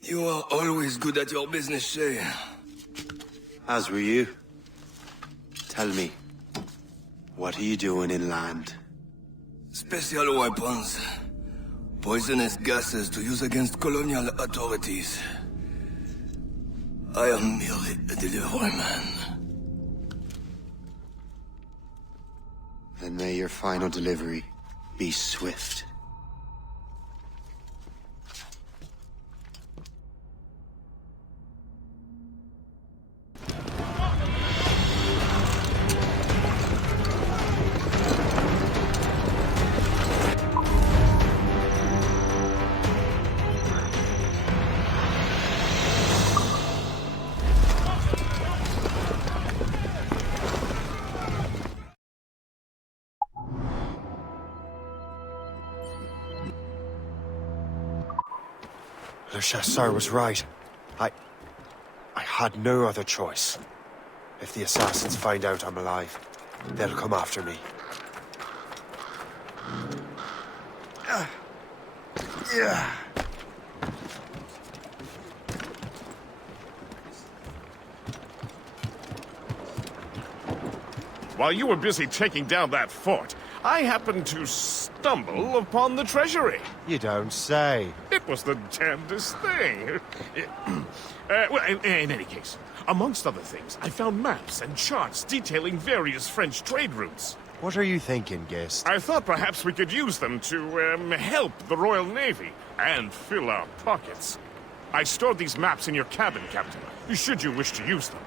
You are always good at your business, Shay. As were you. Tell me, what are you doing inland? Special weapons. Poisonous gases to use against colonial authorities. I am merely a delivery man. Then may your final delivery be swift. Le Chasseur was right. I had no other choice. If the assassins find out I'm alive, they'll come after me. Yeah. While you were busy taking down that fort, I happened to stumble upon the treasury. You don't say. It was the damnedest thing. Well, in any case, amongst other things, I found maps and charts detailing various French trade routes. What are you thinking, Gist? I thought perhaps we could use them to, help the Royal Navy and fill our pockets. I stored these maps in your cabin, Captain, should you wish to use them.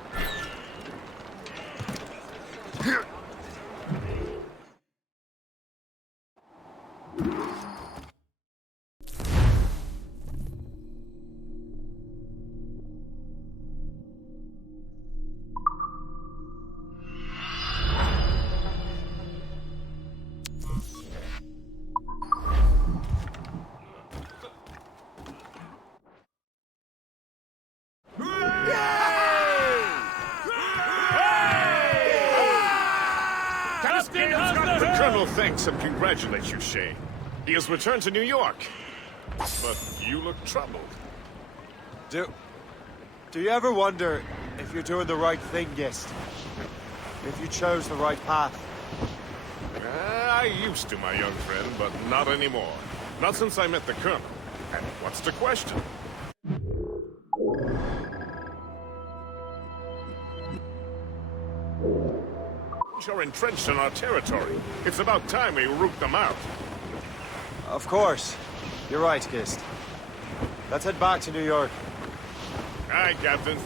The Colonel thanks and congratulates you, Shay. He has returned to New York. But you look troubled. Do you ever wonder if you're doing the right thing, Gist? If you chose the right path? I used to, my young friend, but not anymore. Not since I met the Colonel. And what's the question? You're entrenched in our territory. It's about time we root them out. Of course. You're right, Gist. Let's head back to New York. Aye, Captain.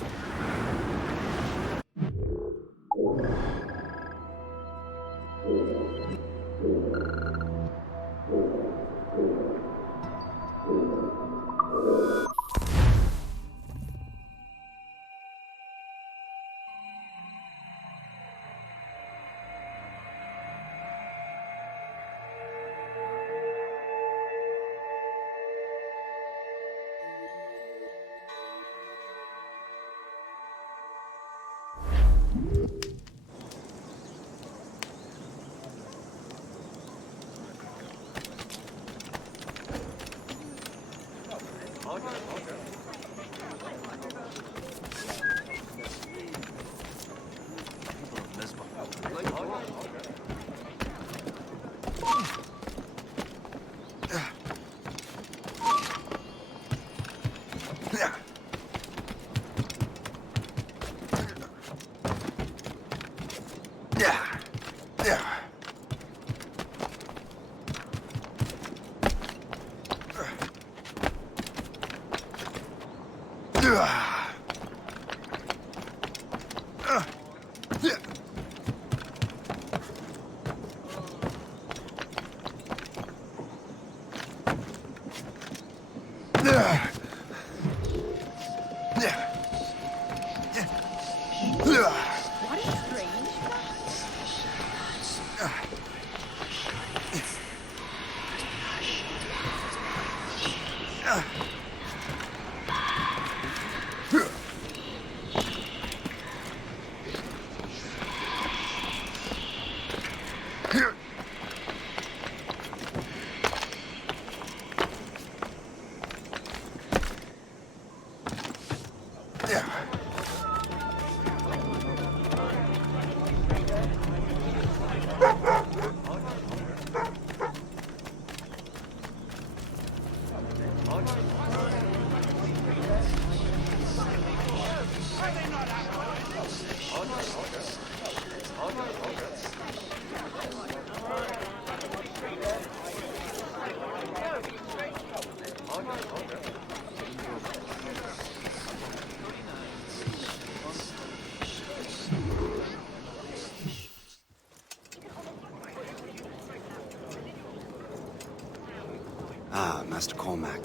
Master Cormac.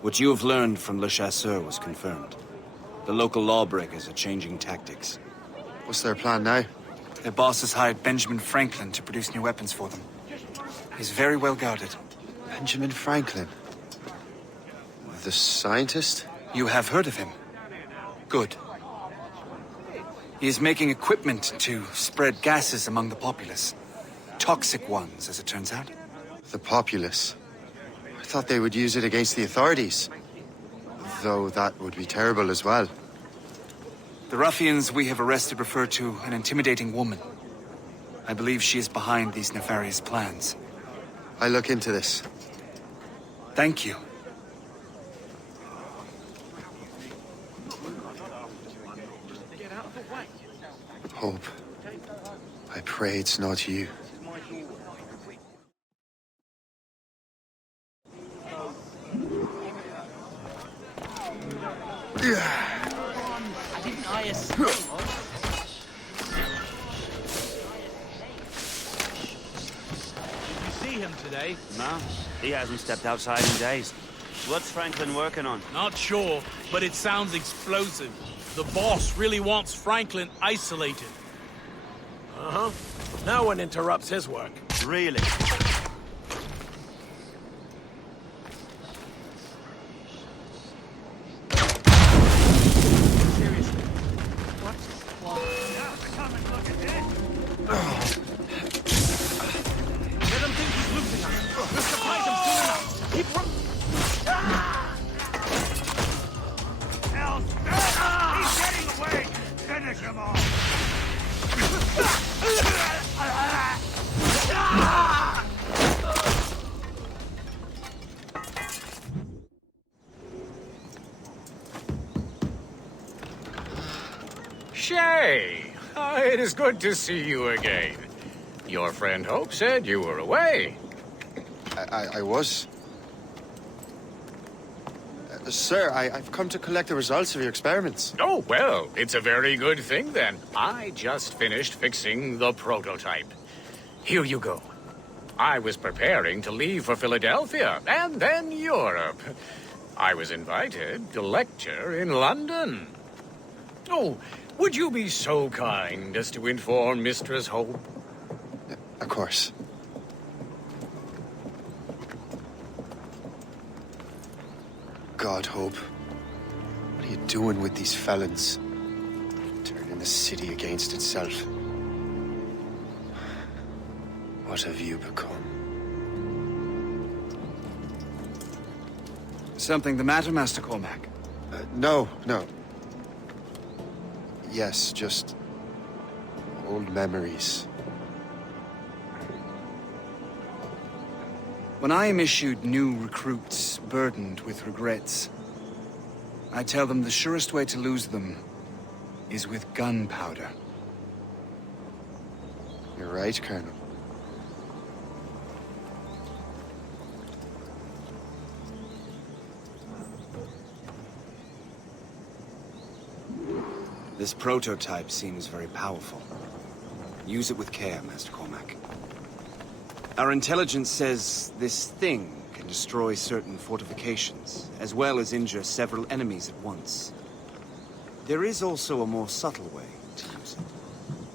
What you have learned from Le Chasseur was confirmed. The local lawbreakers are changing tactics. What's their plan now? Their boss has hired Benjamin Franklin to produce new weapons for them. He's very well guarded. Benjamin Franklin? The scientist? You have heard of him? Good. He is making equipment to spread gases among the populace. Toxic ones, as it turns out. The populace? I thought they would use it against the authorities. Though that would be terrible as well. The ruffians we have arrested refer to an intimidating woman. I believe she is behind these nefarious plans. I'll look into this. Thank you. Hope. I pray it's not you. Today? No, he hasn't stepped outside in days. What's Franklin working on? Not sure, but it sounds explosive. The boss really wants Franklin isolated. Uh-huh. No one interrupts his work. Really? Seriously. What? Now to come and look at this. Let him think he's losing us. We'll surprise him soon enough. Keep running. He's getting away. Finish him off. Shay! It is good to see you again. Your friend Hope said you were away. I was. Sir, I've come to collect the results of your experiments. Oh, well, it's a very good thing then. I just finished fixing the prototype. Here you go. I was preparing to leave for Philadelphia and then Europe. I was invited to lecture in London. Oh, would you be so kind as to inform Mistress Hope? Of course. God, Hope. What are you doing with these felons? Turning the city against itself. What have you become? Something the matter, Master Cormac? No. Yes, just old memories. When I am issued new recruits burdened with regrets, I tell them the surest way to lose them is with gunpowder. You're right, Colonel. This prototype seems very powerful. Use it with care, Master Cormac. Our intelligence says this thing can destroy certain fortifications, as well as injure several enemies at once. There is also a more subtle way to use it.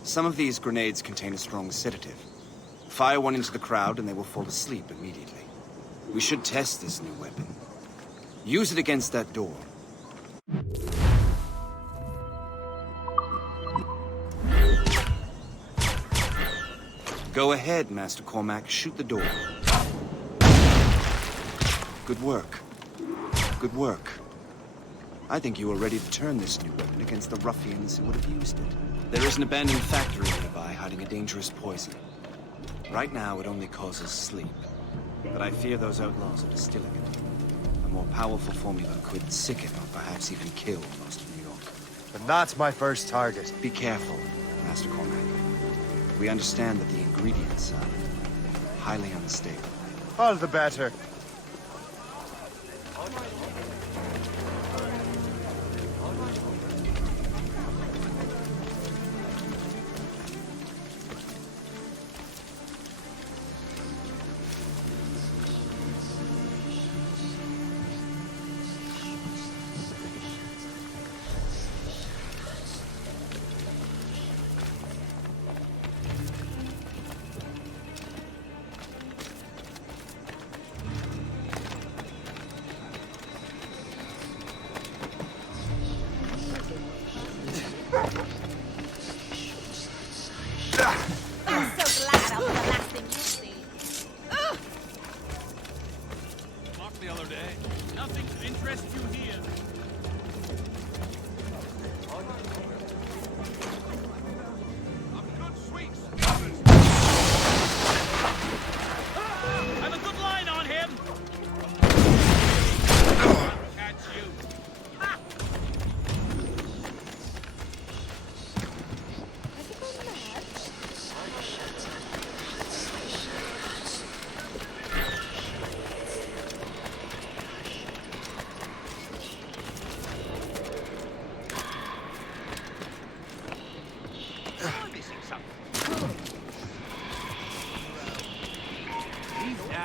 Some of these grenades contain a strong sedative. Fire one into the crowd and they will fall asleep immediately. We should test this new weapon. Use it against that door. Go ahead, Master Cormac. Shoot the door. Good work. Good work. I think you are ready to turn this new weapon against the ruffians who would have used it. There is an abandoned factory nearby hiding a dangerous poison. Right now, it only causes sleep. But I fear those outlaws are distilling it. A more powerful formula could sicken or perhaps even kill most of New York. And that's my first target. Be careful, Master Cormac. We understand that the ingredients are highly unstable. All the better.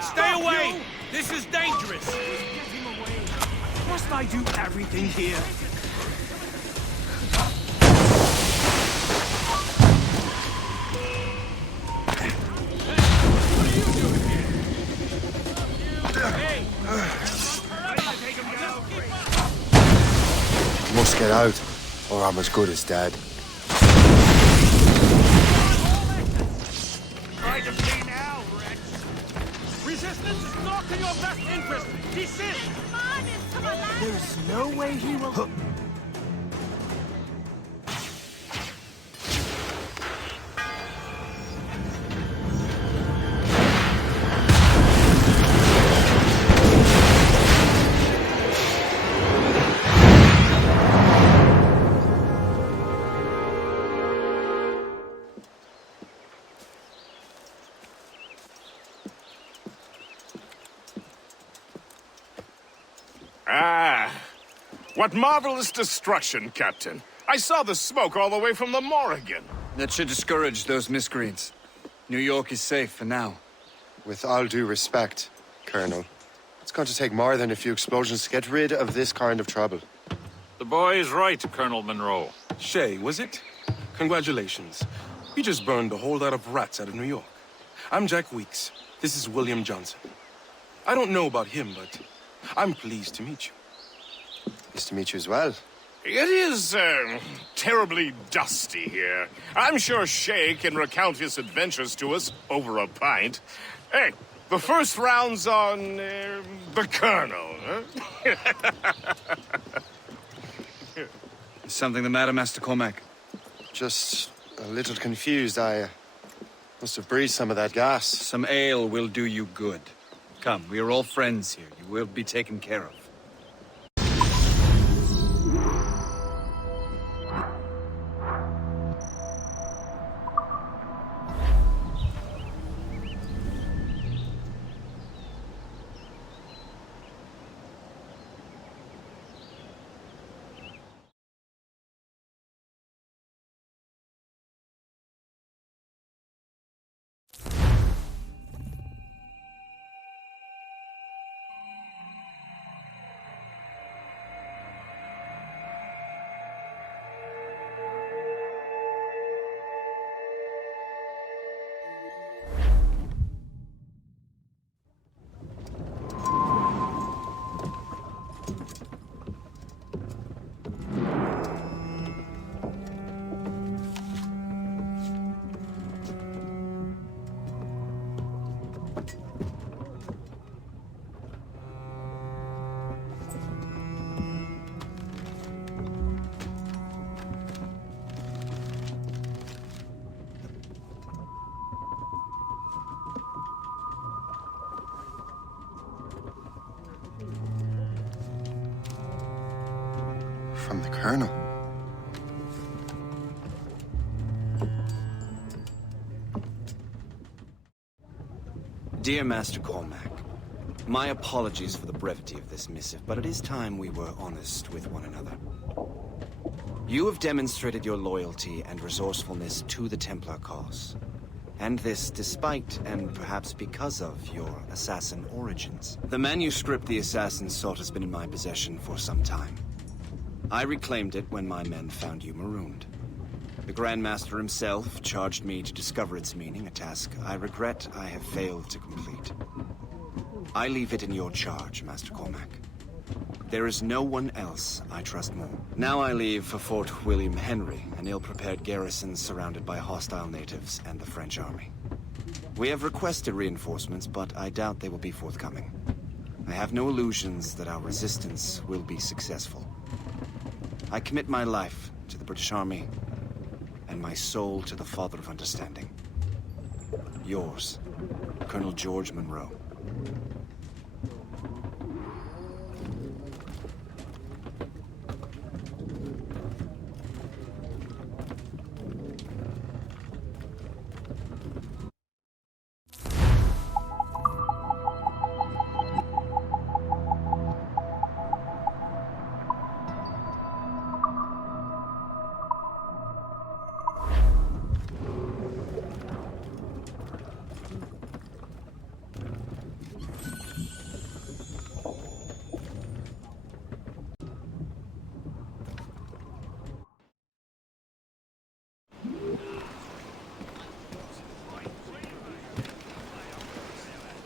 Stay away! This is dangerous! Must I do everything here? Must get out, or I'm as good as dead. Try to flee now, wretch! Resistance is not in your best interest! Desist! There's no way he will... What marvelous destruction, Captain. I saw the smoke all the way from the Morrigan. That should discourage those miscreants. New York is safe for now. With all due respect, Colonel, it's going to take more than a few explosions to get rid of this kind of trouble. The boy is right, Colonel Monroe. Shay, was it? Congratulations. You just burned a whole lot of rats out of New York. I'm Jack Weeks. This is William Johnson. I don't know about him, but I'm pleased to meet you. Nice to meet you as well. It is, terribly dusty here. I'm sure Shay can recount his adventures to us over a pint. Hey, the first round's on, the Colonel, huh? Is something the matter, Master Cormac? Just a little confused. I must have breathed some of that gas. Some ale will do you good. Come, we are all friends here. You will be taken care of. From the Colonel. Dear Master Cormac, my apologies for the brevity of this missive, but it is time we were honest with one another. You have demonstrated your loyalty and resourcefulness to the Templar cause. And this despite, and perhaps because of, your assassin origins. The manuscript the assassin sought has been in my possession for some time. I reclaimed it when my men found you marooned. The Grand Master himself charged me to discover its meaning, a task I regret I have failed to complete. I leave it in your charge, Master Cormac. There is no one else I trust more. Now I leave for Fort William Henry, an ill-prepared garrison surrounded by hostile natives and the French army. We have requested reinforcements, but I doubt they will be forthcoming. I have no illusions that our resistance will be successful. I commit my life to the British Army, and my soul to the Father of Understanding. Yours, Colonel George Monroe.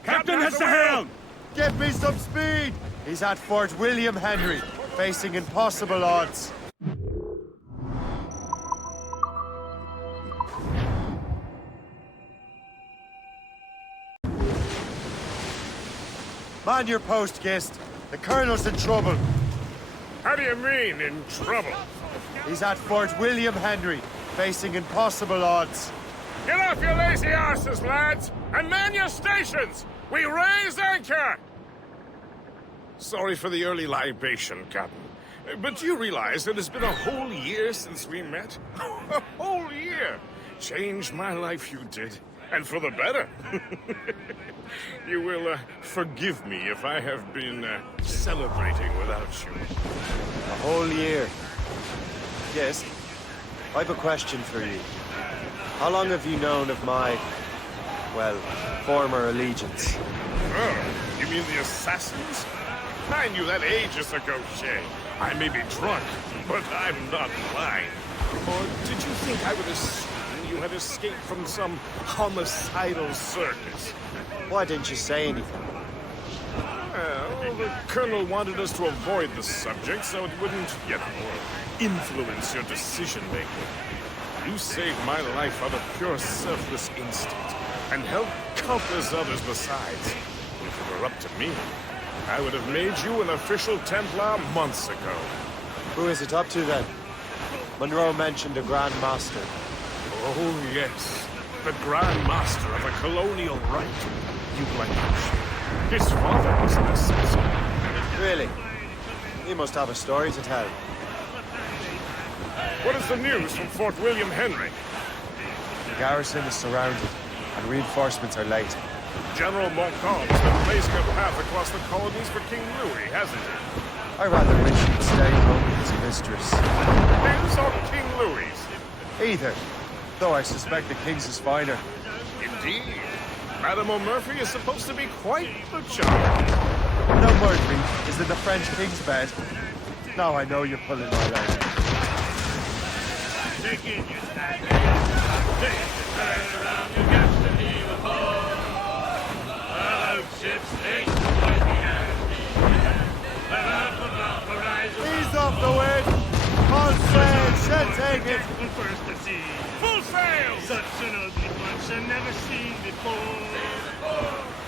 Captain has the helm! Give me some speed! He's at Fort William Henry, facing impossible odds. Man your post, Gist. The Colonel's in trouble. How do you mean, in trouble? He's at Fort William Henry, facing impossible odds. Get off your lazy arses, lads, and man your stations! We raise anchor! Sorry for the early libation, Captain. But you realize it has been a whole year since we met? A whole year! Changed my life, you did. And for the better. You will forgive me if I have been celebrating without you. A whole year. Yes. I have a question for you. How long have you known of my, well, former allegiance? Oh, you mean the Assassins? I knew that ages ago, Shay. I may be drunk, but I'm not blind. Or did you think I would assume you had escaped from some homicidal circus? Why didn't you say anything? Well, the Colonel wanted us to avoid the subject so it wouldn't, influence your decision-making. You saved my life out of pure selfless instinct, and helped countless others besides. If it were up to me, I would have made you an official Templar months ago. Who is it up to, then? Monroe mentioned a Grand Master. Oh, yes. The Grand Master of a colonial rite. You'd like to share. His father was an assassin. Really? He must have a story to tell. What is the news from Fort William Henry? The garrison is surrounded, and reinforcements are late. General Montcalm's been blazing a path across the colonies for King Louis, hasn't he? I rather wish he'd stay home with his mistress. His or King Louis? Either, though I suspect the King's is finer. Indeed. Madame O'Murphy is supposed to be quite the charm. No Murphy is in the French King's bed. Now I know you're pulling my leg. Take in your time. Take the turn around. You got to leave a hole. All ships, take the boys behind me. Up above horizon. Ease off the wind. All sail, should take it. First to sea. Full sail! Such an ugly bunch I've never seen before.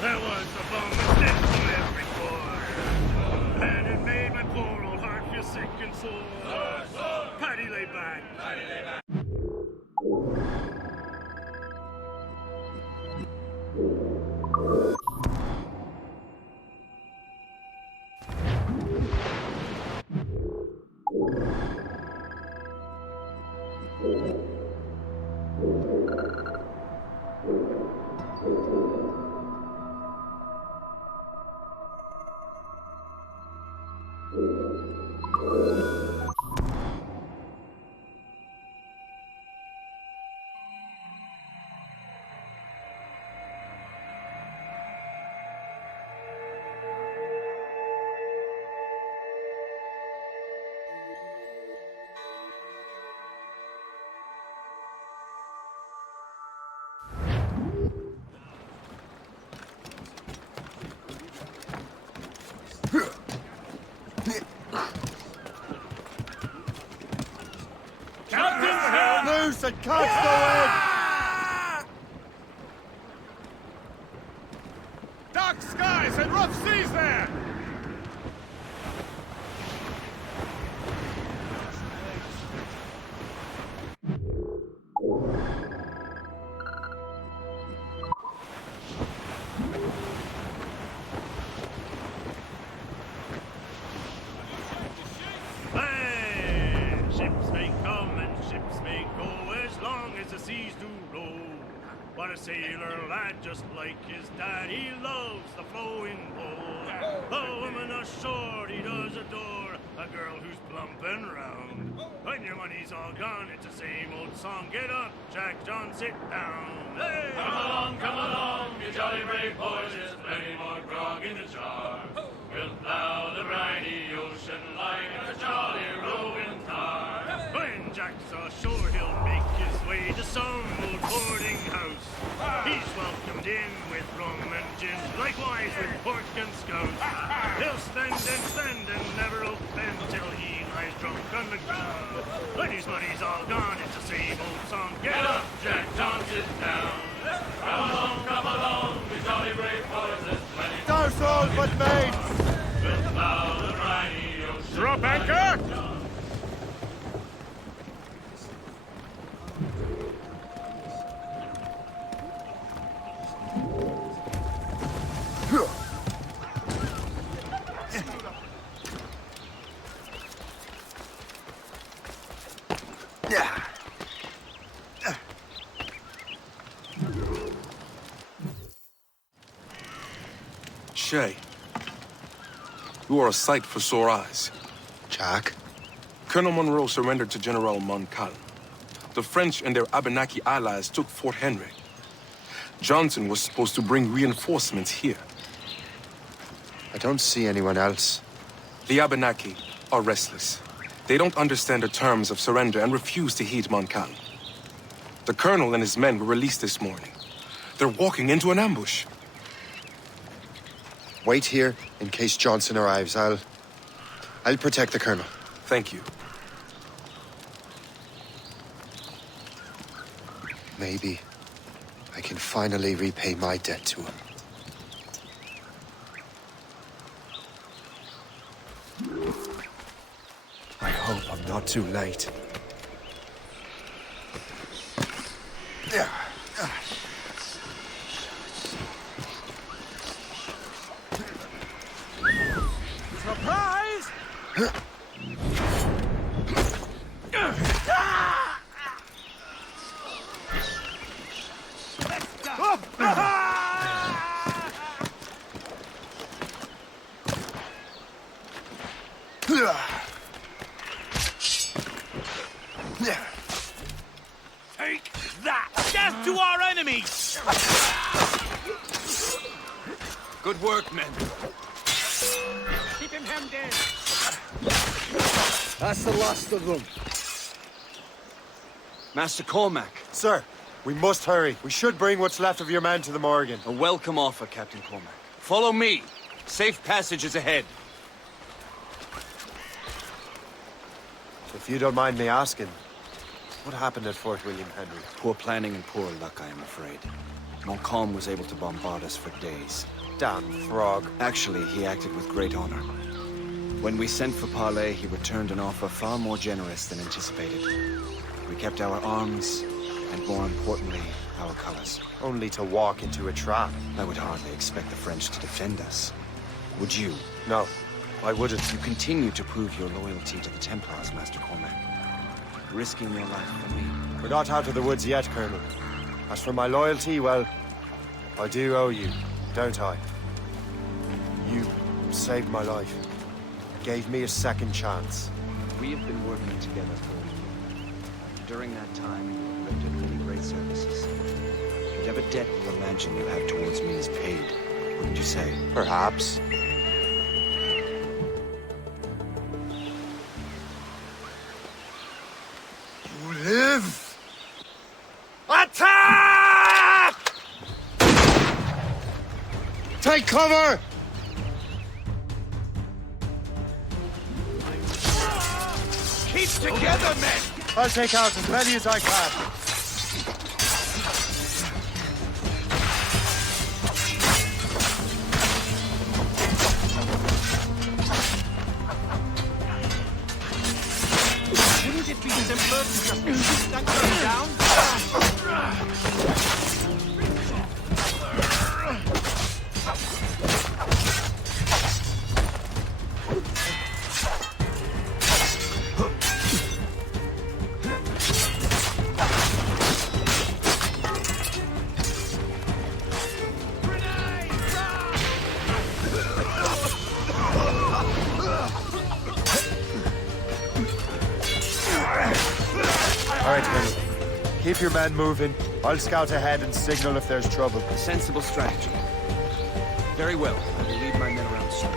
That was the bombest death from every corps. And it made my poor old heart feel sick and sore. Paddy lay back. Paddy lay back. Loose and catch the wind! Dark skies and rough seas there! Ships may come and ships may go as long as the seas do roll. But a sailor lad just like his dad, he loves the flowing bowl. The woman ashore he does adore, a girl who's plump and round. When your money's all gone, it's the same old song. Get up, Jack John, sit down. Hey! Come along, you jolly brave boys, there's plenty more grog in the jar. We'll plow the briny ocean like a jolly roving tar. When Jack's ashore, he'll make his way to some old boarding house. He's welcomed in with rum and gin, likewise with pork and scout. He'll spend and never offend till he lies drunk on the ground. When his money's all gone, it's the same old song. Get up, Jack John, sit down. Come along, we jolly brave boys, there's plenty. Douse all but mates! We'll plow the briny ocean. Drop anchor! Shay, you are a sight for sore eyes. Jack? Colonel Monroe surrendered to General Montcalm. The French and their Abenaki allies took Fort Henry. Johnson was supposed to bring reinforcements here. I don't see anyone else. The Abenaki are restless. They don't understand the terms of surrender and refuse to heed Montcalm. The colonel and his men were released this morning. They're walking into an ambush. Wait here in case Johnson arrives. I'll protect the colonel. Thank you. Maybe I can finally repay my debt to him. I hope I'm not too late. Surprise! Take that! Death to our enemies! Good work, men. Keep him hemmed in. That's the last of them. Master Cormac. Sir, we must hurry. We should bring what's left of your men to the Morgan. A welcome offer, Captain Cormac. Follow me. Safe passage is ahead. If you don't mind me asking, what happened at Fort William Henry? Poor planning and poor luck, I am afraid. Montcalm was able to bombard us for days. Damn frog. Actually, he acted with great honor. When we sent for parley, he returned an offer far more generous than anticipated. We kept our arms, and more importantly, our colors. Only to walk into a trap. I would hardly expect the French to defend us. Would you? No, I wouldn't. You continue to prove your loyalty to the Templars, Master Cormac. risking your life for me. We're not out of the woods yet, Colonel. As for my loyalty, well, I do owe you, don't I? You saved my life. Gave me a second chance. We have been working together for a year. During that time, you have rendered many great services. Whatever debt you imagine you have towards me is paid, wouldn't you say? Perhaps. You live! Attack! Take cover! Keep together, men! I'll take out as many as I can. Wouldn't it be simpler to just shoot that gun down? All right, Colonel. Keep your men moving. I'll scout ahead and signal if there's trouble. A sensible strategy. Very well. I will lead my men around soon.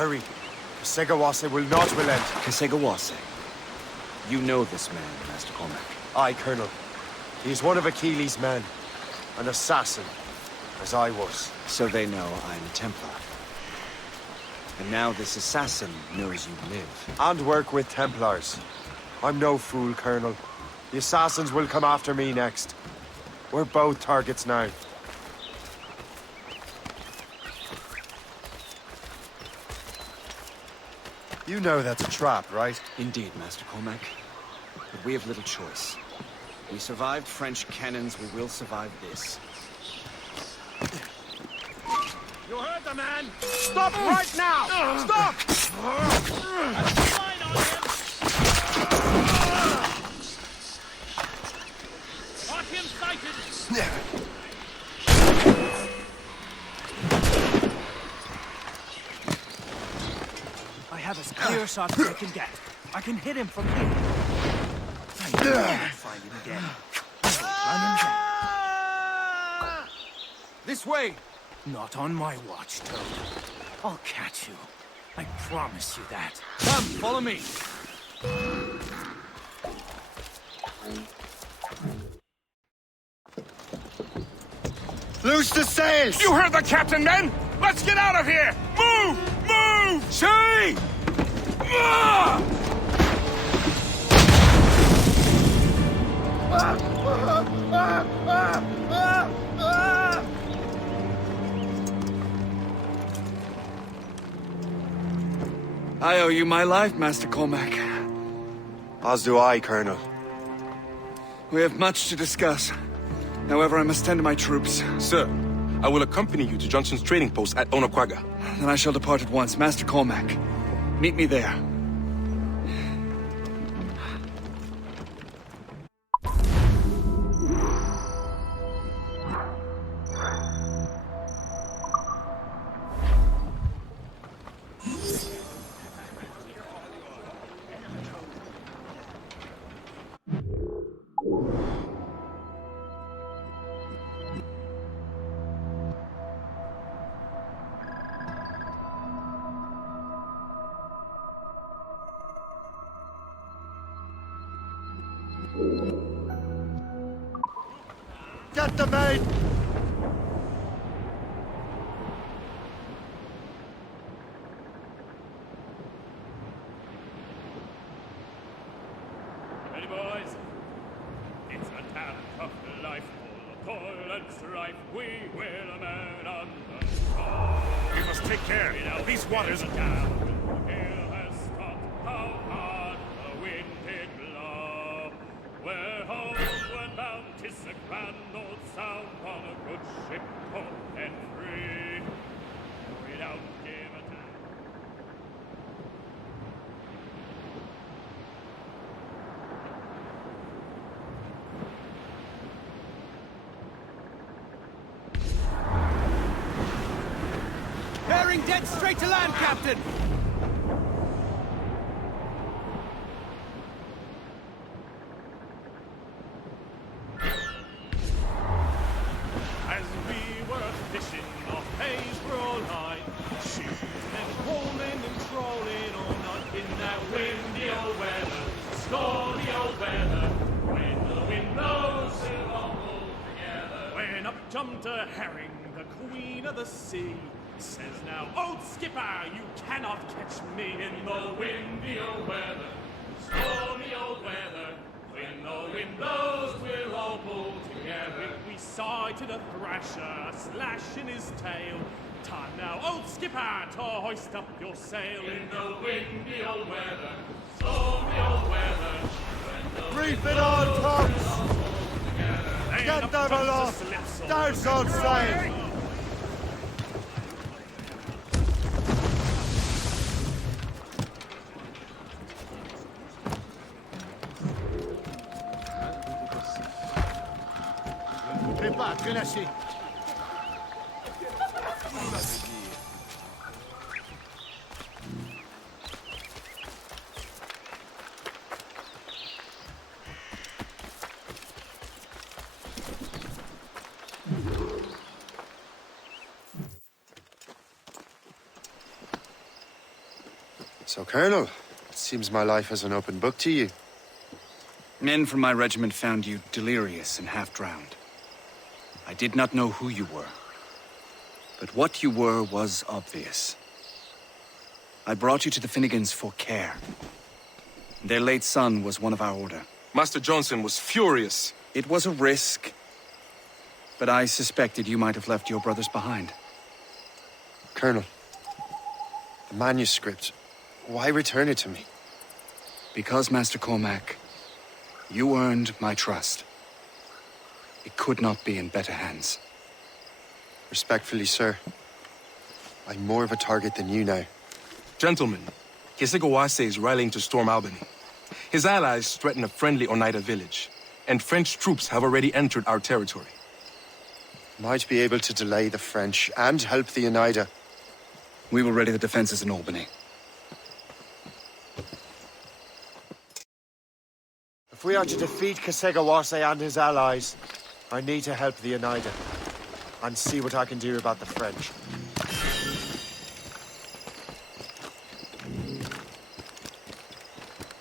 Hurry. Kasegawase will not relent. Kasegawase? You know this man, Master Cormac. Aye, Colonel. He is one of Achilles' men. An assassin, as I was. So they know I'm a Templar. And now this assassin knows you live. And work with Templars. I'm no fool, Colonel. The assassins will come after me next. We're both targets now. You know that's a trap, right? Indeed, Master Cormac. But we have little choice. We survived French cannons, we will survive this. You heard the man! Stop right now! Stop! Got him sighted! I have as clear a shot as I can get. I can hit him from here. I can't find him again. Run him down. This way! Not on my watch, Toad. I'll catch you. I promise you that. Come, follow me. Loose the sails! You heard the captain, men! Let's get out of here! Move! Move! Shay! I owe you my life, Master Cormac. As do I, Colonel. We have much to discuss. However, I must tend to my troops. Sir, I will accompany you to Johnson's trading post at Onakwaga. Then I shall depart at once. Master Cormac, meet me there. Get the maid! Ready, boys? It's a town of life, full of toil and strife. We will a man on the shore. We must take care. These waters are down. The gale has stopped. How hard the wind did blow. Where homeward bound, 'tis a grand old sound on a good ship, home and free. We don't give a damn. Bearing dead straight to land, Captain! As we were fishing off Haysborough line, shooting and hauling and trolling all night in that windy old weather, stormy old weather. When the wind blows, we'll all pull together. When up jumped a herring, the queen of the sea, says now, old skipper, you cannot catch me in the windy old weather, stormy old weather. When the wind blows, we'll all pull together. We sighted a thrasher, a slash in his tail. Time now, old skipper, to hoist up your sail. In the windy old weather, stormy old weather. Reef it on, tops! Get them aloft! Down on sail! Relâchez. So, Colonel, it seems my life is an open book to you. Men from my regiment found you delirious and half-drowned. I did not know who you were, but what you were was obvious. I brought you to the Finnegans for care. Their late son was one of our order. Master Johnson was furious. It was a risk, but I suspected you might have left your brothers behind. Colonel, the manuscript, why return it to me? Because, Master Cormac, you earned my trust. It could not be in better hands. Respectfully, sir. I'm more of a target than you now. Gentlemen, Kesegawase is rallying to storm Albany. His allies threaten a friendly Oneida village, and French troops have already entered our territory. Might be able to delay the French and help the Oneida. We will ready the defenses in Albany. If we are to defeat Kesegawase and his allies, I need to help the Oneida. And see what I can do about the French.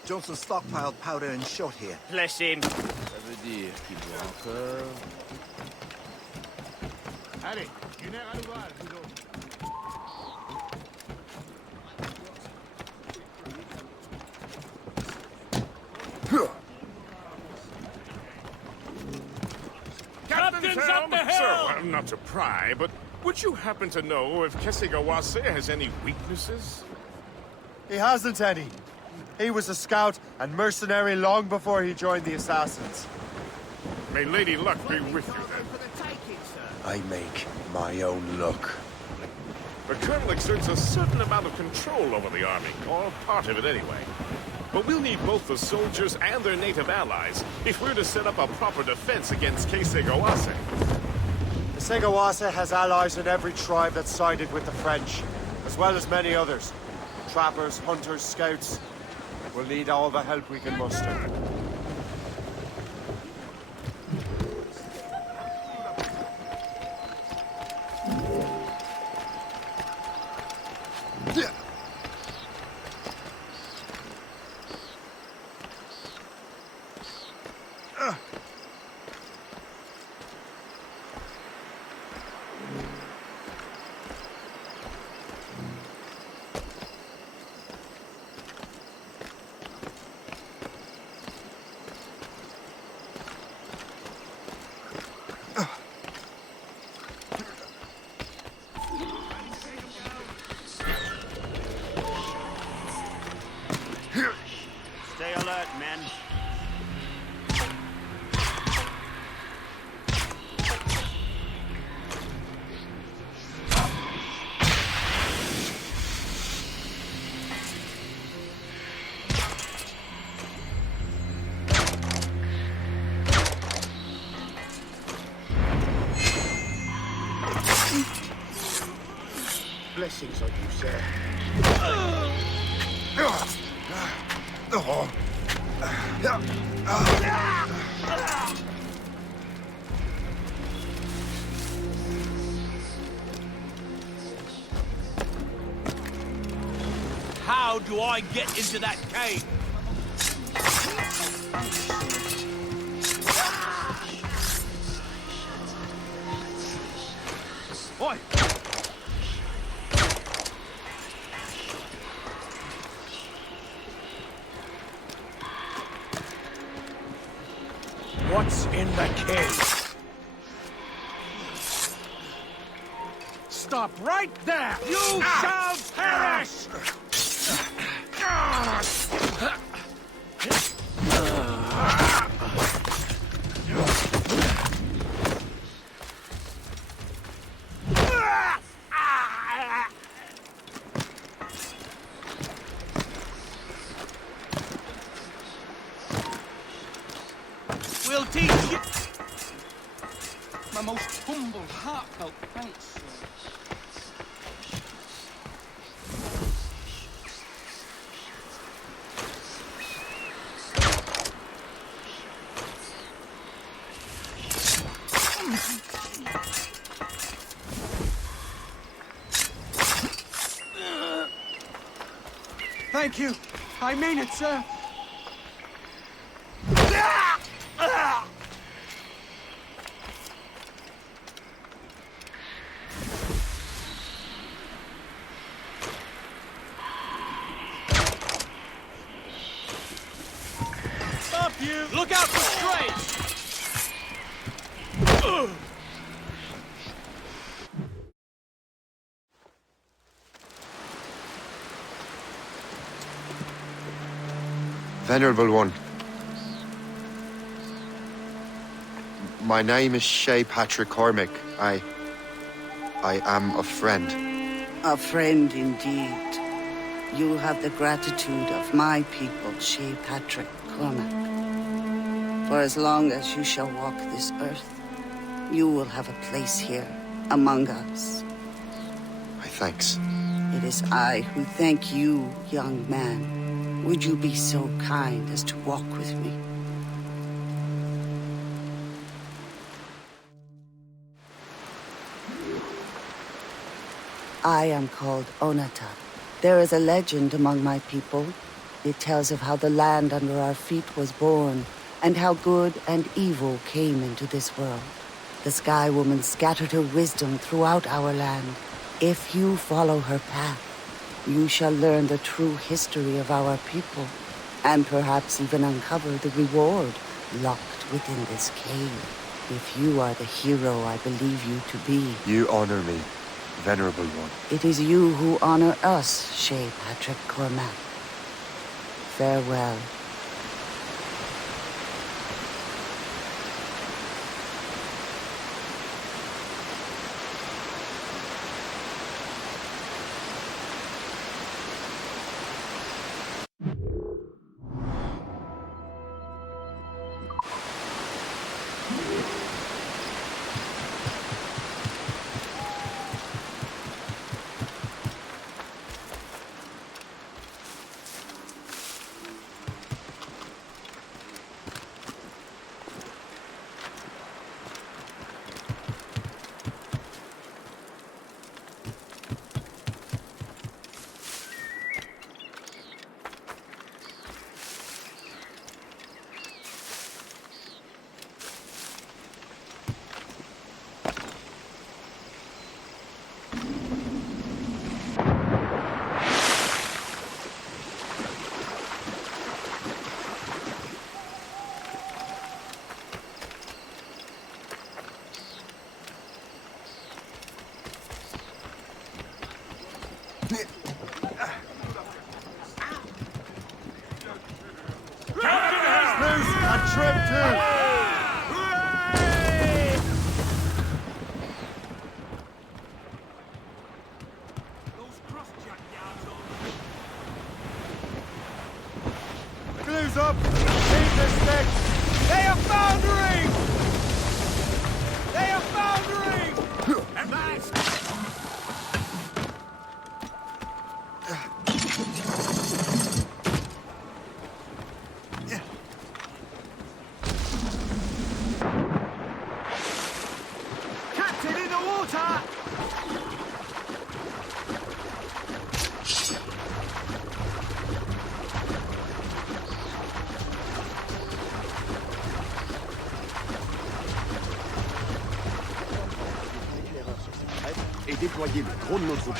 Johnson stockpiled powder and shot here. Bless him. Ça veut dire qu'il doit encore... Allez, une heure à l'ouvrage, vous autres. Captain's up the hill! Sir, not to pry, but would you happen to know if Kesegawase has any weaknesses? He hasn't any. He was a scout and mercenary long before he joined the Assassins. May Lady Luck be with you then. I make my own luck. The Colonel exerts a certain amount of control over the army, or part of it anyway. But we'll need both the soldiers and their native allies if we're to set up a proper defense against Kesegawase. Kesegawase has allies in every tribe that sided with the French, as well as many others. Trappers, hunters, scouts. We'll need all the help we can muster. Stay alert, men. Blessings on you, sir. How do I get into that cave? Oi! What's in the cave? Stop right there! You shall perish! We'll teach you. My most humble, heartfelt thanks, sir. Thank you. I mean it, sir. Stop you! Look out for strays! Venerable one. My name is Shay Patrick Cormac. I am a friend. A friend indeed. You have the gratitude of my people, Shay Patrick Cormac. For as long as you shall walk this earth, you will have a place here, among us. My thanks. It is I who thank you, young man. Would you be so kind as to walk with me? I am called Onata. There is a legend among my people. It tells of how the land under our feet was born, and how good and evil came into this world. The Sky Woman scattered her wisdom throughout our land. If you follow her path, you shall learn the true history of our people, and perhaps even uncover the reward locked within this cave. If you are the hero I believe you to be. You honor me, Venerable One. It is you who honor us, Shay Patrick Cormac. Farewell. Et déployer le gros de nos troupes.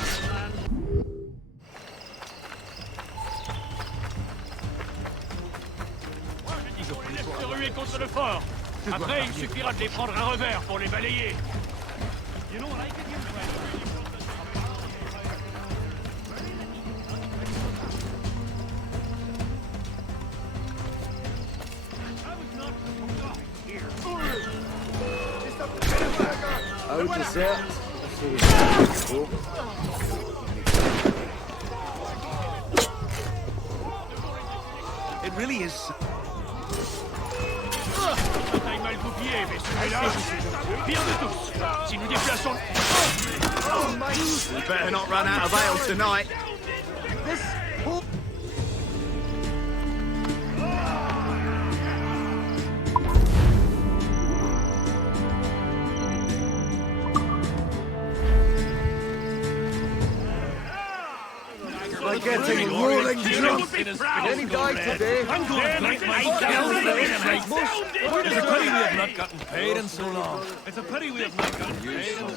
Je vous laisse se ruer contre le fort. Après, il suffira de les prendre à revers pour les balayer. It really is. Bataille mal goupillée, mais celui-là, pire de tous. Si nous déplaçons... We better not run out of ale tonight. We're getting rolling drunk. Any guy today? I'm going to break my It's a pity we have not gotten paid in so long. It's a pity we have not gotten paid in so long.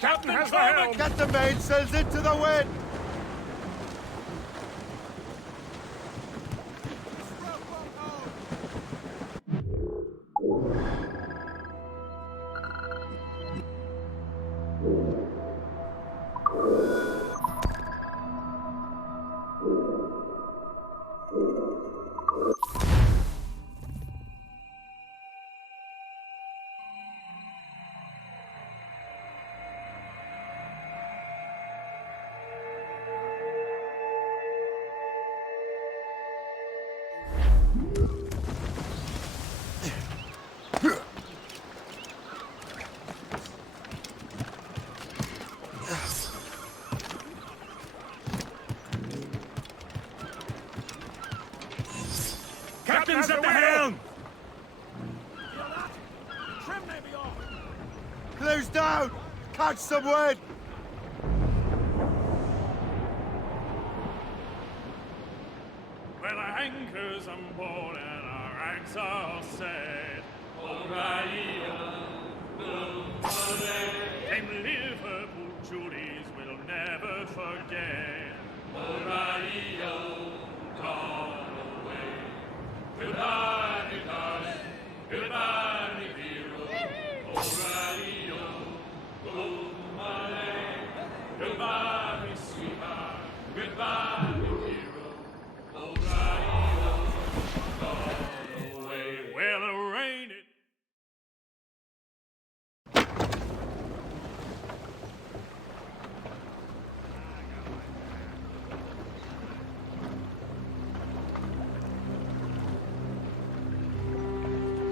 Captain has the helm! Get the mainsails into the wind! Hands at the helm! Close down! Catch some wind! Well, our anchors on board and our rags are set. Them Liverpool Julies will never forget. Gone away. Goodbye, me darling. Goodbye, me hero. Go my lane. Goodbye, me sweetheart. Goodbye, me hero. Gone away. Well, rain it.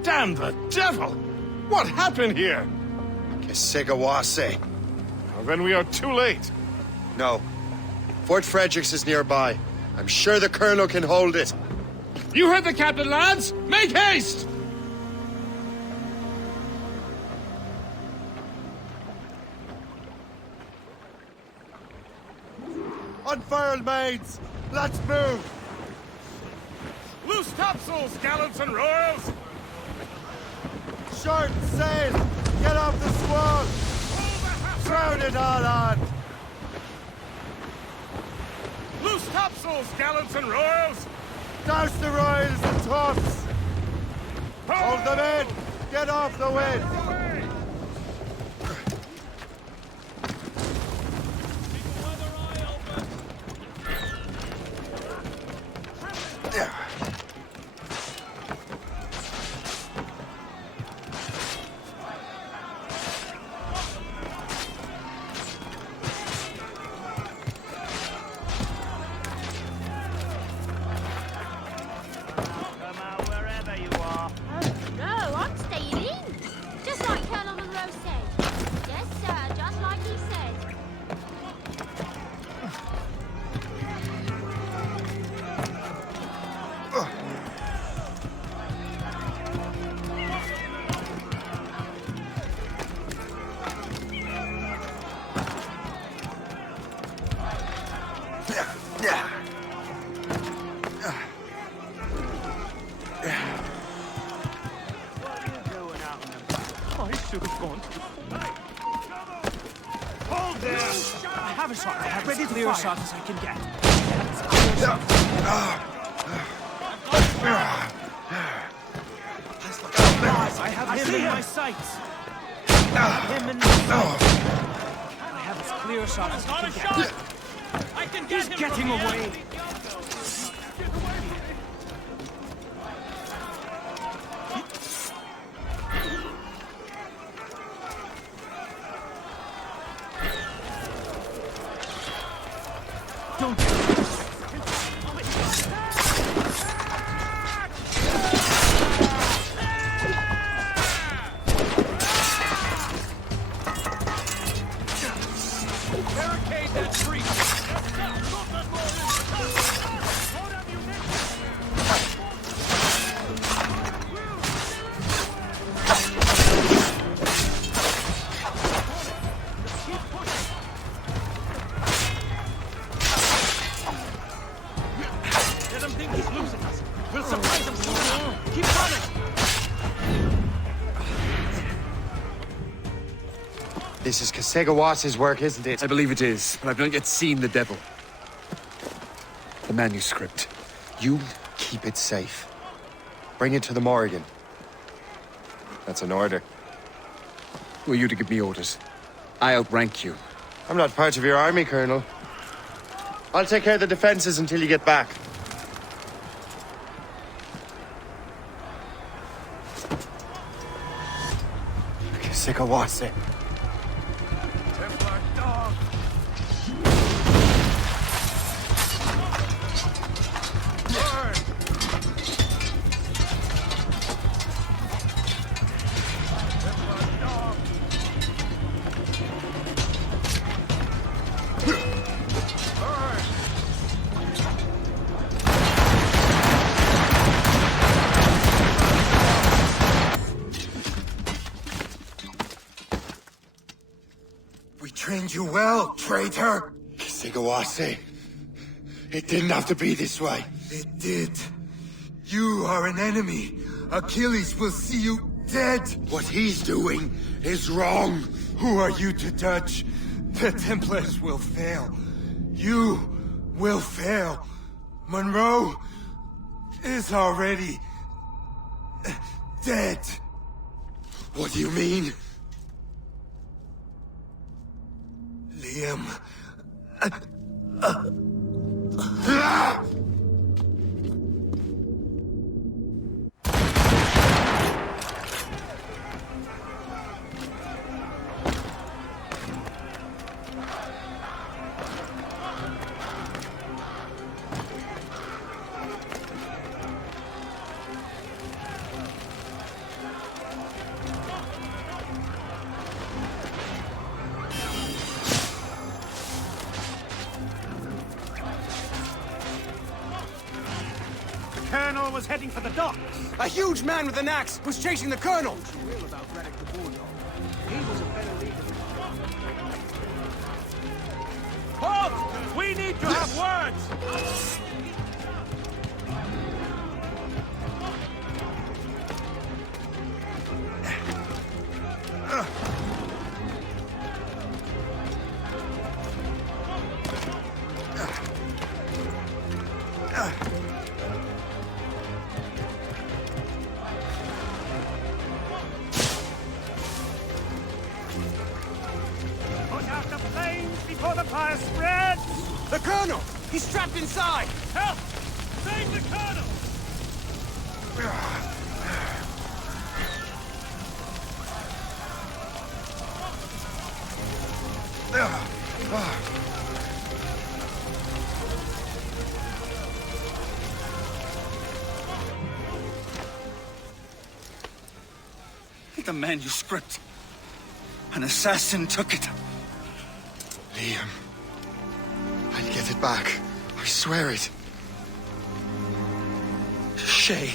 Damn the devil! What happened here? Kesegawase. Well, then we are too late. No. Fort Fredericks is nearby. I'm sure the Colonel can hold it. You heard the captain, lads! Make haste! Unfurl, mates! Let's move! Loose topsails, gallants and royals! Short sail! Get off the squall! Shroud it all on! Loose topsails, gallants and royals! Douse the royals and tops! Hold them in! Get off the wind! Shot as I can get. I have him in my sights. I have him in my sights. I have as clear a shot as I can get. I can get him. He's getting away. This is Kesegawase's work, isn't it? I believe it is, but I've not yet seen the devil. The manuscript. You keep it safe. Bring it to the Morrigan. That's an order. Who are you to give me orders? I outrank you. I'm not part of your army, Colonel. I'll take care of the defenses until you get back. Kesekawase. trained you well, traitor! Sigawase, it didn't have to be this way. It did. You are an enemy. Achilles will see you dead. What he's doing is wrong. Who are you to judge? The Templars will fail. You will fail. Monroe is already dead. What do you mean? Liam. Colonel was heading for the docks. A huge man with an axe was chasing the colonel. Halt! We need to have words! Put out the flames before the fire spreads! The colonel! He's trapped inside! Help! Save the colonel! The manuscript. An assassin took it. Liam. I'll get it back. I swear it. Shay.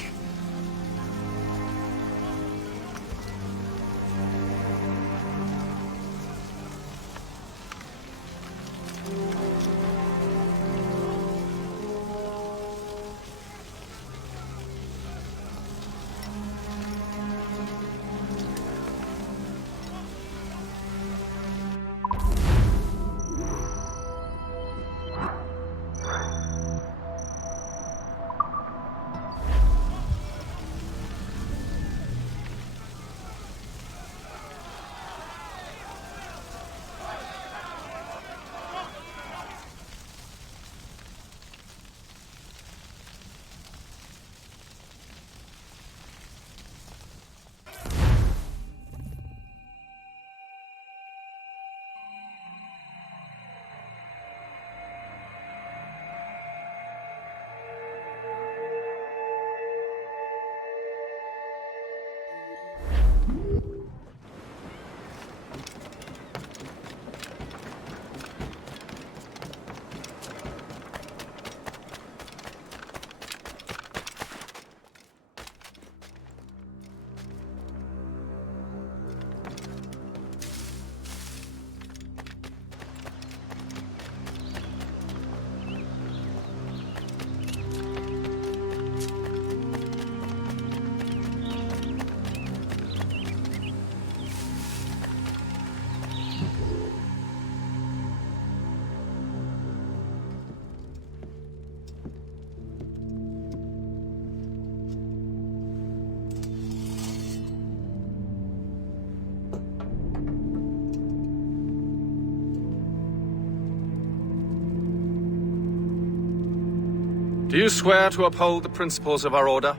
Do you swear to uphold the principles of our order?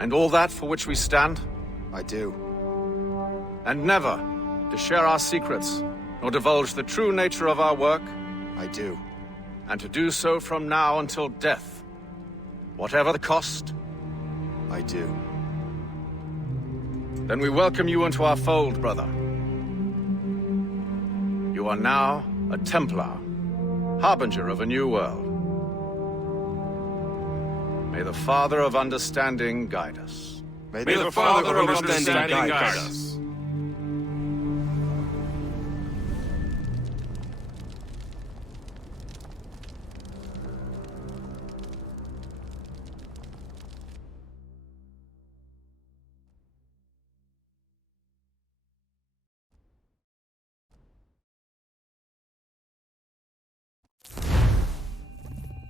And all that for which we stand? I do. And never to share our secrets, nor divulge the true nature of our work? I do. And to do so from now until death, whatever the cost? I do. Then we welcome you into our fold, brother. You are now a Templar, harbinger of a new world. May the Father of Understanding guide us. May the Father of Understanding guide us.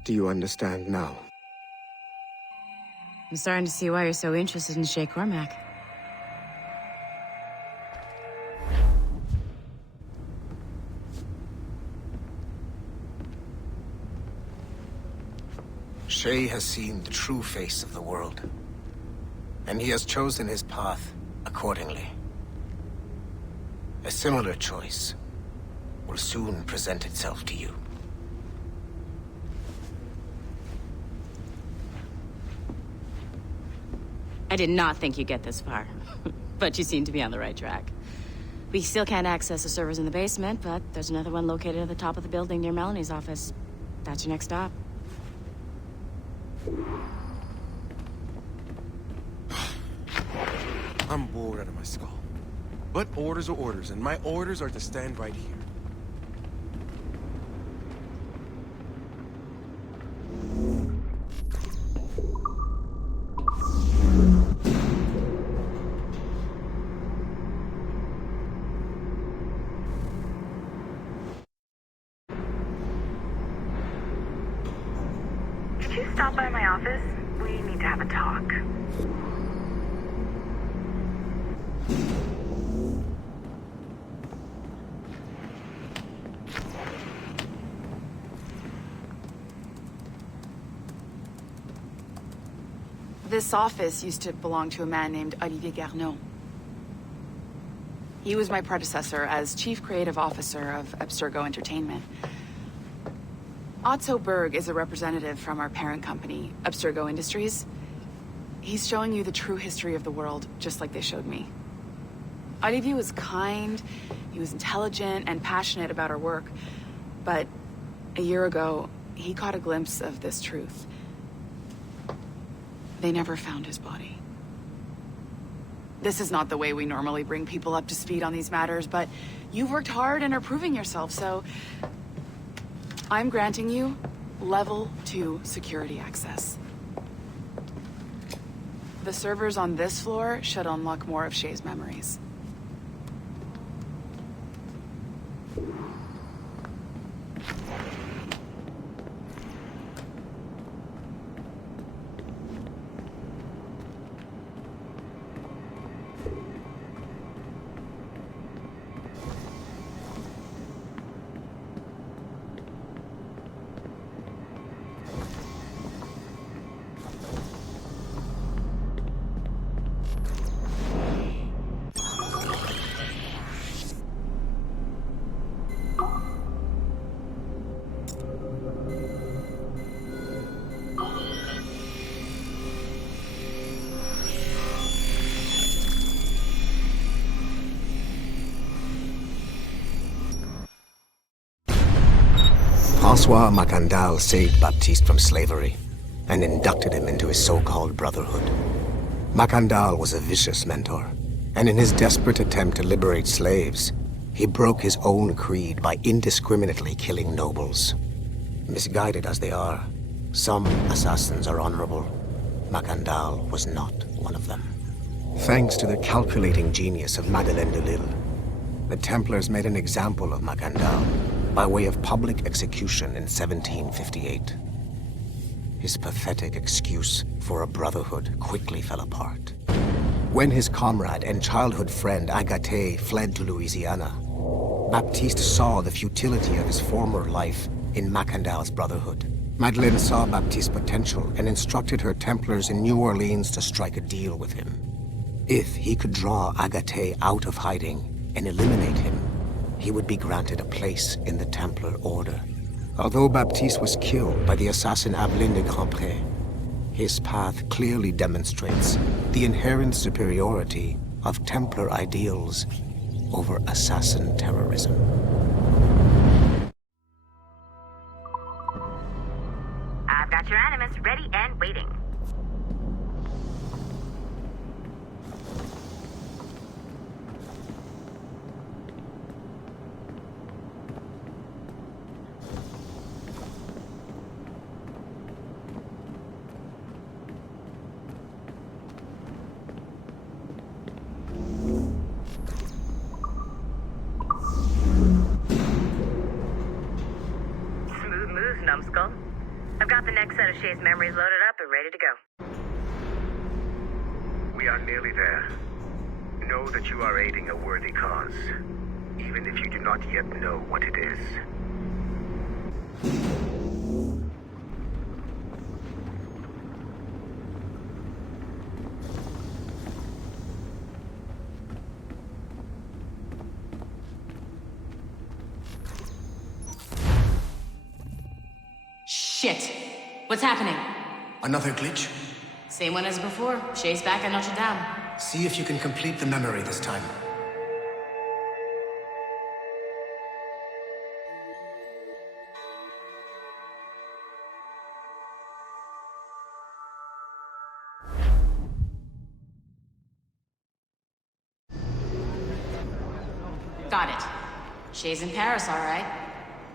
do you understand now? I'm starting to see why you're so interested in Shay Cormac. Shay has seen the true face of the world, and he has chosen his path accordingly. A similar choice will soon present itself to you. I did not think you'd get this far, but you seem to be on the right track. We still can't access the servers in the basement, but there's another one located at the top of the building near Melanie's office. That's your next stop. I'm bored out of my skull. But orders are orders, and my orders are to stand right here. Could you stop by my office? We need to have a talk. This office used to belong to a man named Olivier Garneau. He was my predecessor as Chief Creative Officer of Abstergo Entertainment. Otso Berg is a representative from our parent company, Abstergo Industries. He's showing you the true history of the world, just like they showed me. Olivier was kind, he was intelligent and passionate about our work, but a year ago, he caught a glimpse of this truth. They never found his body. This is not the way we normally bring people up to speed on these matters, but you've worked hard and are proving yourself, so I'm granting you level 2 security access. The servers on this floor should unlock more of Shay's memories. François Macandal saved Baptiste from slavery and inducted him into his so-called brotherhood. Macandal was a vicious mentor, and in his desperate attempt to liberate slaves, he broke his own creed by indiscriminately killing nobles. Misguided as they are, some assassins are honorable. Macandal was not one of them. Thanks to the calculating genius of Madeleine de Lille, the Templars made an example of Macandal by way of public execution in 1758. His pathetic excuse for a brotherhood quickly fell apart. When his comrade and childhood friend Agathe fled to Louisiana, Baptiste saw the futility of his former life in Macandal's brotherhood. Madeleine saw Baptiste's potential and instructed her Templars in New Orleans to strike a deal with him. If he could draw Agathe out of hiding and eliminate him, he would be granted a place in the Templar Order. Although Baptiste was killed by the assassin Aveline de Grandpré, his path clearly demonstrates the inherent superiority of Templar ideals over assassin terrorism. I've got your animus ready and waiting. Shay's memory's loaded up and ready to go. We are nearly there. Know that you are aiding a worthy cause, even if you do not yet know what it is. Shit. What's happening? Another glitch? Same one as before. Shay's back at Notre Dame. See if you can complete the memory this time. Got it. Shay's in Paris, all right.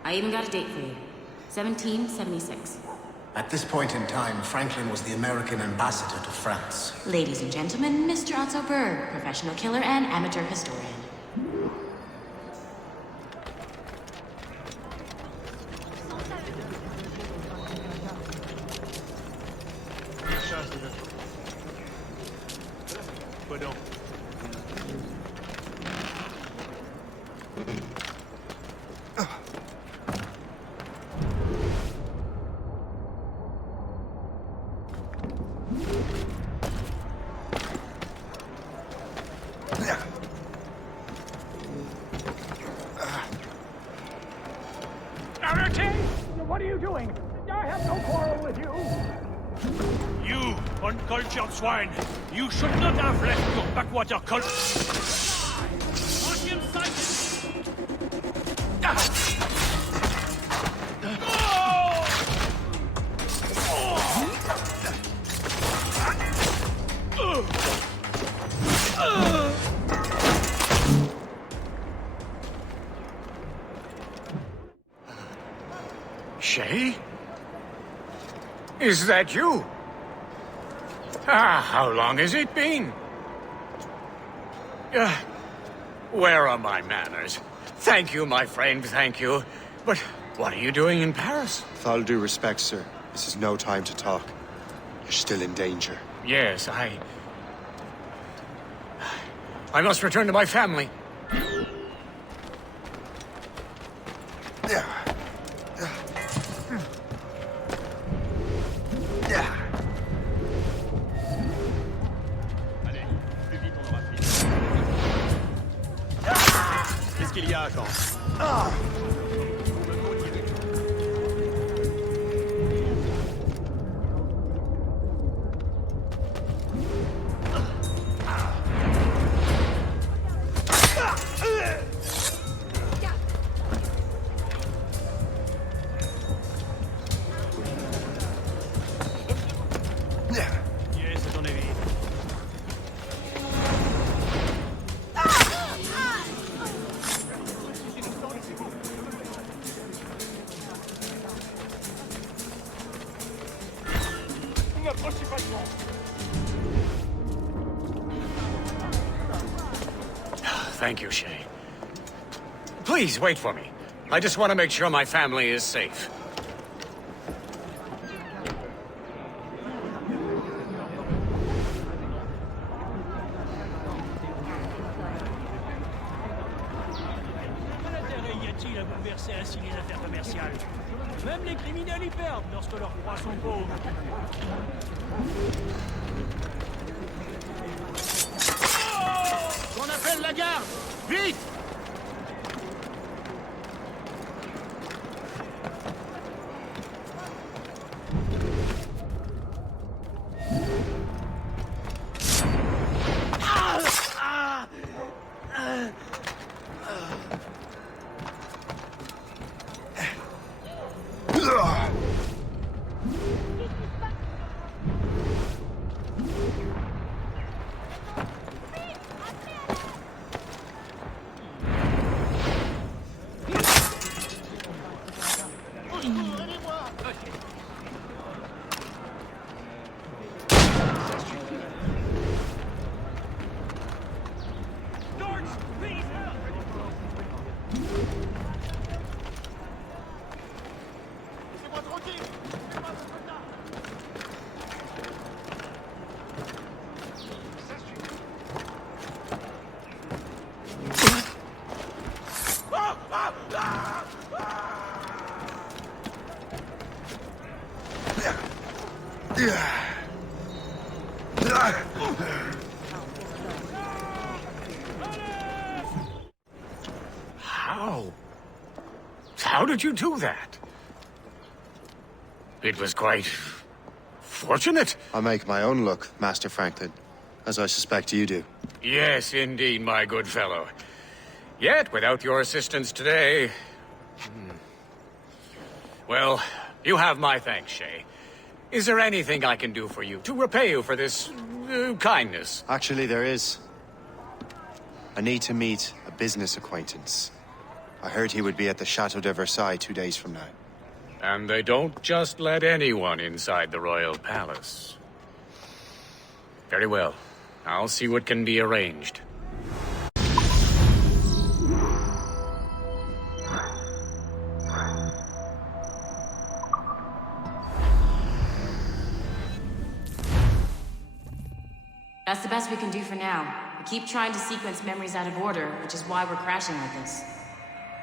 I even got a date for you. 1776. At this point in time, Franklin was the American ambassador to France. Ladies and gentlemen, Mr. Otso Berg, professional killer and amateur historian. What are you doing? I have no quarrel with you. You, uncultured swine! You should not have left your backwater cult. Shay? Is that you? How long has it been? Where are my manners? Thank you, my friend, thank you. But what are you doing in Paris? With all due respect, sir, this is no time to talk. You're still in danger. Yes, I must return to my family. Qu'est-ce qu'il y a, Jean? Yes, à ton avis. N'approchez pas de moi. Thank you, Shay. Please, wait for me. I just want to make sure my family is safe. Quel intérêt y a-t-il à bouleverser ainsi les affaires commerciales? Même les criminels y perdent lorsque leurs proies sont pauvres. On appelle la garde! Vite! How did you do that? It was quite fortunate. I make my own luck, Master Franklin, as I suspect you do. Yes, indeed, my good fellow. Yet, without your assistance today... Well, you have my thanks, Shay. Is there anything I can do for you, to repay you for this kindness? Actually, there is. I need to meet a business acquaintance. I heard he would be at the Chateau de Versailles 2 days from now. And they don't just let anyone inside the royal palace. Very well. I'll see what can be arranged. That's the best we can do for now. We keep trying to sequence memories out of order, which is why we're crashing like this.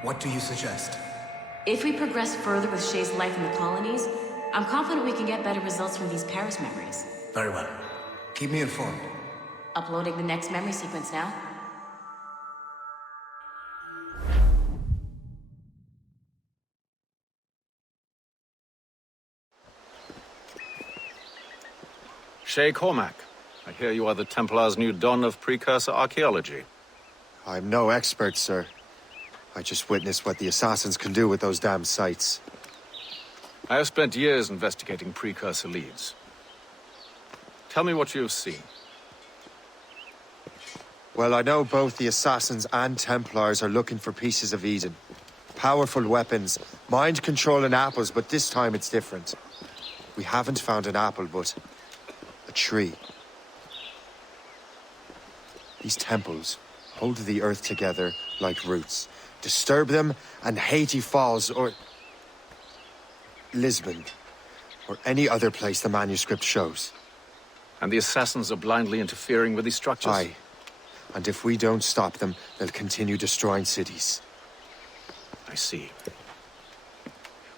What do you suggest? If we progress further with Shay's life in the colonies, I'm confident we can get better results from these Paris memories. Very well. Keep me informed. Uploading the next memory sequence now. Shay Cormac, I hear you are the Templar's new don of precursor archaeology. I'm no expert, sir. I just witnessed what the assassins can do with those damn sites. I have spent years investigating precursor leads. Tell me what you have seen. Well, I know both the Assassins and Templars are looking for pieces of Eden. Powerful weapons, mind-controlling apples, but this time it's different. We haven't found an apple, but a tree. These temples hold the earth together like roots. Disturb them, and Haiti falls, or Lisbon, or any other place the manuscript shows. And the Assassins are blindly interfering with these structures? Aye. And if we don't stop them, they'll continue destroying cities. I see.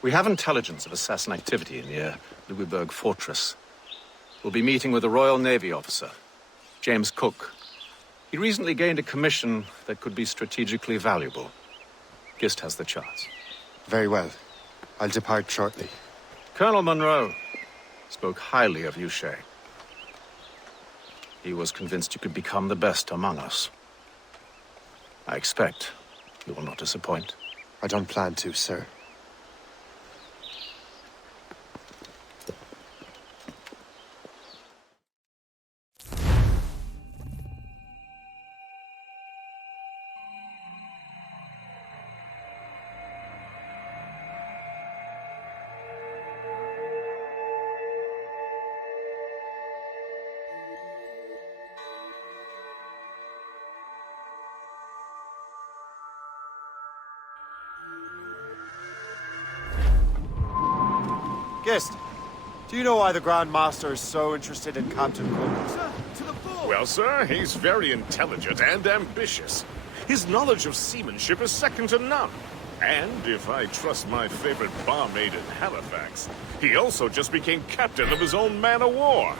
We have intelligence of assassin activity near Louisburg Fortress. We'll be meeting with a Royal Navy officer, James Cook. He recently gained a commission that could be strategically valuable. Gist has the charts. Very well. I'll depart shortly. Colonel Monroe spoke highly of you, Shay. He was convinced you could become the best among us. I expect you will not disappoint. I don't plan to, sir. Gist, do you know why the Grand Master is so interested in Captain Cook? Sir, to the fore! Well, sir, he's very intelligent and ambitious. His knowledge of seamanship is second to none. And if I trust my favorite barmaid in Halifax, he also just became captain of his own man-of-war.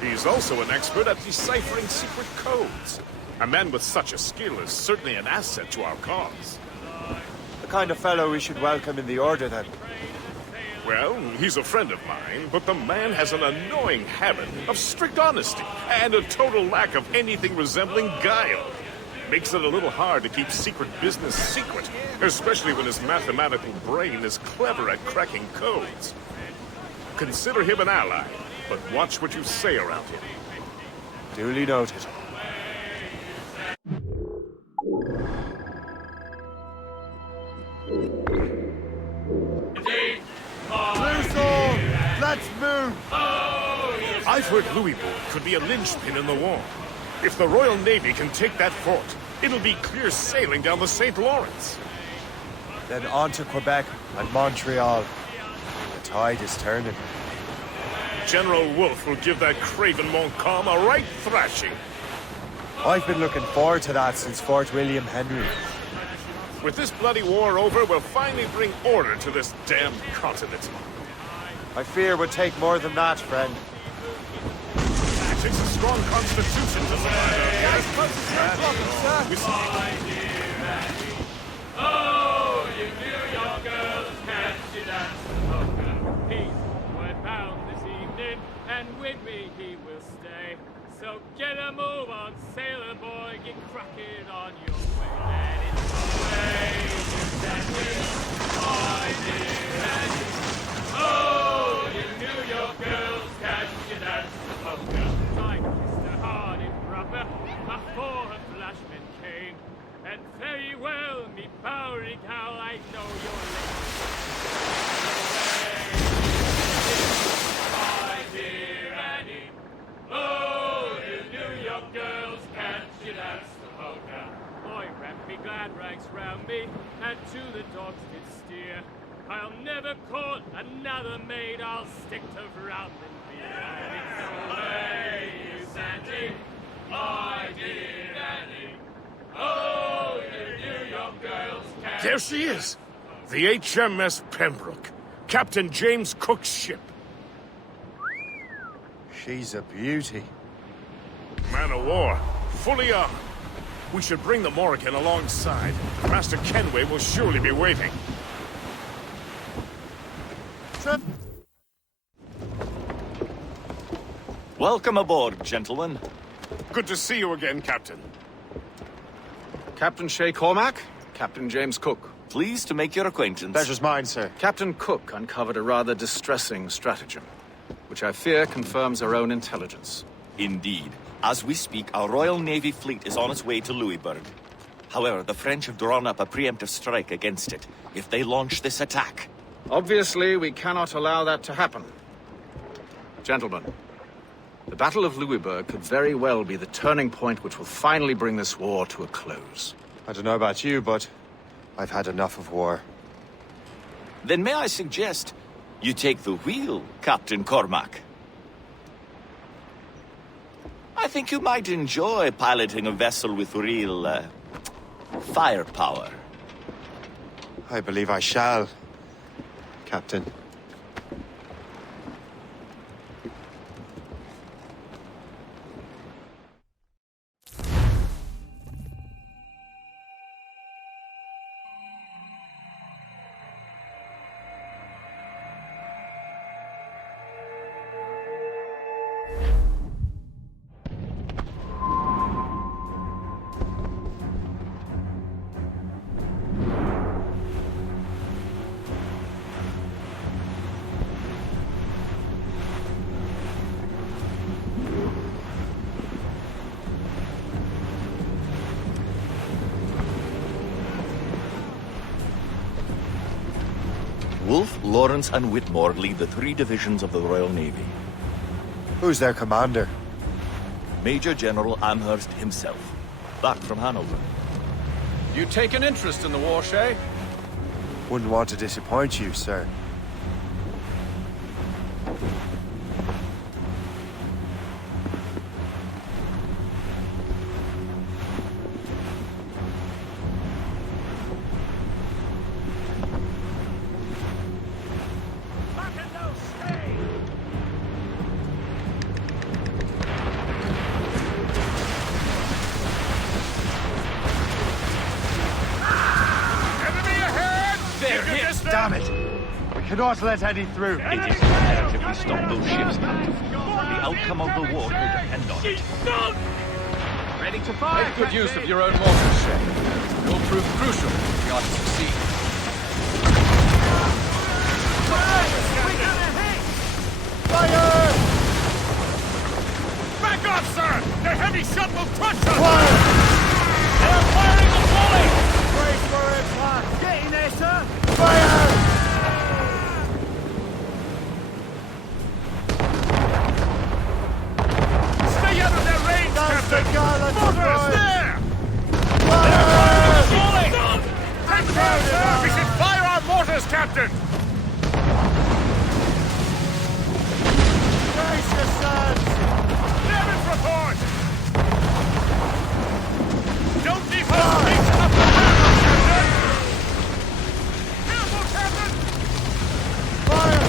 He's also an expert at deciphering secret codes. A man with such a skill is certainly an asset to our cause. The kind of fellow we should welcome in the Order, then. Well, he's a friend of mine, but the man has an annoying habit of strict honesty and a total lack of anything resembling guile. Makes it a little hard to keep secret business secret, especially when his mathematical brain is clever at cracking codes. Consider him an ally, but watch what you say around him. Duly noted. Let's move! I've heard Louisbourg could be a linchpin in the war. If the Royal Navy can take that fort, it'll be clear sailing down the St. Lawrence. Then on to Quebec and Montreal. The tide is turning. General Wolfe will give that craven Montcalm a right thrashing. I've been looking forward to that since Fort William Henry. With this bloody war over, we'll finally bring order to this damned continent. I fear would take more than that, friend. It takes a strong constitution to survive. Oh, you New York girls, can't you dance the polka? He's homeward bound this evening, and with me he will stay. So get a move on, sailor boy, get cracking on your way. And it's away, you dancing, my dear Annie. Oh, you New York girls, can't you dance the polka? I kissed her hard and proper, before her flashman came. And very well, me Bowery gal, I know your my dear Annie. Oh, you New York girls, can't you dance the polka? I wrapped me glad rags round me, and to the dogs did steer. I'll never court another maid, I'll stick to round and beer. And it's away, you Sandy, my dear Annie. Oh, you New York girls can't... There she is! The HMS Pembroke, Captain James Cook's ship. She's a beauty. Man of war, fully armed. We should bring the Morrigan alongside. Master Kenway will surely be waiting. Welcome aboard, gentlemen. Good to see you again, Captain. Captain Shay Cormac, Captain James Cook. Pleased to make your acquaintance. Pleasure's mine, sir. Captain Cook uncovered a rather distressing stratagem, which I fear confirms our own intelligence. Indeed. As we speak, our Royal Navy fleet is on its way to Louisburg. However, the French have drawn up a preemptive strike against it if they launch this attack. Obviously, we cannot allow that to happen. Gentlemen, the Battle of Louisburg could very well be the turning point which will finally bring this war to a close. I don't know about you, but I've had enough of war. Then may I suggest you take the wheel, Captain Cormac? I think you might enjoy piloting a vessel with real, firepower. I believe I shall, Captain. Wolfe, Lawrence, and Whitmore lead the 3 divisions of the Royal Navy. Who's their commander? Major General Amherst himself, back from Hanover. You take an interest in the war, Shay? Wouldn't want to disappoint you, sir. Damn it! We cannot let any through. It is imperative we stop those ships, Captain. The outcome of the war will depend on it. Ready to fire! Make good use of your own mortars, Shay. It will prove crucial if we are to succeed. Fire! Back off, sir! The heavy shot will crush us! Fire! They are firing the volley! Brace for impact! Get in there, sir! Fire! Stay out of their range, That's the Captain! gallant Mortars, there! Fire! Take fire, sir! We should fire our mortars, Captain! Brace yourselves! Damage report! Don't leave her space enough for armor, Captain! Careful, Captain! Fire!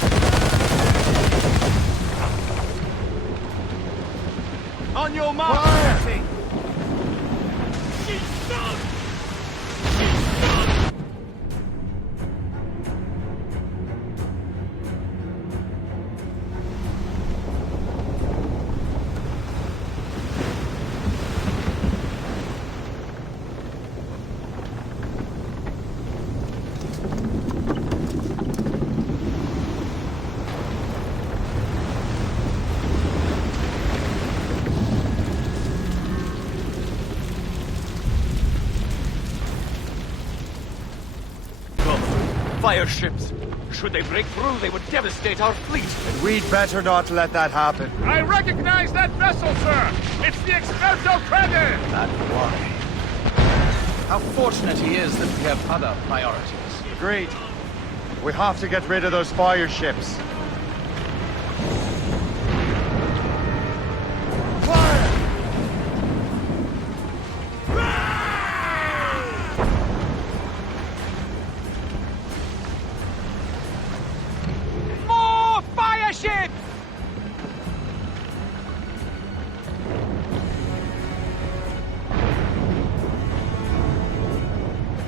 fire ships. Should they break through, they would devastate our fleet. And we'd better not let that happen. I recognize that vessel, sir! It's the Experto Crede! That why? How fortunate he is that we have other priorities. Agreed. We have to get rid of those fire ships. More fire ships!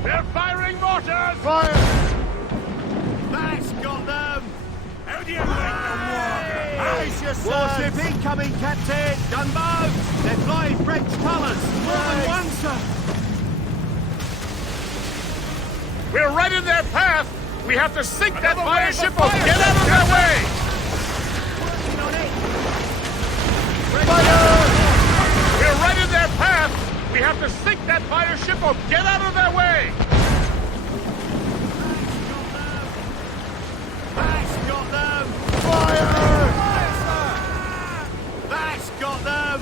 They're firing mortars! Fire! That's got them! How do you like the water? Raise yourself! Warship incoming, Captain! Gunboat! They're flying French colours! More than one, sir! We're right in their path! We have to sink that fire ship or get out of their way! Fire! We're right in their path! We have to sink that fire ship or get out of their way! That's got them! Fire! That's got them!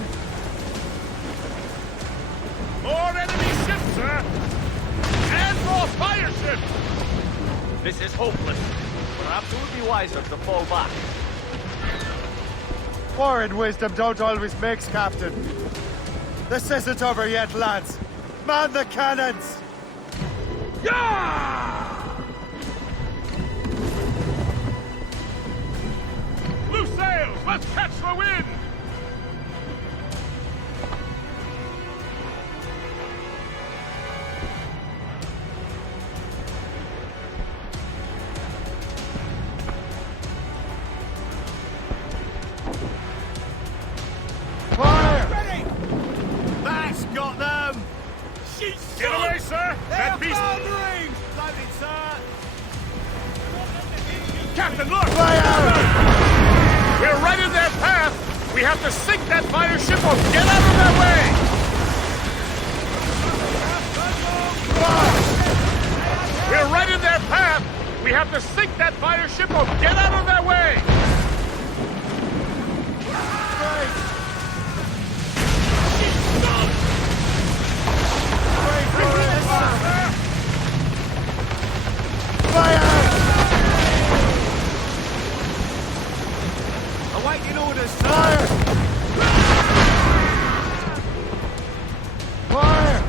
More enemy ships, sir! And more fire ships! This is hopeless. Perhaps it would be wiser to fall back. War and wisdom don't always mix, Captain. This isn't over yet, lads. Man the cannons! Loose sails! Let's catch the wind! Fire! Ready! That's got them! Get away, sir! That beast... foundering! Loaded, sir! Captain, look! Fire! We're right in their path! We have to sink that fire ship or get out of their way! We're right in their path! We have to sink that fire ship or get out of their way! Fire! Awaiting orders, sir! Fire! Fire!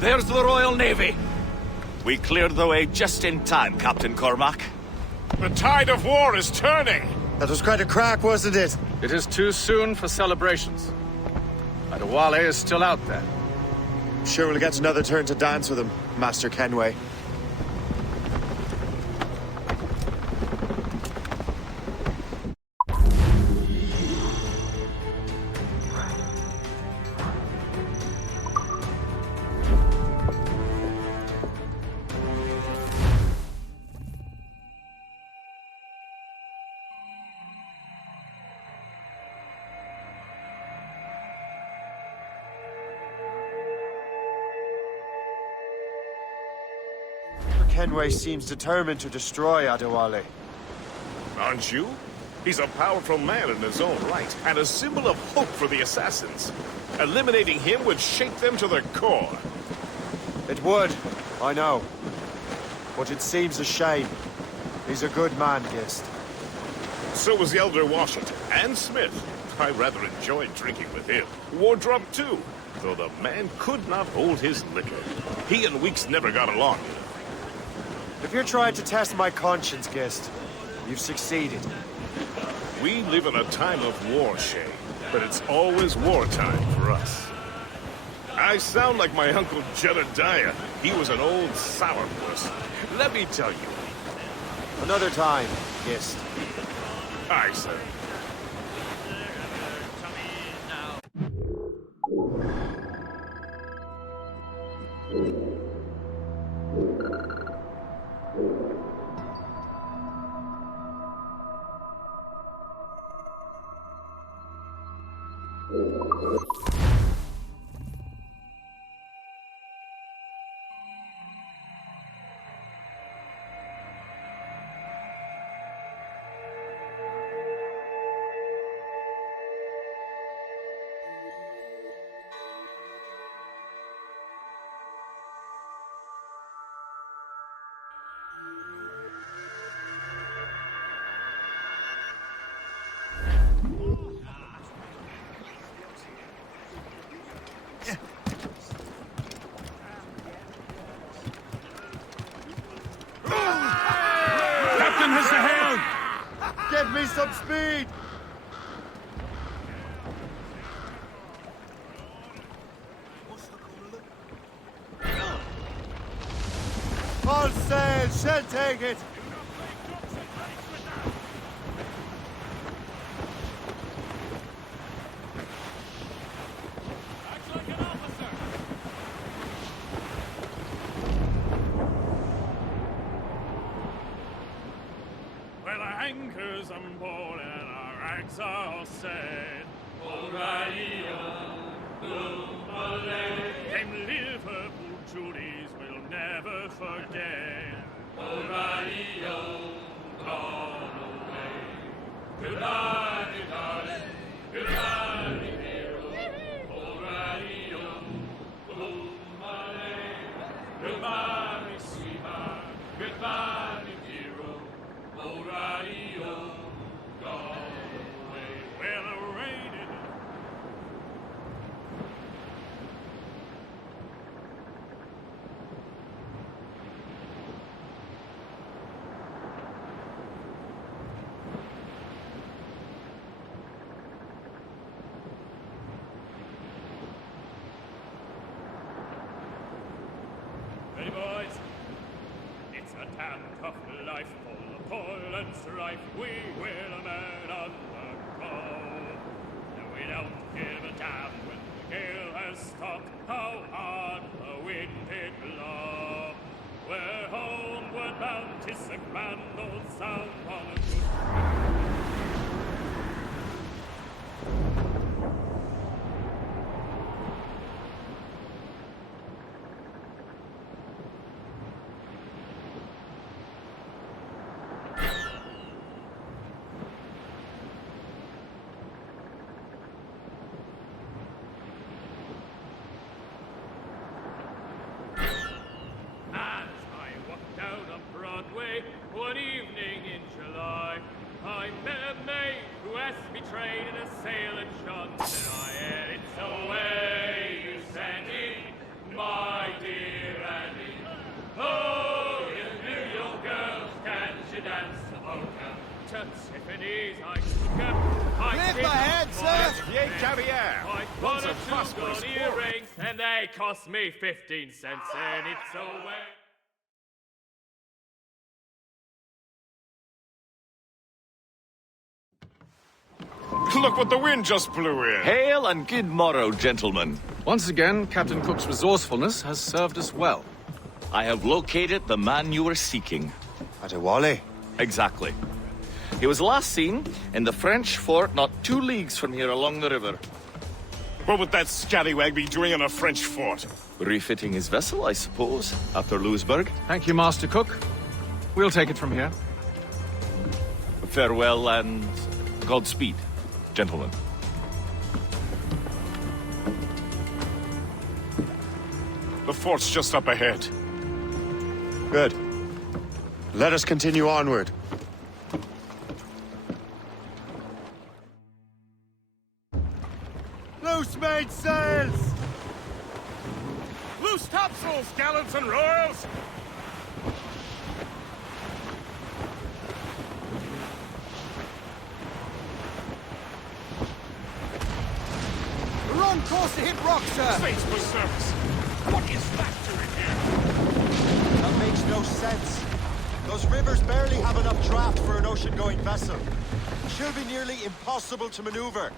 There's the Royal Navy. We cleared the way just in time, Captain Cormac. The tide of war is turning! That was quite a crack, wasn't it? It is too soon for celebrations. Adewale is still out there. Sure we'll get another turn to dance with him, Master Kenway. Kenway seems determined to destroy Adewale. Aren't you? He's a powerful man in his own right, and a symbol of hope for the Assassins. Eliminating him would shake them to their core. It would, I know. But it seems a shame. He's a good man, Gist. So was the Elder Washington, and Smith. I rather enjoyed drinking with him. Wardrop, too, though the man could not hold his liquor. He and Weeks never got along. If you're trying to test my conscience, Gist, you've succeeded. We live in a time of war, Shay, but it's always wartime for us. I sound like my Uncle Jedediah. He was an old sourpuss. Let me tell you, Another time, Gist. Aye, sir. Captain has the helm! Give me some speed! All sail, she'll take it! Well, our anchors on board and our rags are all set. Them Liverpool Julies will never forget. Gone away. Goodbye, me darling. Goodbye, me hero. Goodbye, me sweetheart. Goodbye, me hero. Radio, gone away. Well, rated. Ready, boys? It's a damn tough life, full of toil and strife. We will man undergo. And we don't give a damn when the gale has stopped, how hard the wind did blow. We're homeward bound, 'tis a grand old sound on a good. One evening in July, I met a maid who asked me trade in a sail and shunned, and I had it so way you Sandy, my dear Andy. Oh, you New York girls, can you dance the polka? To Tiffany's I took her. Lift my head, sir! Vieille Carrière! I bought a two gold earrings, and they cost me 15 cents, and it's so way. Look what the wind just blew in! Hail and good morrow, gentlemen. Once again, Captain Cook's resourcefulness has served us well. I have located the man you were seeking. Adewale? Exactly. He was last seen in the French fort not 2 leagues from here along the river. What would that scallywag be doing in a French fort? Refitting his vessel, I suppose, after Louisburg. Thank you, Master Cook. We'll take it from here. Farewell and Godspeed, gentlemen. The fort's just up ahead. Good. Let us continue onward. Loose mainsails! Loose topsails, gallants and royals! We're on course to hit rock, sir! Saints for service! What is that doing here? That makes no sense. Those rivers barely have enough ocean-going vessel. She'll be nearly impossible to maneuver.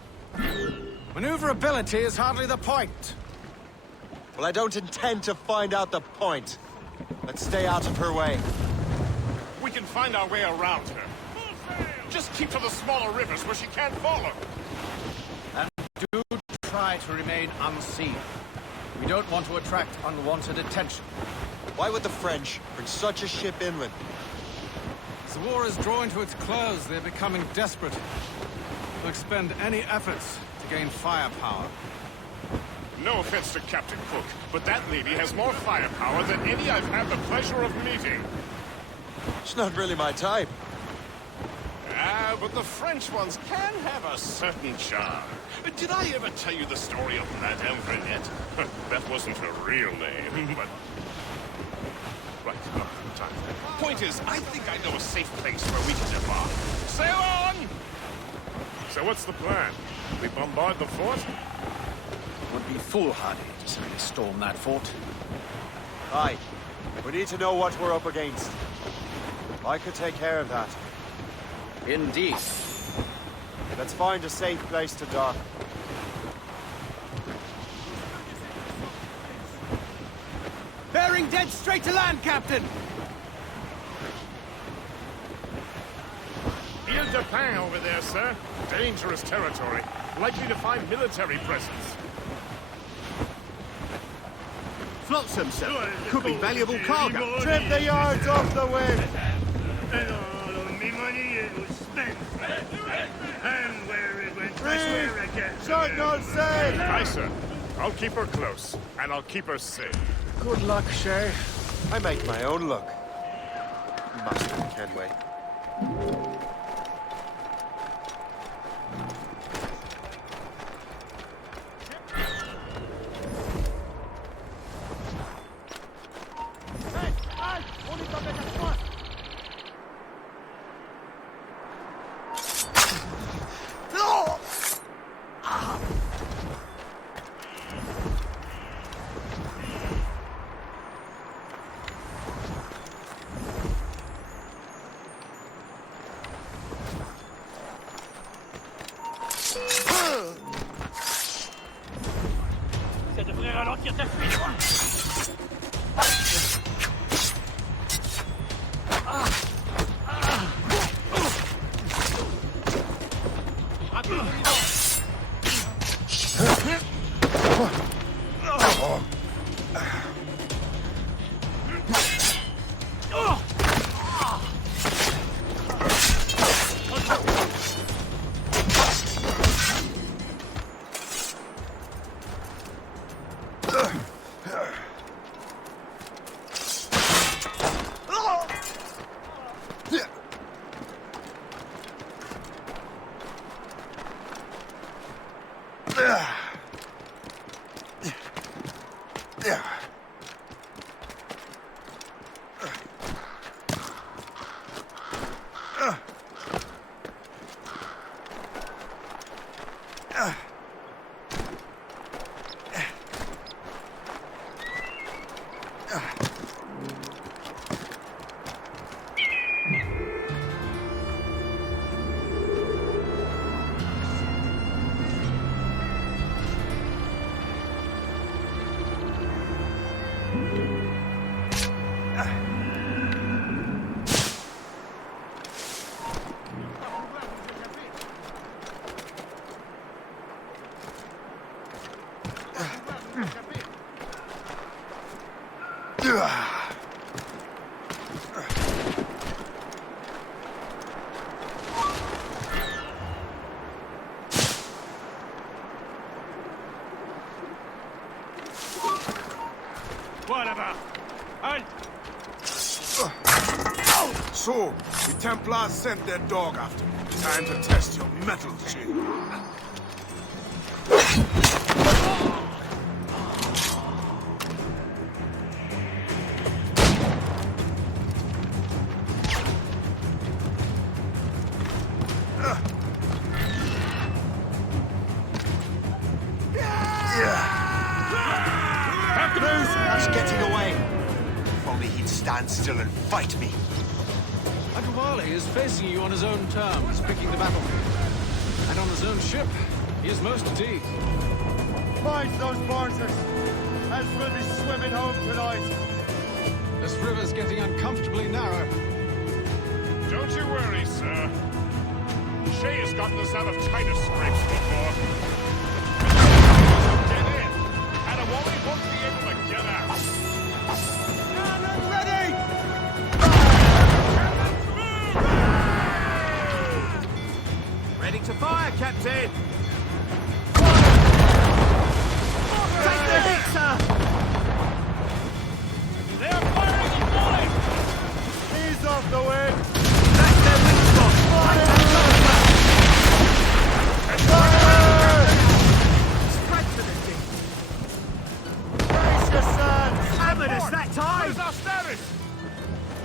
Maneuverability is hardly the point. Well, I don't intend to find out the point. Let's stay out of her way. We can find our way around her. Just keep to the smaller rivers where she can't follow. And do try to remain unseen. We don't want to attract unwanted attention. Why would the French bring such a ship inland? As the war is drawing to its close, they're becoming desperate. They'll expend any efforts to gain firepower. No offense to Captain Cook, but that lady has more firepower than any I've had the pleasure of meeting. She's not really my type. Ah, but the French ones can have a certain charm. Did I ever tell you the story of Madame Renette? That wasn't her real name, but... Right, time. Point is, I think I know a safe place where we can embark. Sail on! So what's the plan? We bombard the fort? It would be foolhardy to simply storm that fort. Aye. We need to know what we're up against. I could take care of that. Indeed. Let's find a safe place to dock. Bearing dead straight to land, Captain! Ile de Pin over there, sir. Dangerous territory. Likely to find military presence. Flotsam, sir. Could be valuable cargo. Trim the yards off the wind! And all of me money it was spent. And where it went, I swear again. Short not safe! Aye, sir. I'll keep her close, and I'll keep her safe. Good luck, Shay. I make my own luck. Master Kenway. Ça devrait ralentir ta fuite. So, the Templars sent their dog after me. Time to test your mettle, Shay. He's getting away. If only he'd stand still and fight me. Adewale is facing you on his own terms, picking the battlefield. And on his own ship, he is most at ease. Find those barges, else we'll be swimming home tonight. This river's getting uncomfortably narrow. Don't you worry, sir. Shay has gotten us out of tighter scrapes before. Get in! Adewale won't be able to get out. Cannon ready! Ready to fire, Captain! Take the hit, sir! They are firing in line! Ease off the wind! That's their weak spot! Take that Spread to the deep! Brace yourselves! Hammered us that time! Where's our status?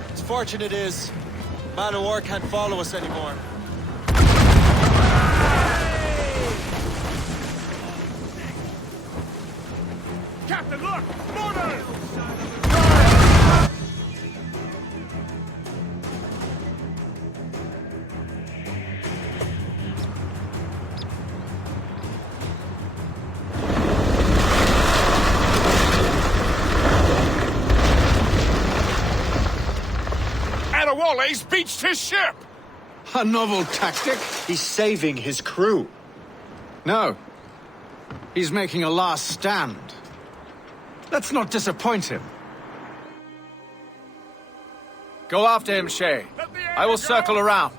It's fortunate is, man of war can't follow us anymore. Captain, look! Mortars! Adewale's beached his ship! A novel tactic? He's saving his crew. No. He's making a last stand. Let's not disappoint him. Go after him, Shay. I will circle around.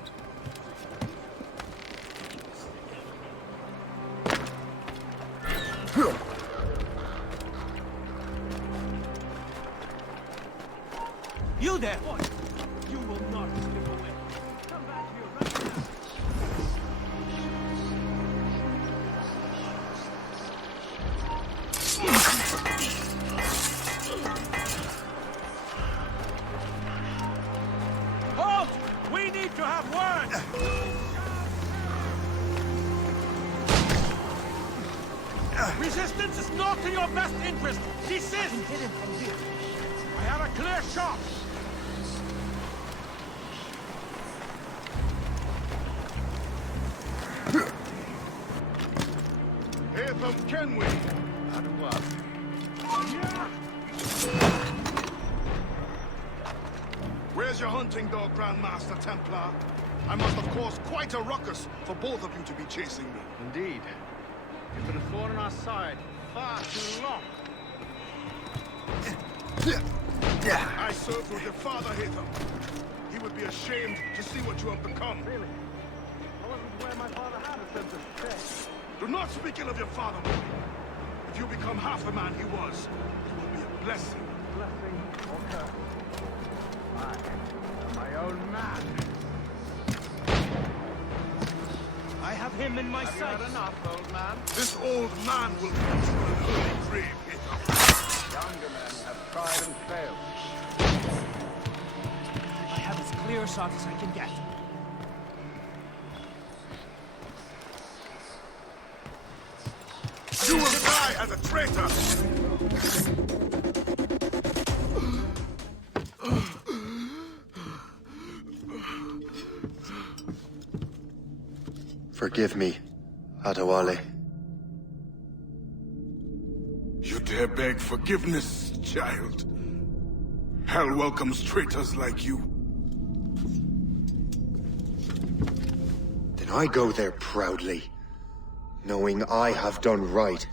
You there! You will not slip away. Come back here right now. Halt! We need to have words! Resistance is not in your best interest! Desist! Hit him from here. I have a clear shot! Hear them, can we? Where's your hunting dog, Grandmaster Templar? I must have caused quite a ruckus for both of you to be chasing me. Indeed. You've been a thorn on our side far too long. I served with your father, Hatham. He would be ashamed to see what you have become. Really? I wasn't where my father had a sense of pride. Do not speak ill of your father, boy. If you become half the man he was, it will be a blessing. Blessing or curse? I am my own man. I have him in my sight. Enough, old man. This old man will put you in an early grave, Hatham. Younger men have tried and failed. I have as clear a shot as I can get. You will die as a traitor! Forgive me, Adewale. You dare beg forgiveness, child? Hell welcomes traitors like you. Then I go there proudly, knowing I have done right.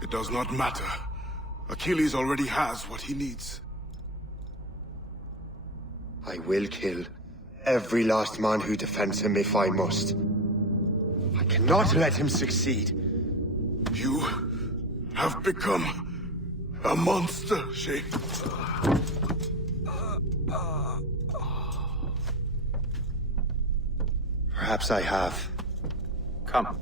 It does not matter. Achilles already has what he needs. I will kill every last man who defends him if I must. I cannot let him succeed. You have become a monster, Shay. Perhaps I have. Come.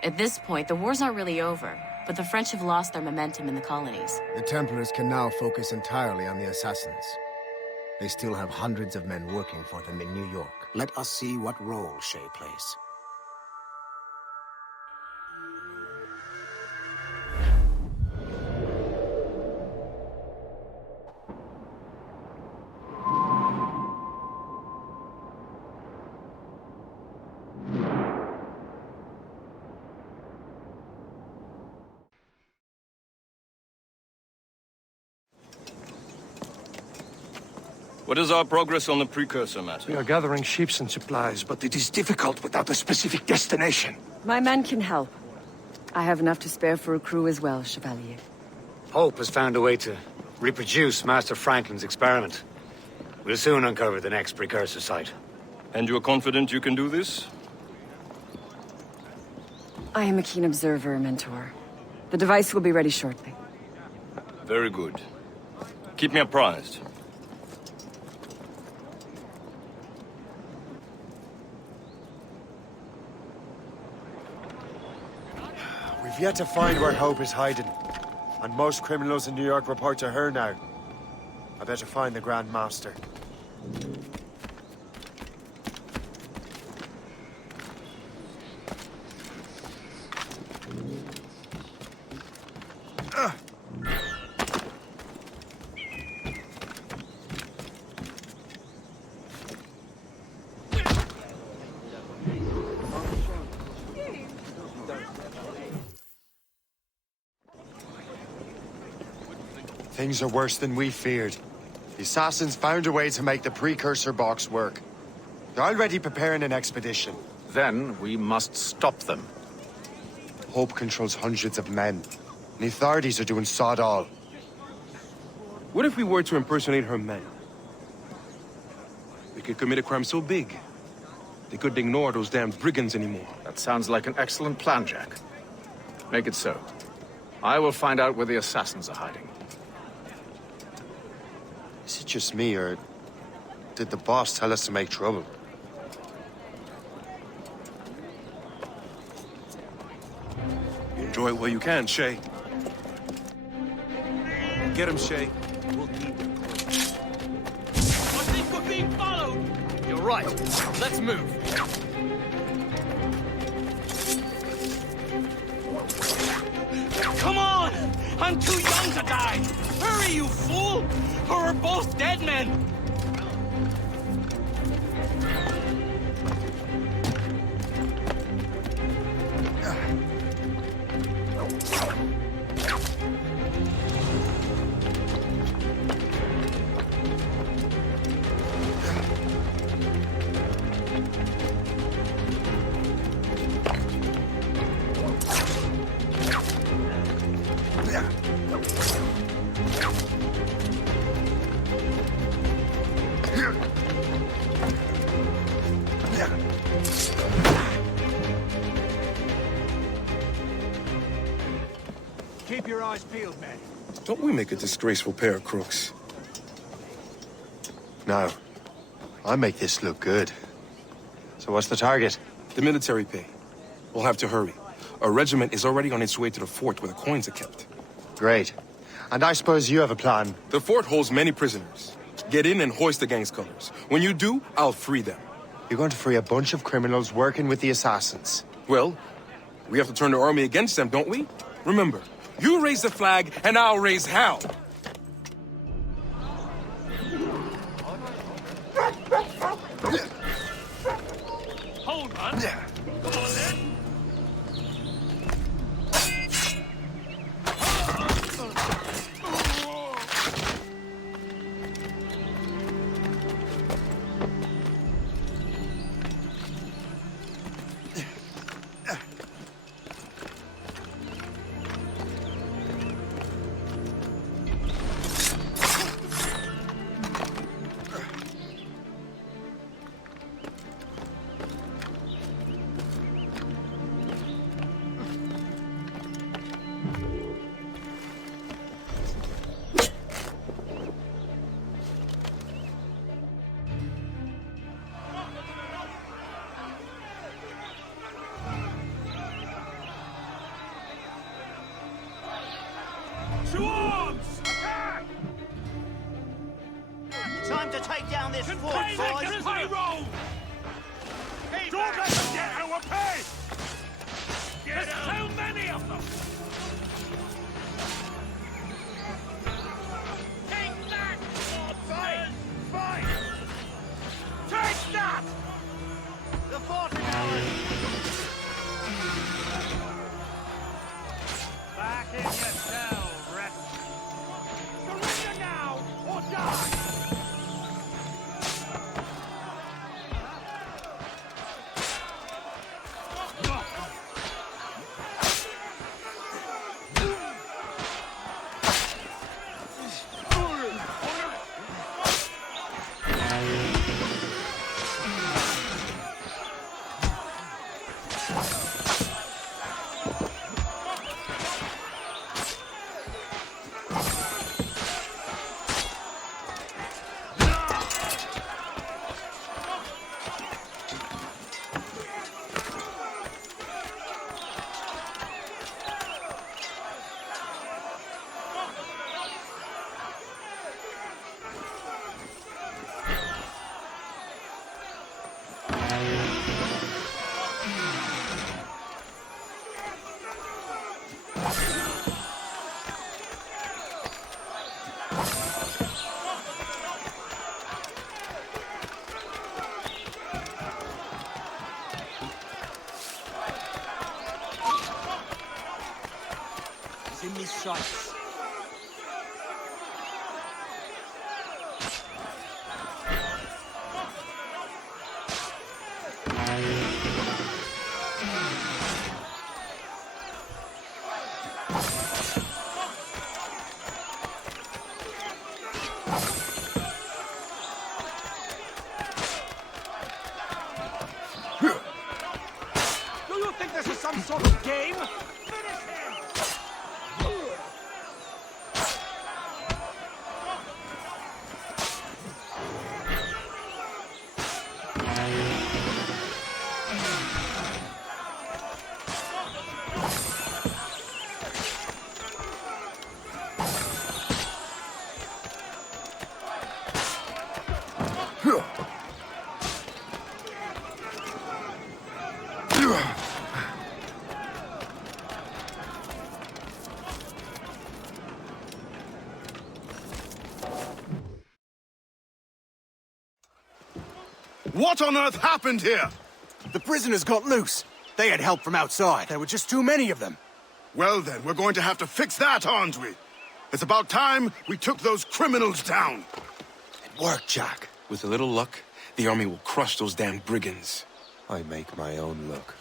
At this point, the war's not really over, but the French have lost their momentum in the colonies. The Templars can now focus entirely on the Assassins. They still have hundreds of men working for them in New York. Let us see what role Shay plays. What is our progress on the precursor matter? We are gathering ships and supplies, but it is difficult without a specific destination. My men can help. I have enough to spare for a crew as well, Chevalier. Hope has found a way to reproduce Master Franklin's experiment. We'll soon uncover the next precursor site. And you are confident you can do this? I am a keen observer, Mentor. The device will be ready shortly. Very good. Keep me apprised. We've yet to find where Hope is hiding. And most criminals in New York report to her now. I better find the Grand Master. Things are worse than we feared. The Assassins found a way to make the precursor box work. They're already preparing an expedition. Then we must stop them. Hope controls hundreds of men. And the authorities are doing sod all. What if we were to impersonate her men? We could commit a crime so big, they couldn't ignore those damn brigands anymore. That sounds like an excellent plan, Jack. Make it so. I will find out where the assassins are hiding. Is it just me, or did the boss tell us to make trouble? Enjoy it while you can, Shay. Get him, Shay. We'll need him. I think we're being followed! You're right. Let's move. Come on! I'm too young to die! Hurry, you fool! Or we're both dead men! Keep your eyes peeled, man. Don't we make a disgraceful pair of crooks? No. I make this look good. So what's the target? The military pay. We'll have to hurry. A regiment is already on its way to the fort where the coins are kept. Great. And I suppose you have a plan. The fort holds many prisoners. Get in and hoist the gang's colors. When you do, I'll free them. You're going to free a bunch of criminals working with the Assassins. Well, we have to turn the army against them, don't we? Remember, you raise the flag, and I'll raise hell! Hold on. Come on, then. To arms! Attack! Time to take down this fort, boys! Payroll! Don't let them get our pay! There's too many of them! Take that! Fight! Fight! Take that! The fort is ours! Back in your cell, wretch! Surrender now, or die! In his sights. Do you think this is some sort of game? Finish him! What on earth happened here? The prisoners got loose. They had help from outside. There were just too many of them. Well then, we're going to have to fix that, aren't we? It's about time we took those criminals down. It worked, Jack. With a little luck, the army will crush those damn brigands. I make my own luck.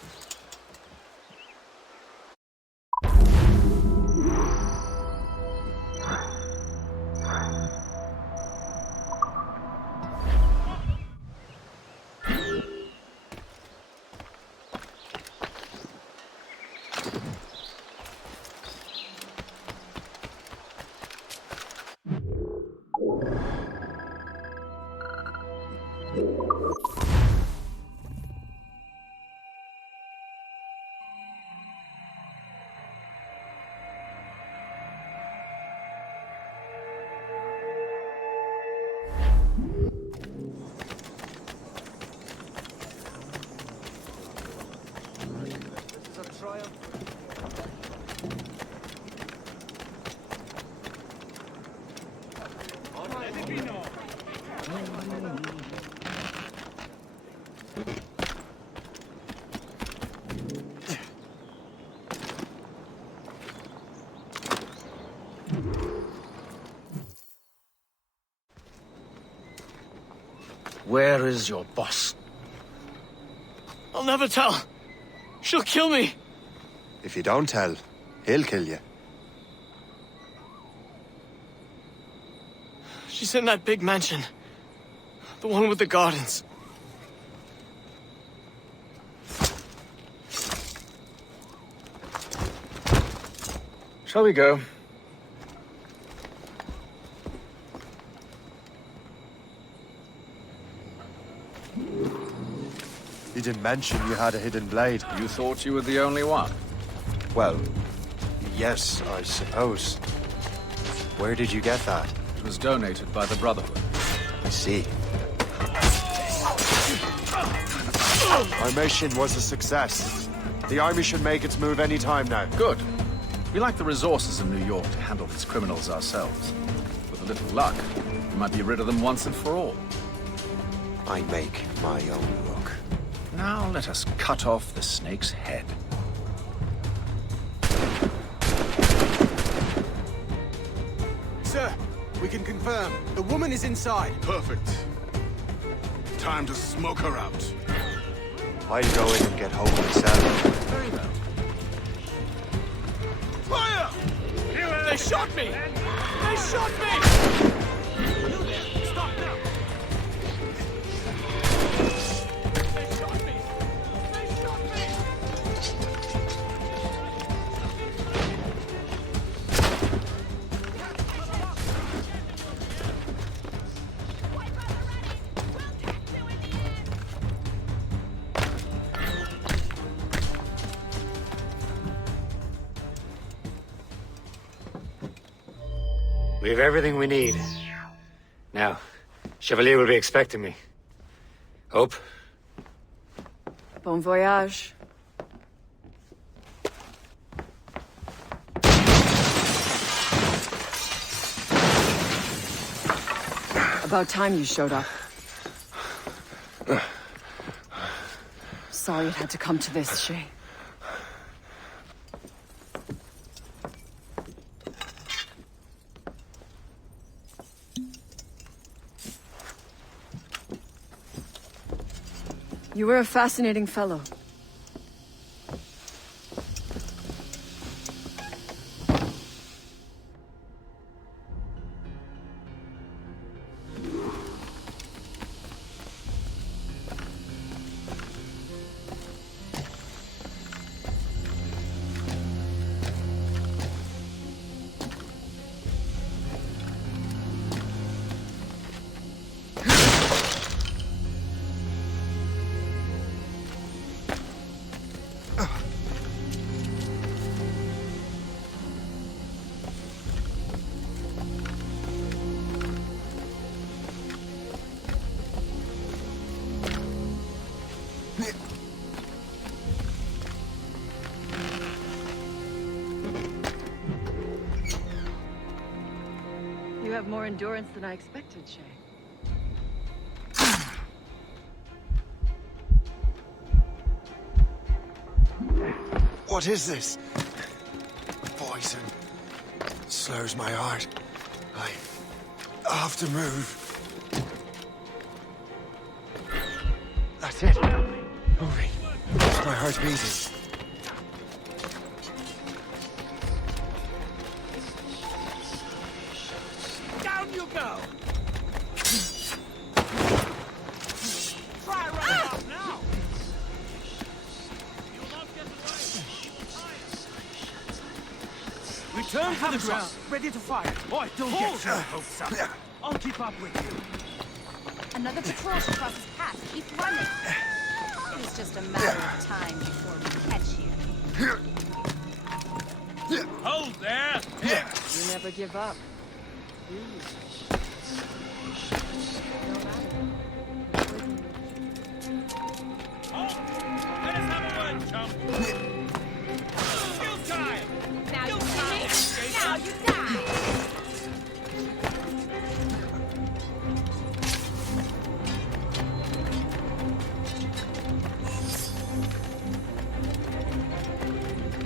Where is your boss? I'll never tell. She'll kill me. If you don't tell, he'll kill you. She's in that big mansion. The one with the gardens. Shall we go? You didn't mention you had a hidden blade. You thought you were the only one? Well, yes, I suppose. Where did you get that? It was donated by the Brotherhood. I see. Our mission was a success. The army should make its move any time now. Good. We lack the resources in New York to handle these criminals ourselves. With a little luck, we might be rid of them once and for all. I make my own luck. Now let us cut off the snake's head. Sir, we can confirm. The woman is inside. Perfect. Time to smoke her out. I'll go in and get hold myself. Very well. Fire! They shot me! They shot me! You there! Stop now! They shot me! They shot me! We have everything we need. Now, Chevalier will be expecting me. Hope? Bon voyage. About time you showed up. Sorry it had to come to this, Shay. You were a fascinating fellow. You have more endurance than I expected, Shay. What is this? Poison. It slows my heart. I have to move. That's it. Moving. My heart beating. Down you go! Try right off now! Return to the ground, ready to fire. Boy, don't get your hopes up. I'll keep up with you. Another patrol should cross his path. Keep running. It was just a matter of time before we catch you. Hold there! You never give up. Let us have a word, chum. Skill time! Now you see me? Now you die!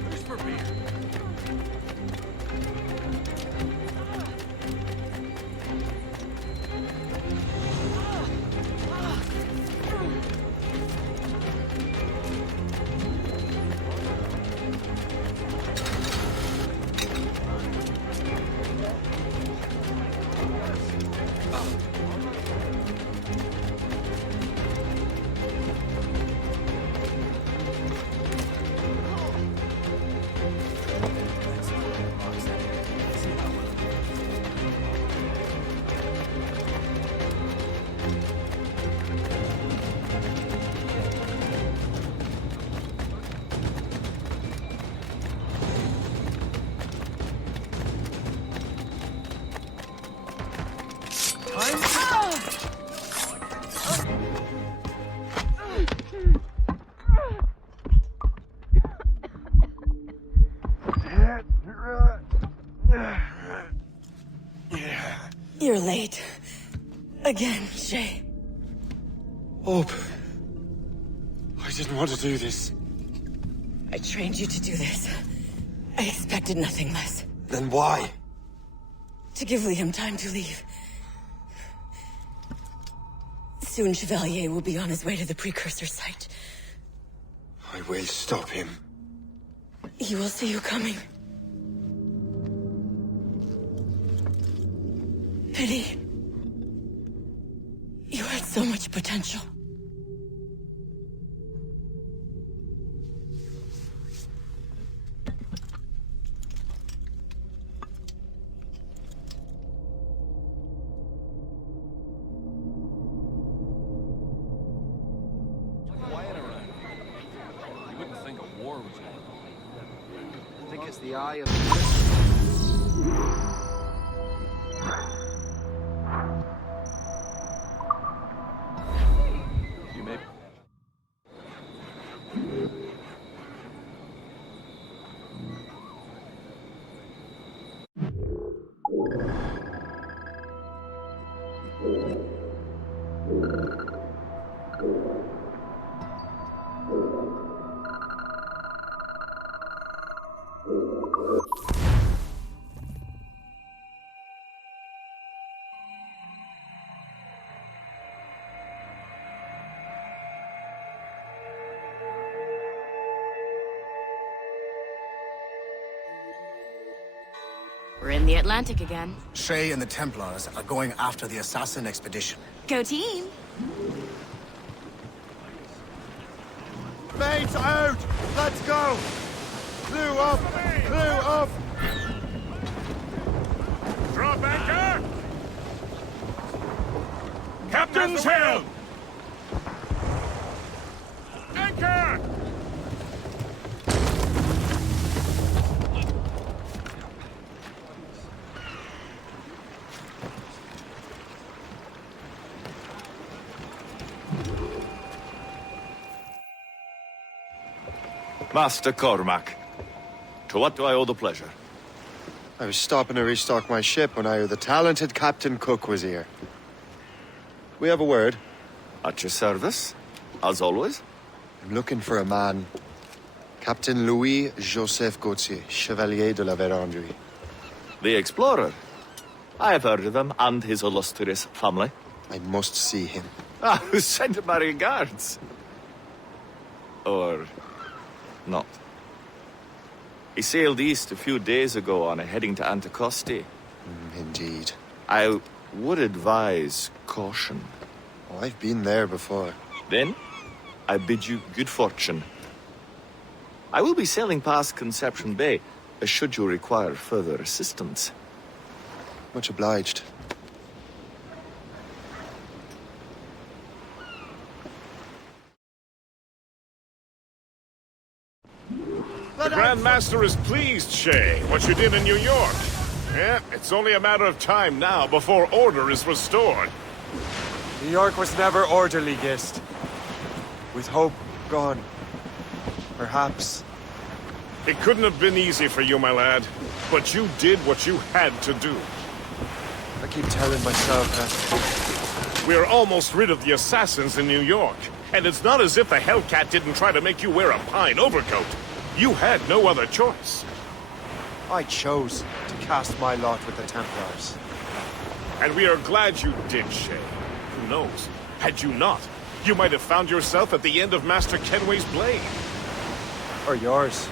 Who's for beer? You're late. Again, Shay. Hope. I didn't want to do this. I trained you to do this. I expected nothing less. Then why? To give Liam time to leave. Soon Chevalier will be on his way to the precursor site. I will stop him. He will see you coming. Pity. You had so much potential. The eye of You may... We're in the Atlantic again. Shay and the Templars are going after the Assassin expedition. Go team! Mates out! Let's go! Clue up! Clue up! Drop anchor! Captain's helm! Anchor! Master Cormac, to what do I owe the pleasure? I was stopping to restock my ship when I heard the talented Captain Cook was here. We have a word. At your service, as always. I'm looking for a man. Captain Louis-Joseph Gauthier, Chevalier de la Vérendrye. The explorer. I have heard of him and his illustrious family. I must see him. Ah, send my regards. Or... not. He sailed east a few days ago on a heading to Anticosti. Indeed. I would advise caution. Oh, I've been there before. Then, I bid you good fortune. I will be sailing past Conception Bay, should you require further assistance. Much obliged. The Grand Master is pleased, Shay, what you did in New York. Yeah, it's only a matter of time now before order is restored. New York was never orderly, Gist. With hope gone, perhaps. It couldn't have been easy for you, my lad, but you did what you had to do. I keep telling myself that. We're almost rid of the assassins in New York, and it's not as if the Hellcat didn't try to make you wear a pine overcoat. You had no other choice. I chose to cast my lot with the Templars. And we are glad you did, Shay. Who knows? Had you not, you might have found yourself at the end of Master Kenway's blade. Or yours.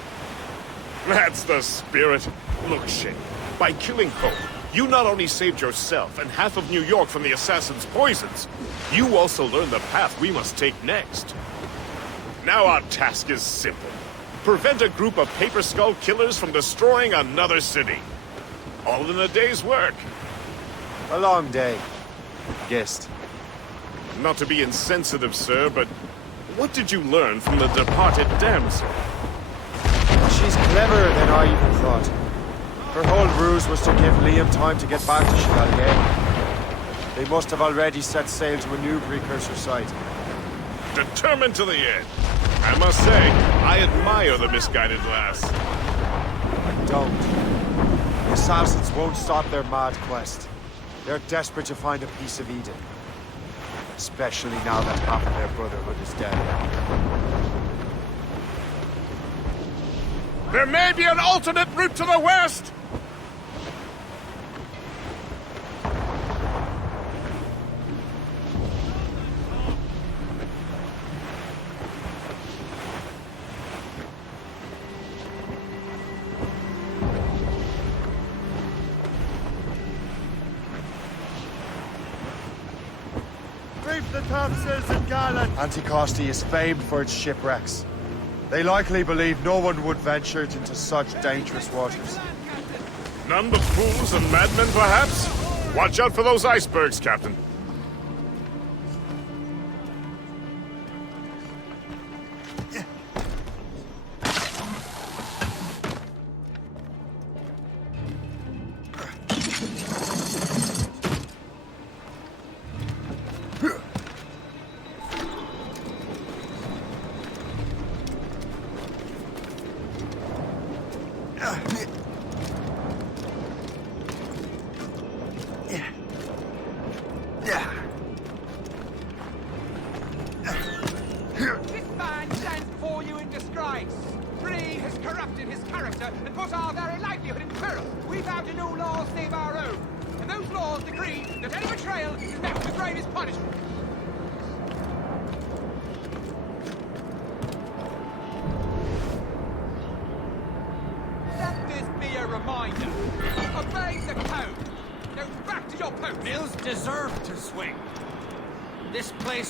That's the spirit. Look, Shay, by killing Hope, you not only saved yourself and half of New York from the assassin's poisons, you also learned the path we must take next. Now our task is simple. Prevent a group of Paper Skull killers from destroying another city. All in a day's work. A long day. Gist. Not to be insensitive, sir, but what did you learn from the departed damsel? She's cleverer than I even thought. Her whole ruse was to give Liam time to get back to Chevalier. They must have already set sail to a new precursor site. Determined to the end. I must say, I admire the misguided lass. I don't. The assassins won't stop their mad quest. They're desperate to find a piece of Eden. Especially now that half of their brotherhood is dead. There may be an alternate route to the west! The Thompsons and Gallant. Anticosti is famed for its shipwrecks. They likely believe no one would venture into such dangerous waters. None but fools and madmen, perhaps? Watch out for those icebergs, Captain.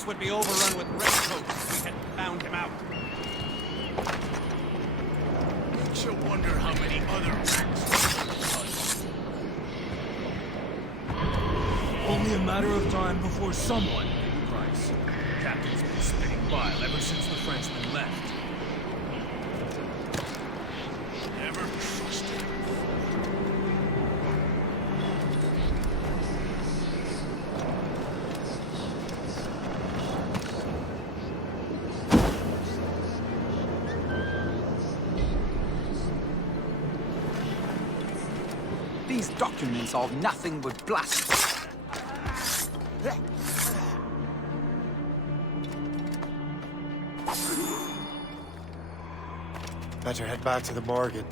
Would be overrun with redcoats if we hadn't found him out. Makes you wonder how many other rats. Only a matter of time before someone paid the price. The captain's been spitting bile ever since the Frenchmen left. Never trusted. These documents are nothing but blasphemy. Better head back to the Morgan.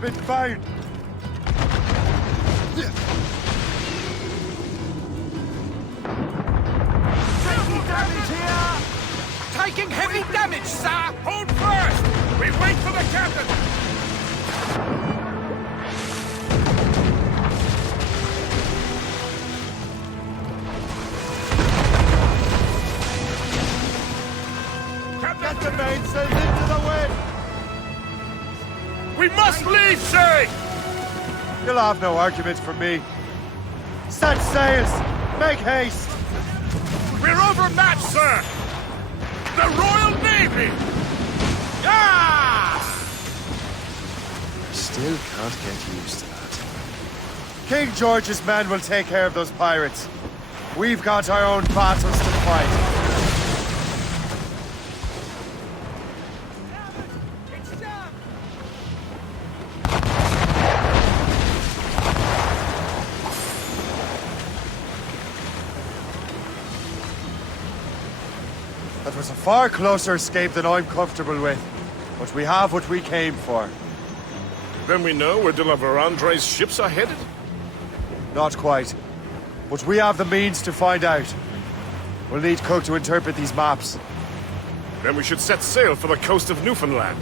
Been found. Taking damage here! Taking heavy damage, sir! Hold fast! We wait for the captain! Get the mainsails into the wind! We must leave, Shay! You'll have no argument from me. Set sails! Make haste! We're overmatched, sir! The Royal Navy! Ah! Still can't get used to that. King George's men will take care of those pirates. We've got our own battles to fight. That was a far closer escape than I'm comfortable with. But we have what we came for. Then we know where de la Vérendrye's ships are headed? Not quite. But we have the means to find out. We'll need Cook to interpret these maps. Then we should set sail for the coast of Newfoundland.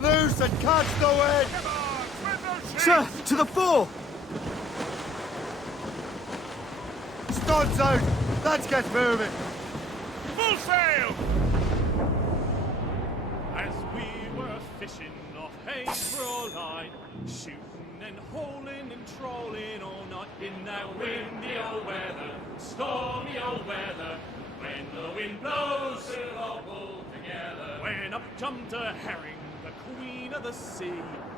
Loose and catch the wind! Sir, to the fore! Studs out! Let's get moving! Full sail! As we were fishing off Haysborough line, shooting and holing and trolling all night in that windy old weather, stormy old weather. When the wind blows, we'll all pull together. When up jumped a herring, the queen of the sea,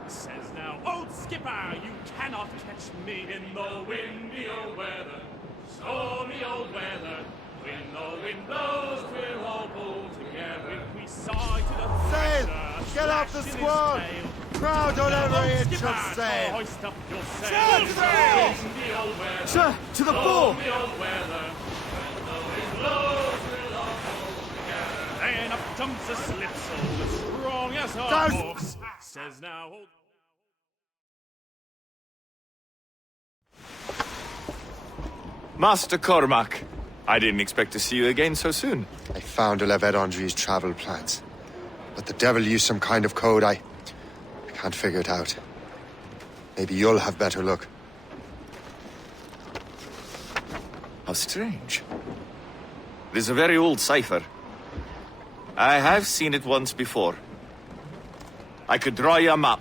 says now, old skipper, you cannot catch me in the windy old weather, stormy old weather. When the wind blows, we'll all pull together. We sighted a Sail! thrasher, Get off the slashed in his squad! tail. Crowd on every inch Skipper, of sail! hoist up your Sir, sail. to the fore! Windy old weather, Sir, to the fore! stormy old weather. When the wind blows, we'll all pull together. Then up jumps a slipsail, as strong as a Down. horse. Says now, old Master Cormac, I didn't expect to see you again so soon. I found Levet Andre's travel plans. But the devil used some kind of code. I can't figure it out. Maybe you'll have better luck. How strange. It is a very old cipher. I have seen it once before. I could draw you a map.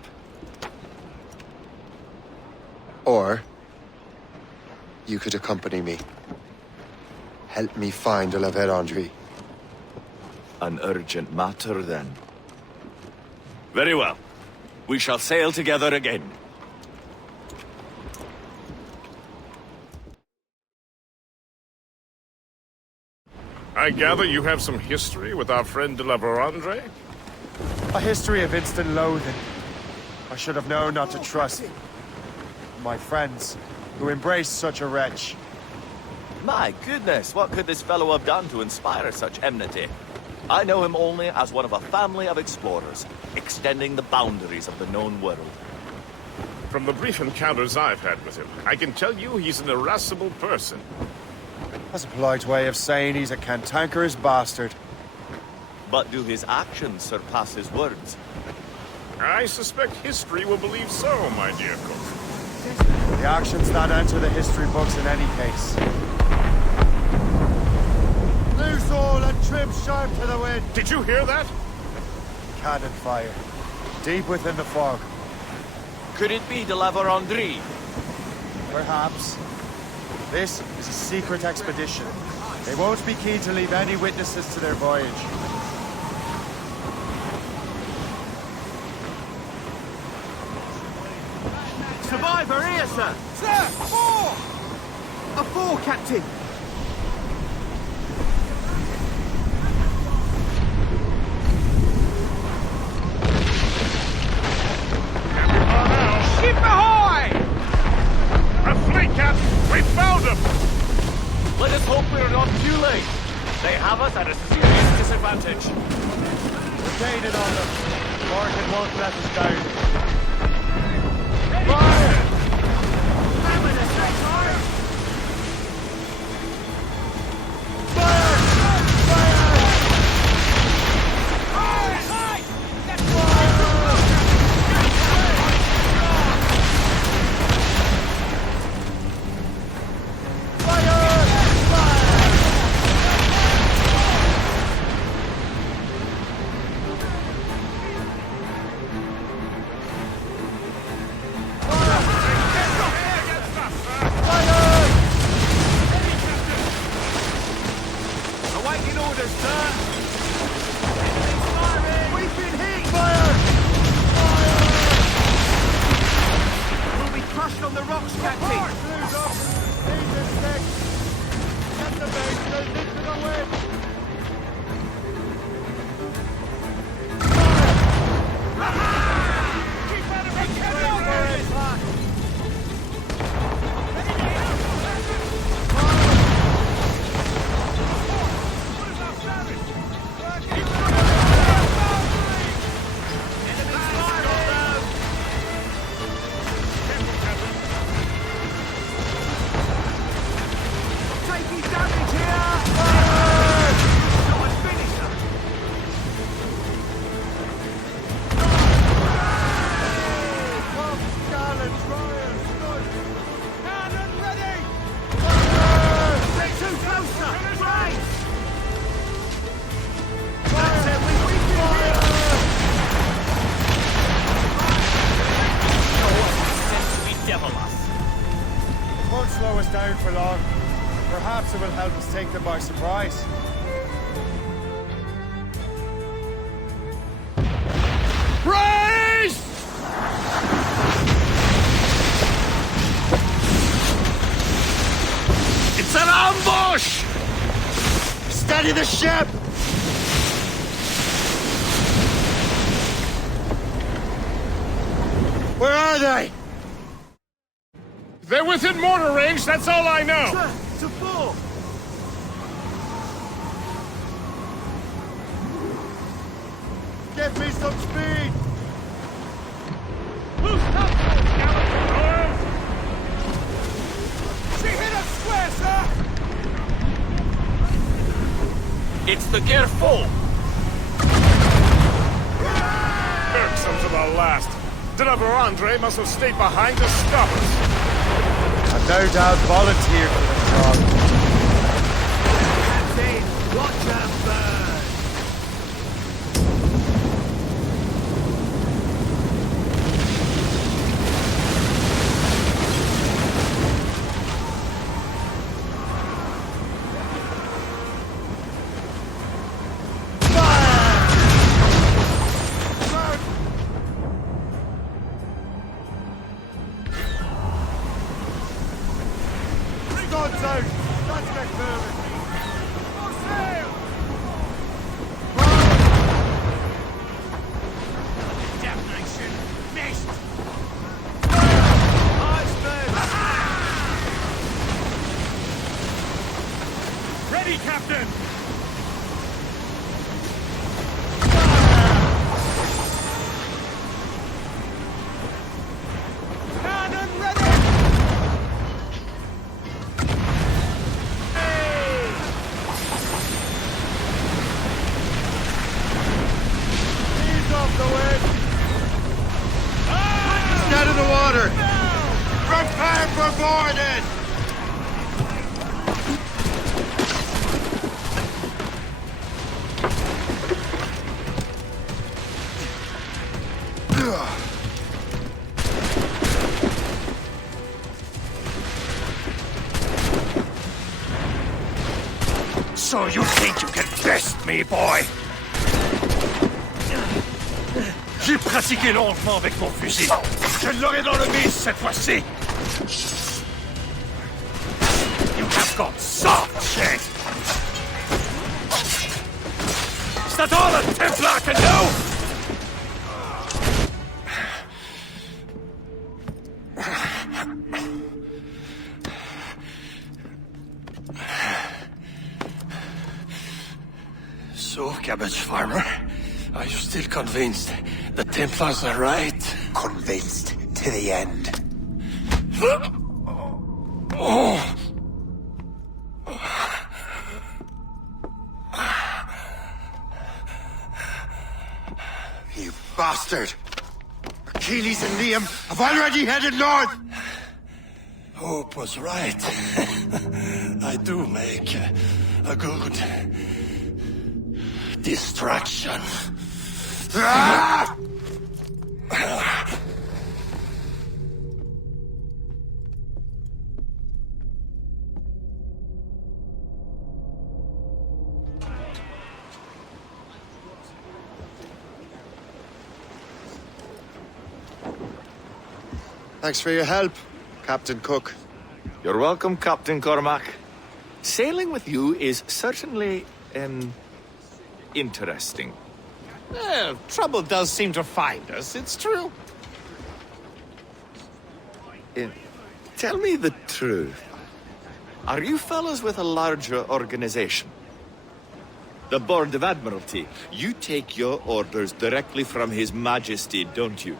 Or you could accompany me. Help me find Levet Andre. An urgent matter, then. Very well. We shall sail together again. I gather you have some history with our friend de la Vérandre? A history of instant loathing. I should have known not to trust my friends who embraced such a wretch. My goodness, what could this fellow have done to inspire such enmity? I know him only as one of a family of explorers, extending the boundaries of the known world. From the brief encounters I've had with him, I can tell you he's an irascible person. That's a polite way of saying he's a cantankerous bastard. But do his actions surpass his words? I suspect history will believe so, my dear cook. The actions that enter the history books in any case. Loose all and trim sharp to the wind. Did you hear that? Cannon fire. Deep within the fog. Could it be de la Vérandre? Perhaps. This is a secret expedition. They won't be keen to leave any witnesses to their voyage. Survivor here, sir! Sir, fore! A fore, Captain! Ship ahoy! A fleet, Captain! We found him! Let us hope we're not too late. They have us at a serious disadvantage. We're gaining on them. Morgan won't let us down. Fire! Fire! for long. Perhaps it will help us take them by surprise. Brace! It's an ambush! Steady the ship! Where are they? They're within mortar range, that's all I know. Sir, to four! Give me some speed! Loose topsails, gallants and oars! She hit us square, sir! It's the Gerfo! Irksome to the last. Driver Andre must have stayed behind to stop us. I've no doubt volunteered for the job. That's it! Watch them burn! Guns out! Let's get moving! For sail! Damnation! Missed! Nice move! Ready, Captain! Cannon ready! Ease off the wind! Get in the water! Prepare for boarding! So you think you can best me, boy? J'ai pratiqué longtemps avec mon fusil. Je l'aurai dans le mise cette fois-ci. You have got soft, Shay. Is that all a Templar can do? So, cabbage farmer, are you still convinced the Templars are right? Convinced to the end. Oh. You bastard! Achilles and Liam have already headed north! Hope was right. I do make a good distraction. Ah! Thanks for your help, Captain Cook. You're welcome, Captain Cormac. Sailing with you is certainly, interesting. Trouble does seem to find us, it's true. Tell me the truth. Are you fellas with a larger organization? The Board of Admiralty. You take your orders directly from His Majesty, don't you?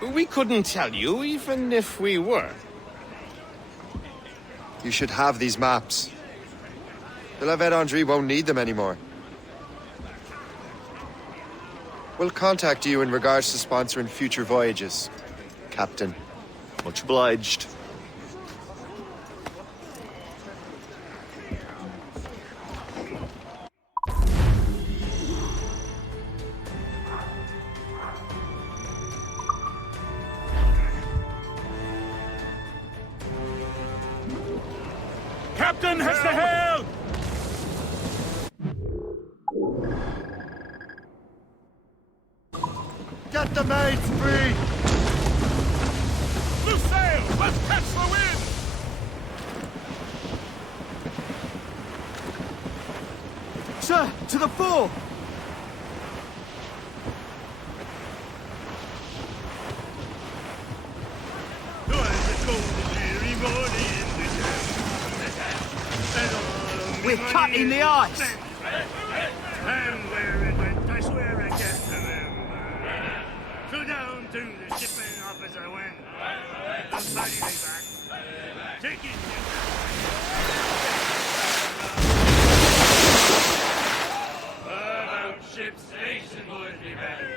We couldn't tell you, even if we were. You should have these maps. The La Vedendry won't need them anymore. We'll contact you in regards to sponsoring future voyages, Captain. Much obliged. captain has the helm! Get the mates free! Loose sail! Let's catch the wind! Sir, to the fore! We're cutting the ice! And where it went, I swear I can't remember. So down to the shipping office I went. The body lay back. Take it. About ship's station, boys, be ready.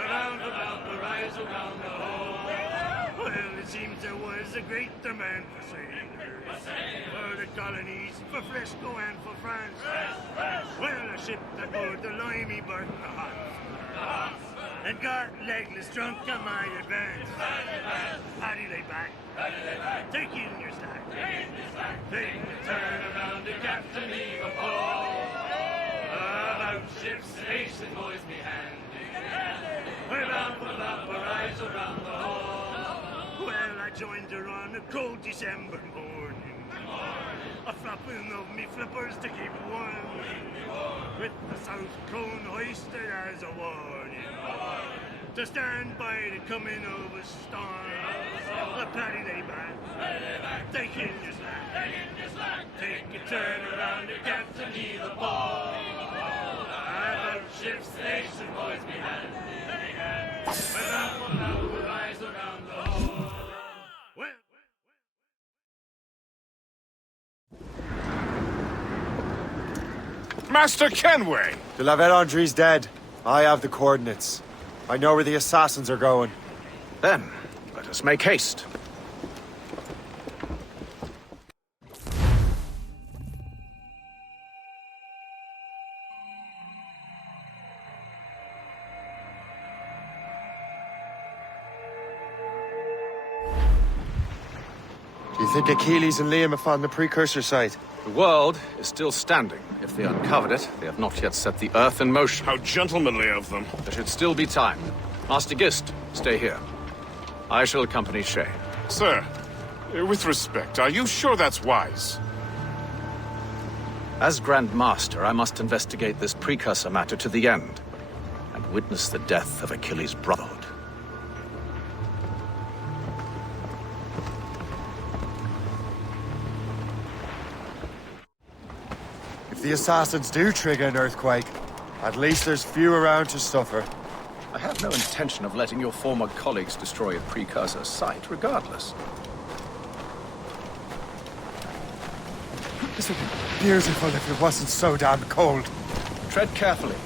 Around about the rise around the hole. Well, it seems there was a great demand for sailors. For the colonies, for Frisco and for France. Well, a ship that bore the limey burnt the hot. And got legless drunk on my advance. Paddy lay back. Take in your slack. Take the turn around the captain, leave a pole. About ship's station, boys, be handy. We're bound for the rise around the hole. Well, I joined her on a cold December morning. A flapping of me flippers to keep warm. With the south cone hoisted as a warning. To stand by the coming of a storm. A paddy lay back. Take in your slack. Take a turn around the captain, heave the ball. About ship's station, boys, be handy. We're bound for the rise around the hole. Master Kenway! De la Vérendrye's dead. I have the coordinates. I know where the assassins are going. Then, let us make haste. Do you think Achilles and Liam have found the precursor site? The world is still standing. If they uncovered it, they have not yet set the earth in motion. How gentlemanly of them. There should still be time. Master Gist, stay here. I shall accompany Shay. Sir, with respect, are you sure that's wise? As Grand Master, I must investigate this precursor matter to the end, and witness the death of Achilles' Brotherhood. If the assassins do trigger an earthquake, at least there's few around to suffer. I have no intention of letting your former colleagues destroy a precursor site, regardless. This would be beautiful if it wasn't so damn cold. Tread carefully.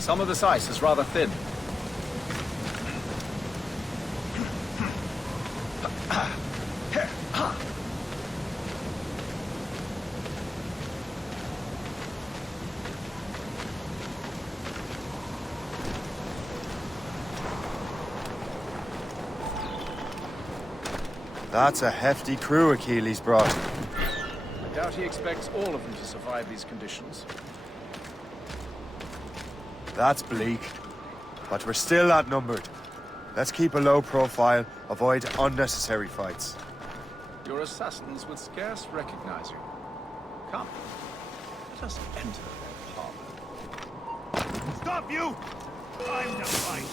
Some of this ice is rather thin. That's a hefty crew Achilles brought. I doubt he expects all of them to survive these conditions. That's bleak. But we're still outnumbered. Let's keep a low profile, avoid unnecessary fights. Your assassins would scarce recognize you. Come, let us enter their harbor. Stop you! I'm the fight.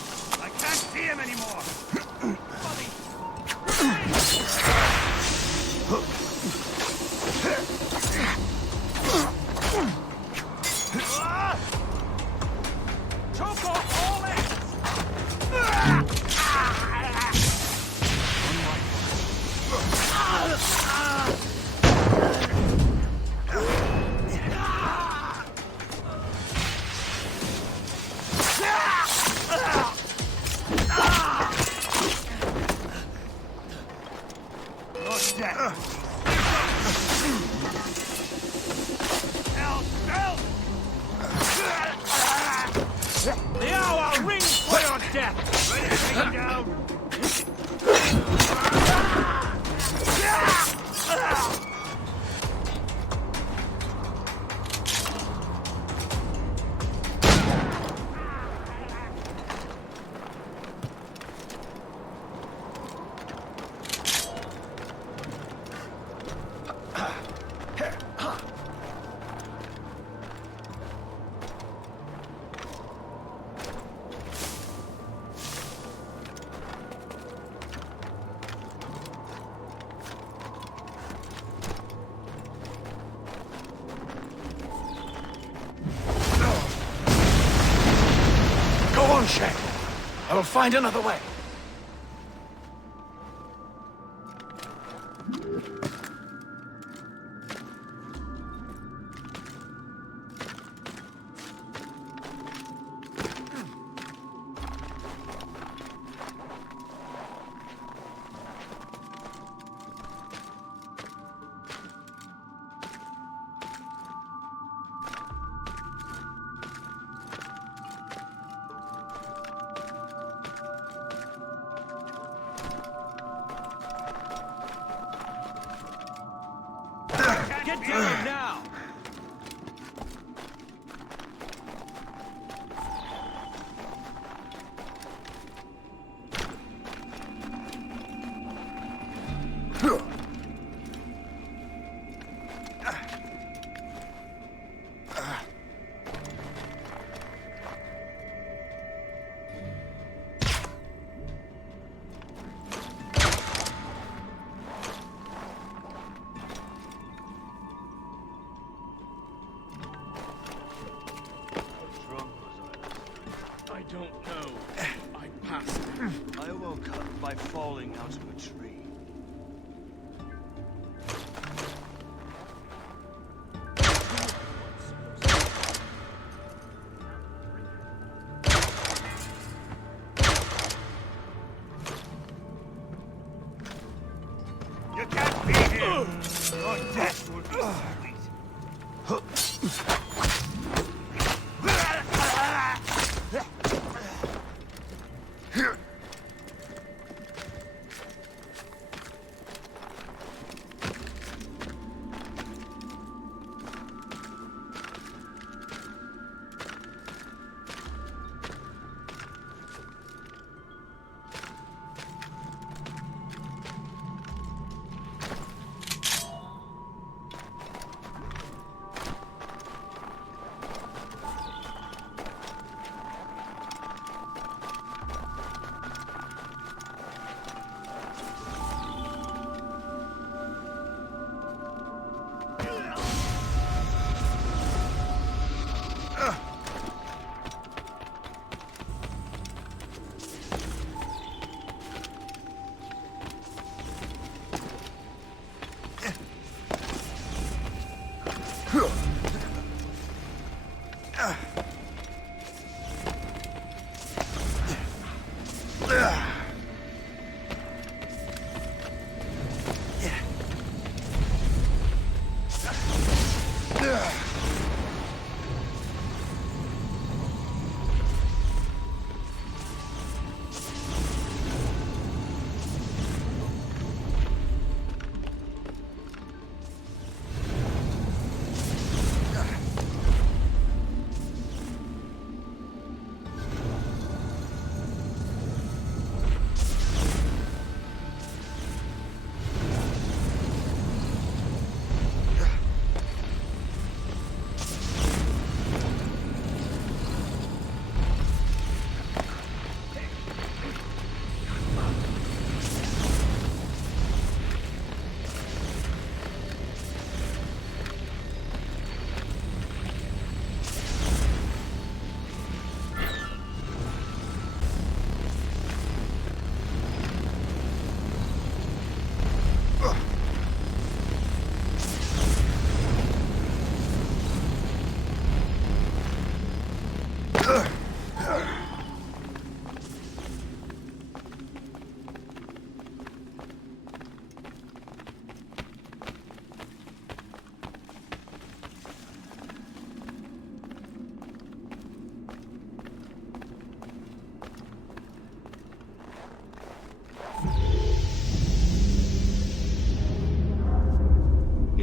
I can't see him anymore. Buddy. Choke off all ends! The Shay. I will find another way. Get down now! I don't know. I passed. I woke up by falling out of a tree. You can't beat him! Your death will be sweet.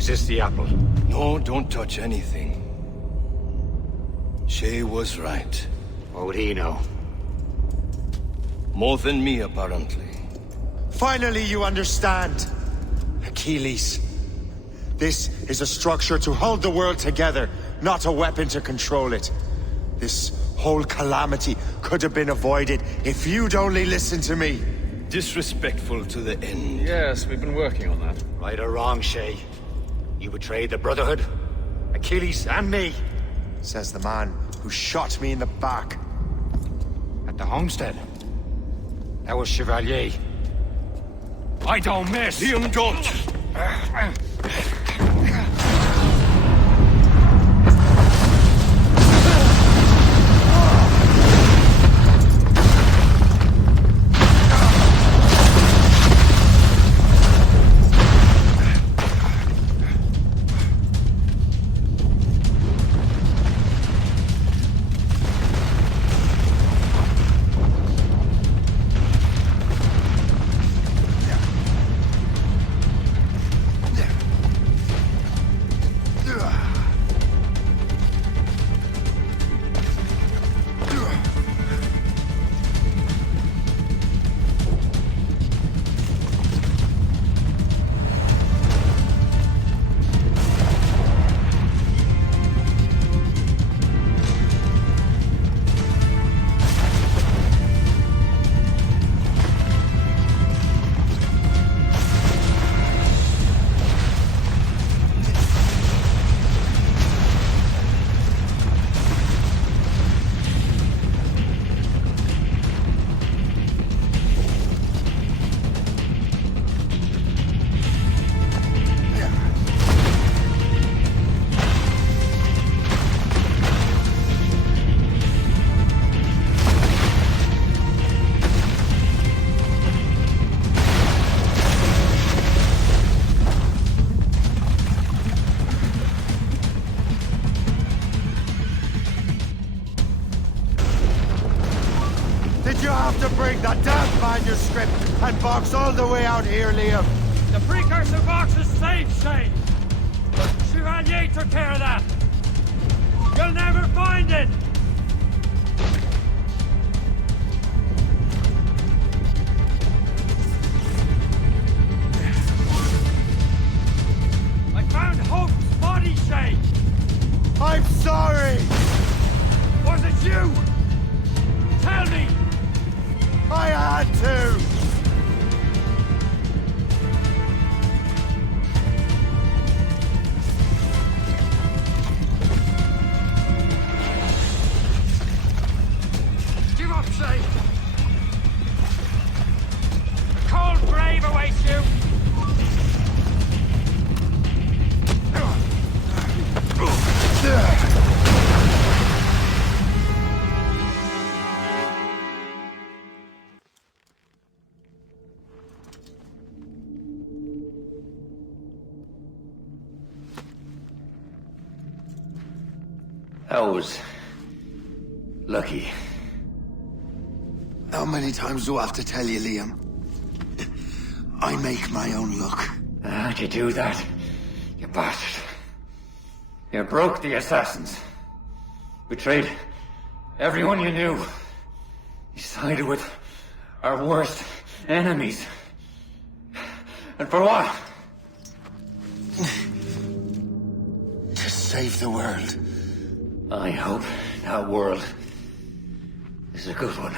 Is this the apple? No, don't touch anything. Shay was right. What would he know? More than me, apparently. Finally, you understand. Achilles. This is a structure to hold the world together, not a weapon to control it. This whole calamity could have been avoided if you'd only listened to me. Disrespectful to the end. Yes, we've been working on that. Right or wrong, Shay. You betrayed the Brotherhood, Achilles, and me. Says the man who shot me in the back. A At the homestead. That was Chevalier. I don't miss! Liam, don't! Bring that damn manuscript and box all the way out here, Liam. The precursor box is safe, Shay. Chevalier took care of that. You'll never find it. I found Hope's body, Shay. I'm sorry. Was it you? Tell me. I had to! Give up, Shay! A cold grave awaits you! That was lucky. How many times do I have to tell you, Liam? I make my own luck. How'd you do that, you bastard? You broke the assassins. Betrayed everyone you knew. You sided with our worst enemies. And for what? To save the world. I hope that world is a good one.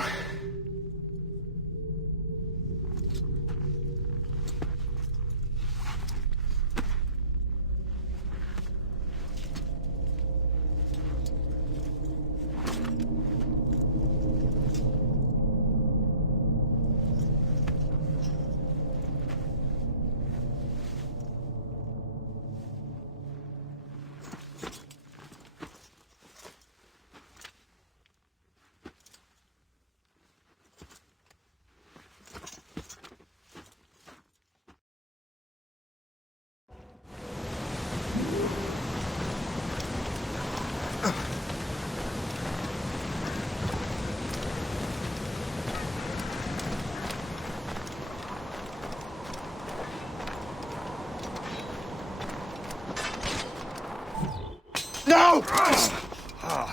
No!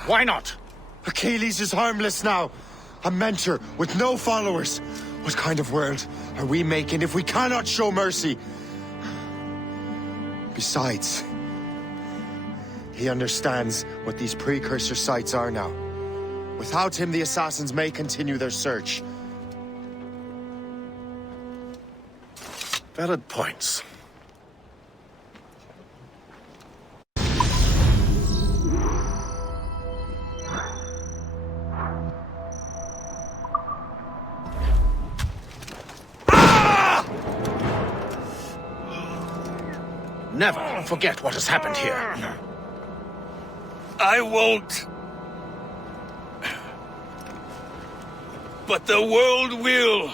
Why not? Achilles is harmless now. A mentor with no followers. What kind of world are we making if we cannot show mercy? Besides, he understands what these precursor sites are now. Without him, the assassins may continue their search. Valid points. never forget what has happened here. I won't. But the world will.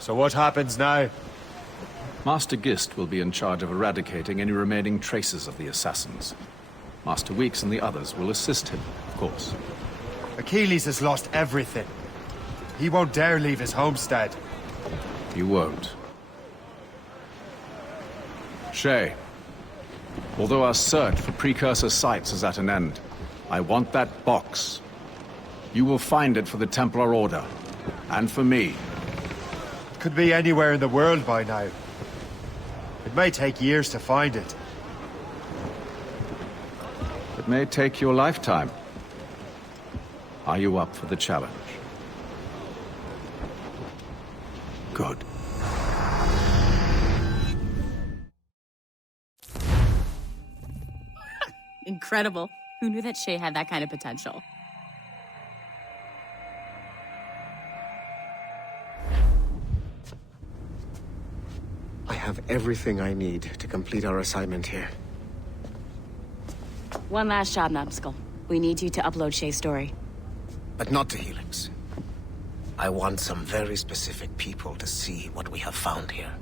So what happens now? Master Gist will be in charge of eradicating any remaining traces of the assassins. Master Weeks and the others will assist him, of course. Achilles has lost everything. He won't dare leave his homestead. He won't. Shay, although our search for precursor sites is at an end, I want that box. You will find it for the Templar Order, and for me. It could be anywhere in the world by now. It may take years to find it. It may take your lifetime. Are you up for the challenge? Good. Incredible. Who knew that Shay had that kind of potential? I have everything I need to complete our assignment here. One last job, Numbskull. We need you to upload Shay's story. But not to Helix. I want some very specific people to see what we have found here.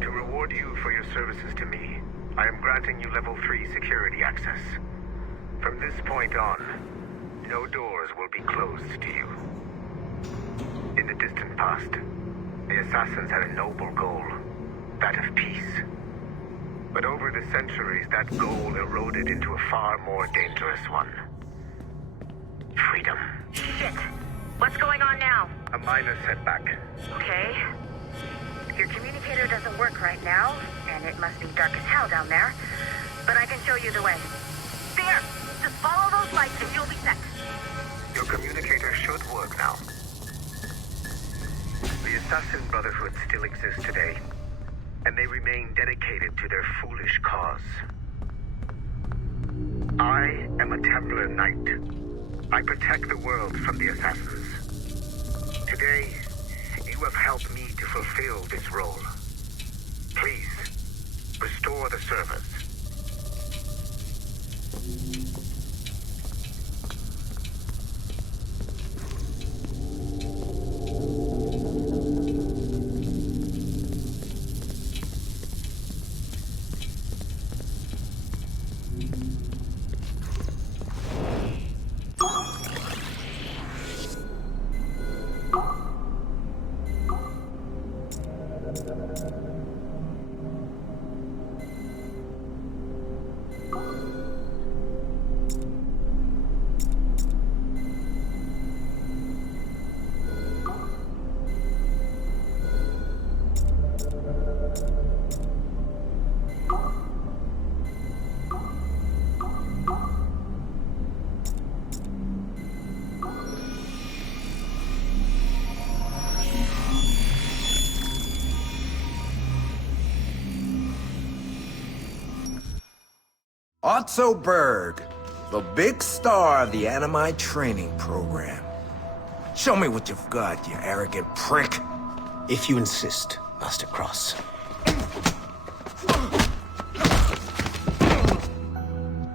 To reward you for your services to me, I am granting you level 3 security access. From this point on, no doors will be closed to you. In the distant past, the Assassins had a noble goal, that of peace. But over the centuries, that goal eroded into a far more dangerous one. Freedom. Shit. What's going on now? A minor setback. Okay. Your communicator doesn't work right now, and it must be dark as hell down there. But I can show you the way. There! Just follow those lights and you'll be set. Your communicator should work now. The Assassin Brotherhood still exists today, and they remain dedicated to their foolish cause. I am a Templar Knight. I protect the world from the Assassins. Today, you have helped me to fulfill this role. Please, restore the servers. Otso Berg, the big star of the Animi training program. Show me what you've got, you arrogant prick. If you insist, Master Cross.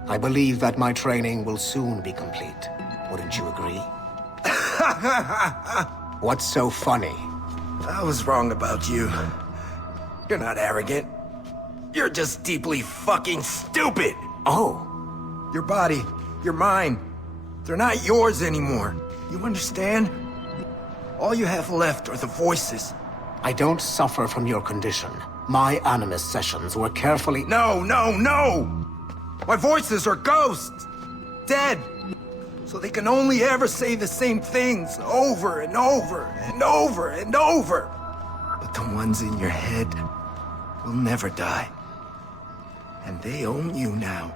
I believe that my training will soon be complete. Wouldn't you agree? What's so funny? I was wrong about you. You're not arrogant. You're just deeply fucking stupid! Oh. Your body, your mind, they're not yours anymore. You understand? All you have left are the voices. I don't suffer from your condition. My Animus sessions were carefully— No! My voices are ghosts! Dead! So they can only ever say the same things over and over and over and over. But the ones in your head will never die. And they own you now.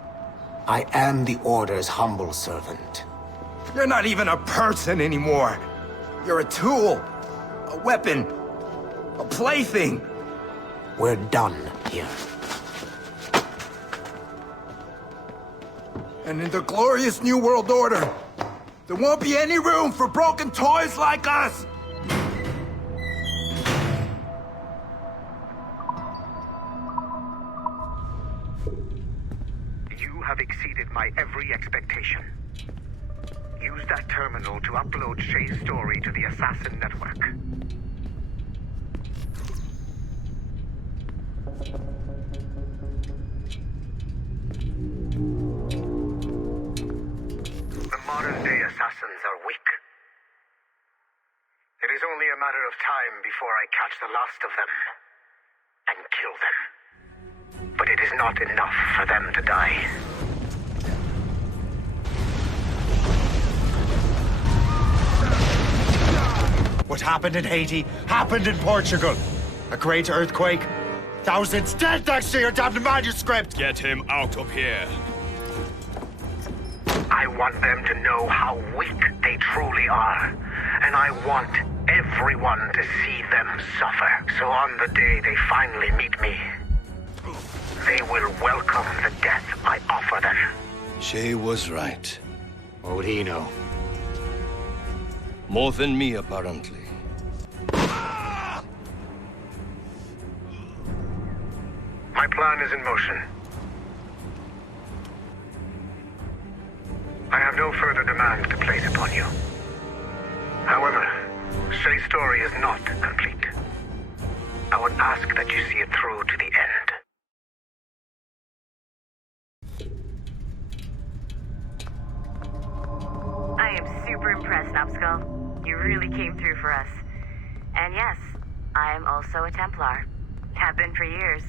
I am the Order's humble servant. You're not even a person anymore. You're a tool, a weapon, a plaything. We're done here. And in the glorious New World Order, there won't be any room for broken toys like us! You have exceeded my every expectation. Use that terminal to upload Shay's story to the Assassin Network. The modern-day assassins are weak. It is only a matter of time before I catch the last of them and kill them. But it is not enough for them to die. What happened in Haiti happened in Portugal. A great earthquake. Thousands dead thanks to your damned manuscript! Get him out of here. I want them to know how weak they truly are. And I want everyone to see them suffer. So on the day they finally meet me, they will welcome the death I offer them. Shay was right. What would he know? More than me, apparently. My plan is in motion. I have no further demands to place upon you. However, Shay's story is not complete. I would ask that you see it through to the end. I am super impressed, Numbskull. You really came through for us. And yes, I am also a Templar. Have been for years.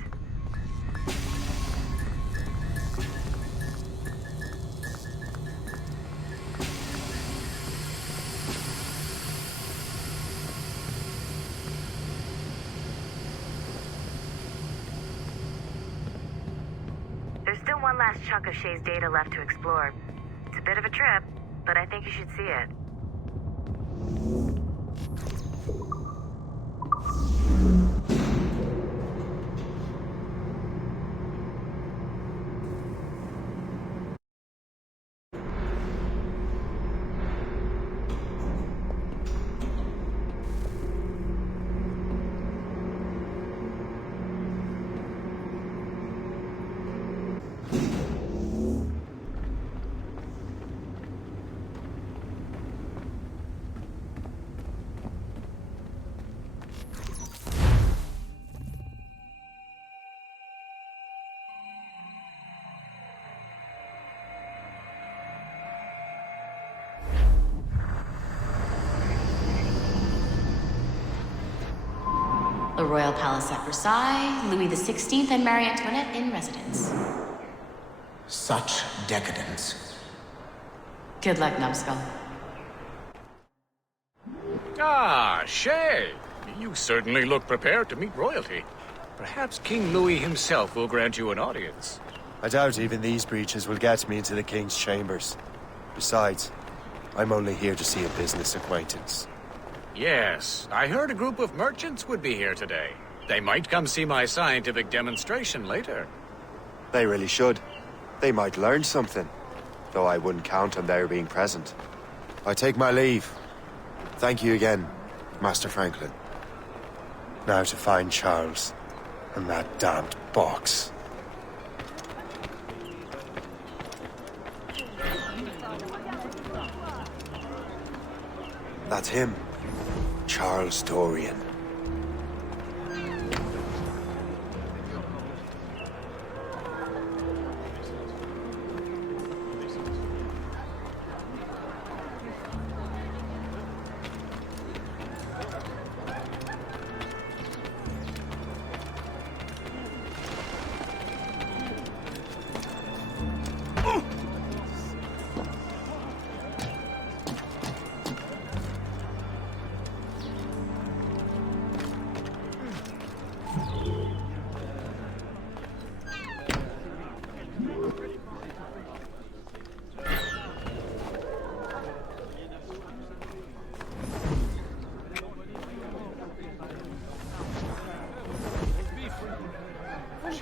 There's still one last chunk of Shay's data left to explore. It's a bit of a trip, but I think you should see it. The Royal Palace at Versailles, Louis XVI and Marie Antoinette in residence. Such decadence. Good luck, Numbskull. Ah, Shay. You certainly look prepared to meet royalty. Perhaps King Louis himself will grant you an audience. I doubt even these breaches will get me into the King's chambers. Besides, I'm only here to see a business acquaintance. Yes, I heard a group of merchants would be here today. They might come see my scientific demonstration later. They really should. They might learn something. Though I wouldn't count on their being present. I take my leave. Thank you again, Master Franklin. Now to find Charles and that damned box. That's him. Charles Dorian.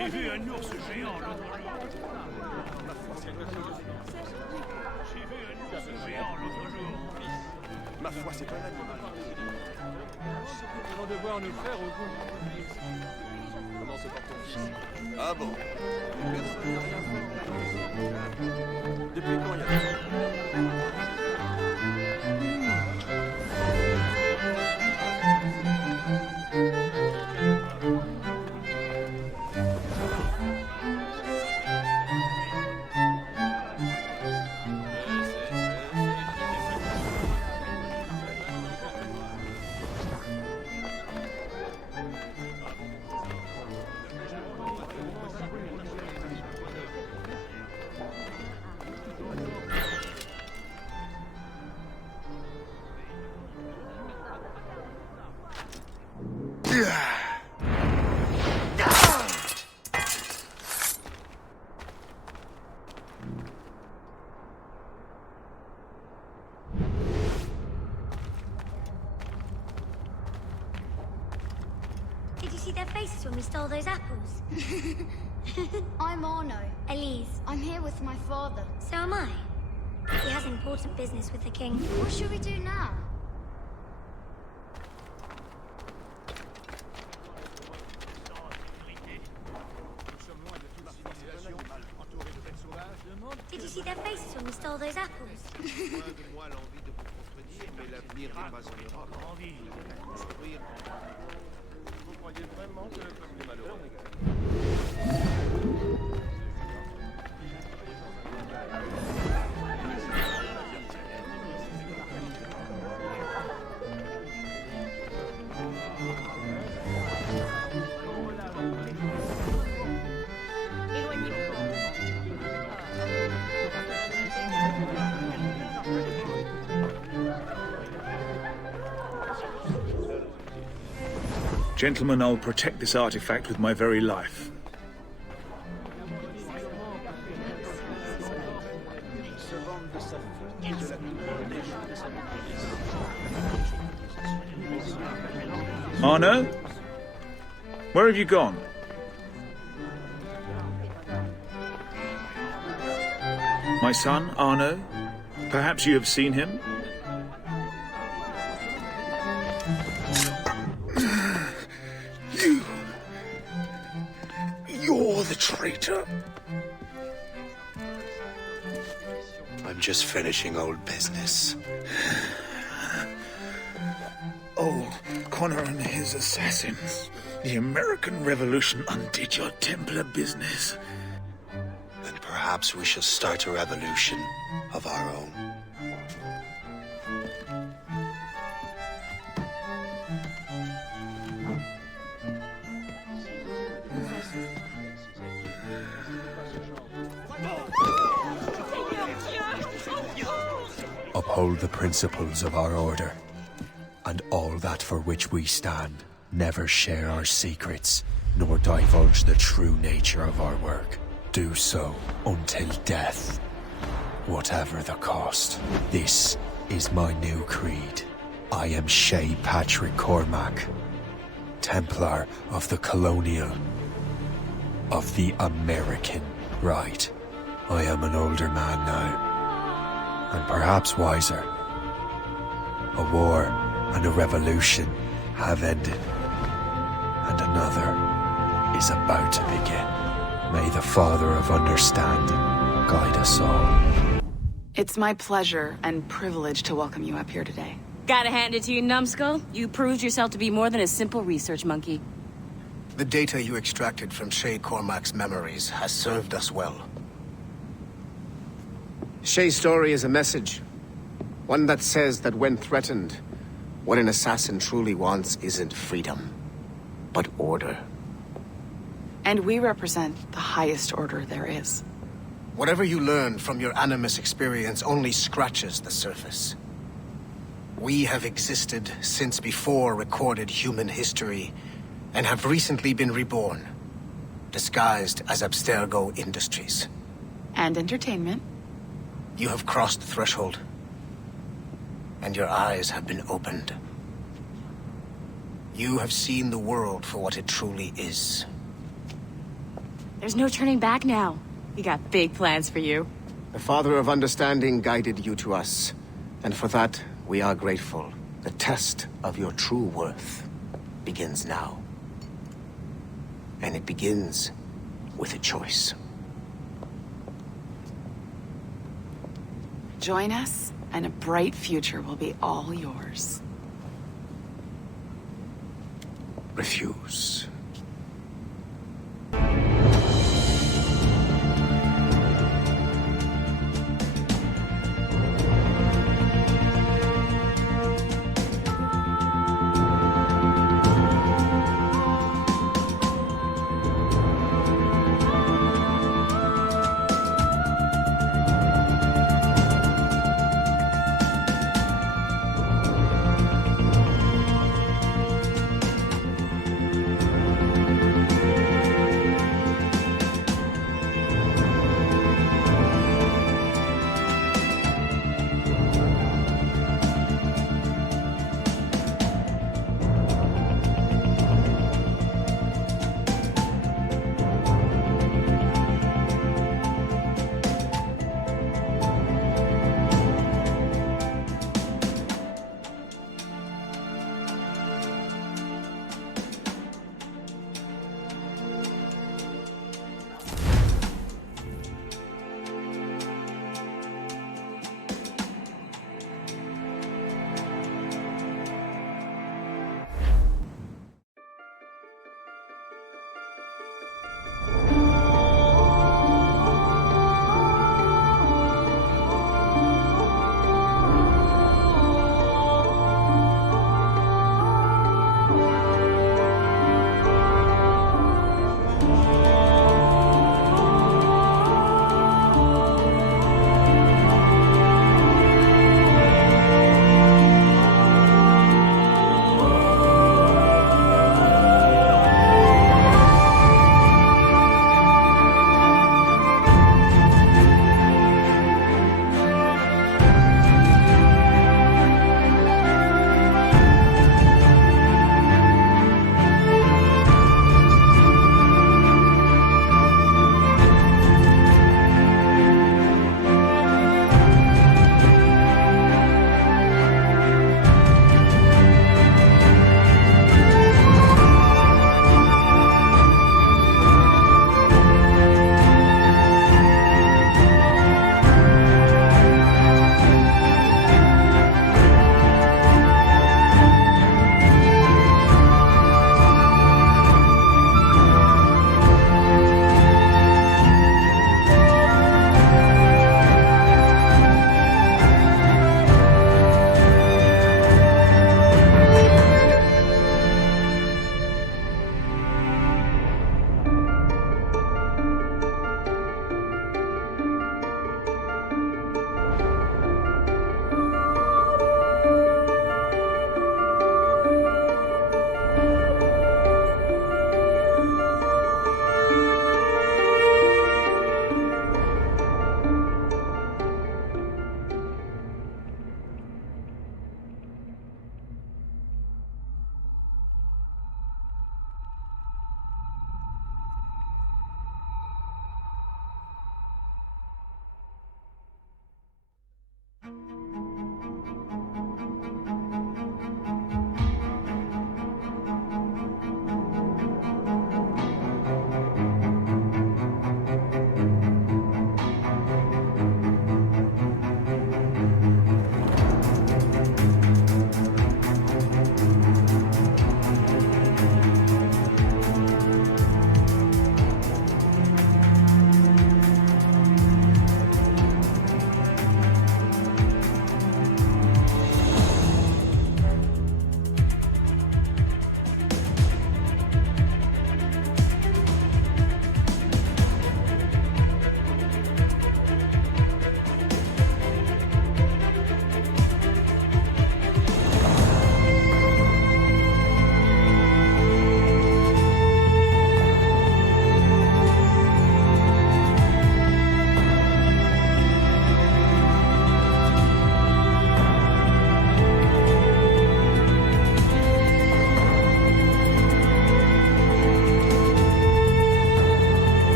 J'ai vu un ours géant l'autre jour. J'ai vu un ours géant l'autre jour. Ma foi, c'est un animal. Ils vont devoir nous faire au goût. Comment se porte ton fils? Ah bon? Personne n'a rien fait. Depuis quand il y a... Did you see their faces when we stole those apples? I'm Arno. Elise. I'm here with my father. So am I. He has important business with the king. What should we do now? Did you see their faces when we stole those apples? Donne-moi l'envie de vous contredire, mais l'avenir n'est pas en Europe. Vous croyez vraiment que comme les malheureux... Gentlemen, I'll protect this artifact with my very life. Arno? Where have you gone? My son, Arno? Perhaps you have seen him? You're the traitor. I'm just finishing old business. Old Connor and his assassins. The American Revolution undid your Templar business. Then perhaps we shall start a revolution of our own. Uphold the principles of our order, and all that for which we stand. Never share our secrets, nor divulge the true nature of our work. Do so until death, whatever the cost. This is my new creed. I am Shay Patrick Cormac, Templar of the Colonial, of the American right. I am an older man now, and perhaps wiser. A war and a revolution have ended, and another is about to begin. May the Father of Understanding guide us all. It's my pleasure and privilege to welcome you up here today. Gotta hand it to you, numbskull. You proved yourself to be more than a simple research monkey. The data you extracted from Shay Cormac's memories has served us well. Shay's story is a message. One that says that when threatened, what an assassin truly wants isn't freedom, but order. And we represent the highest order there is. Whatever you learned from your Animus experience only scratches the surface. We have existed since before recorded human history, and have recently been reborn, disguised as Abstergo Industries. And entertainment. You have crossed the threshold, and your eyes have been opened. You have seen the world for what it truly is. There's no turning back now. We got big plans for you. The Father of Understanding guided you to us, and for that, we are grateful. The test of your true worth begins now. And it begins with a choice. Join us, and a bright future will be all yours. Refuse.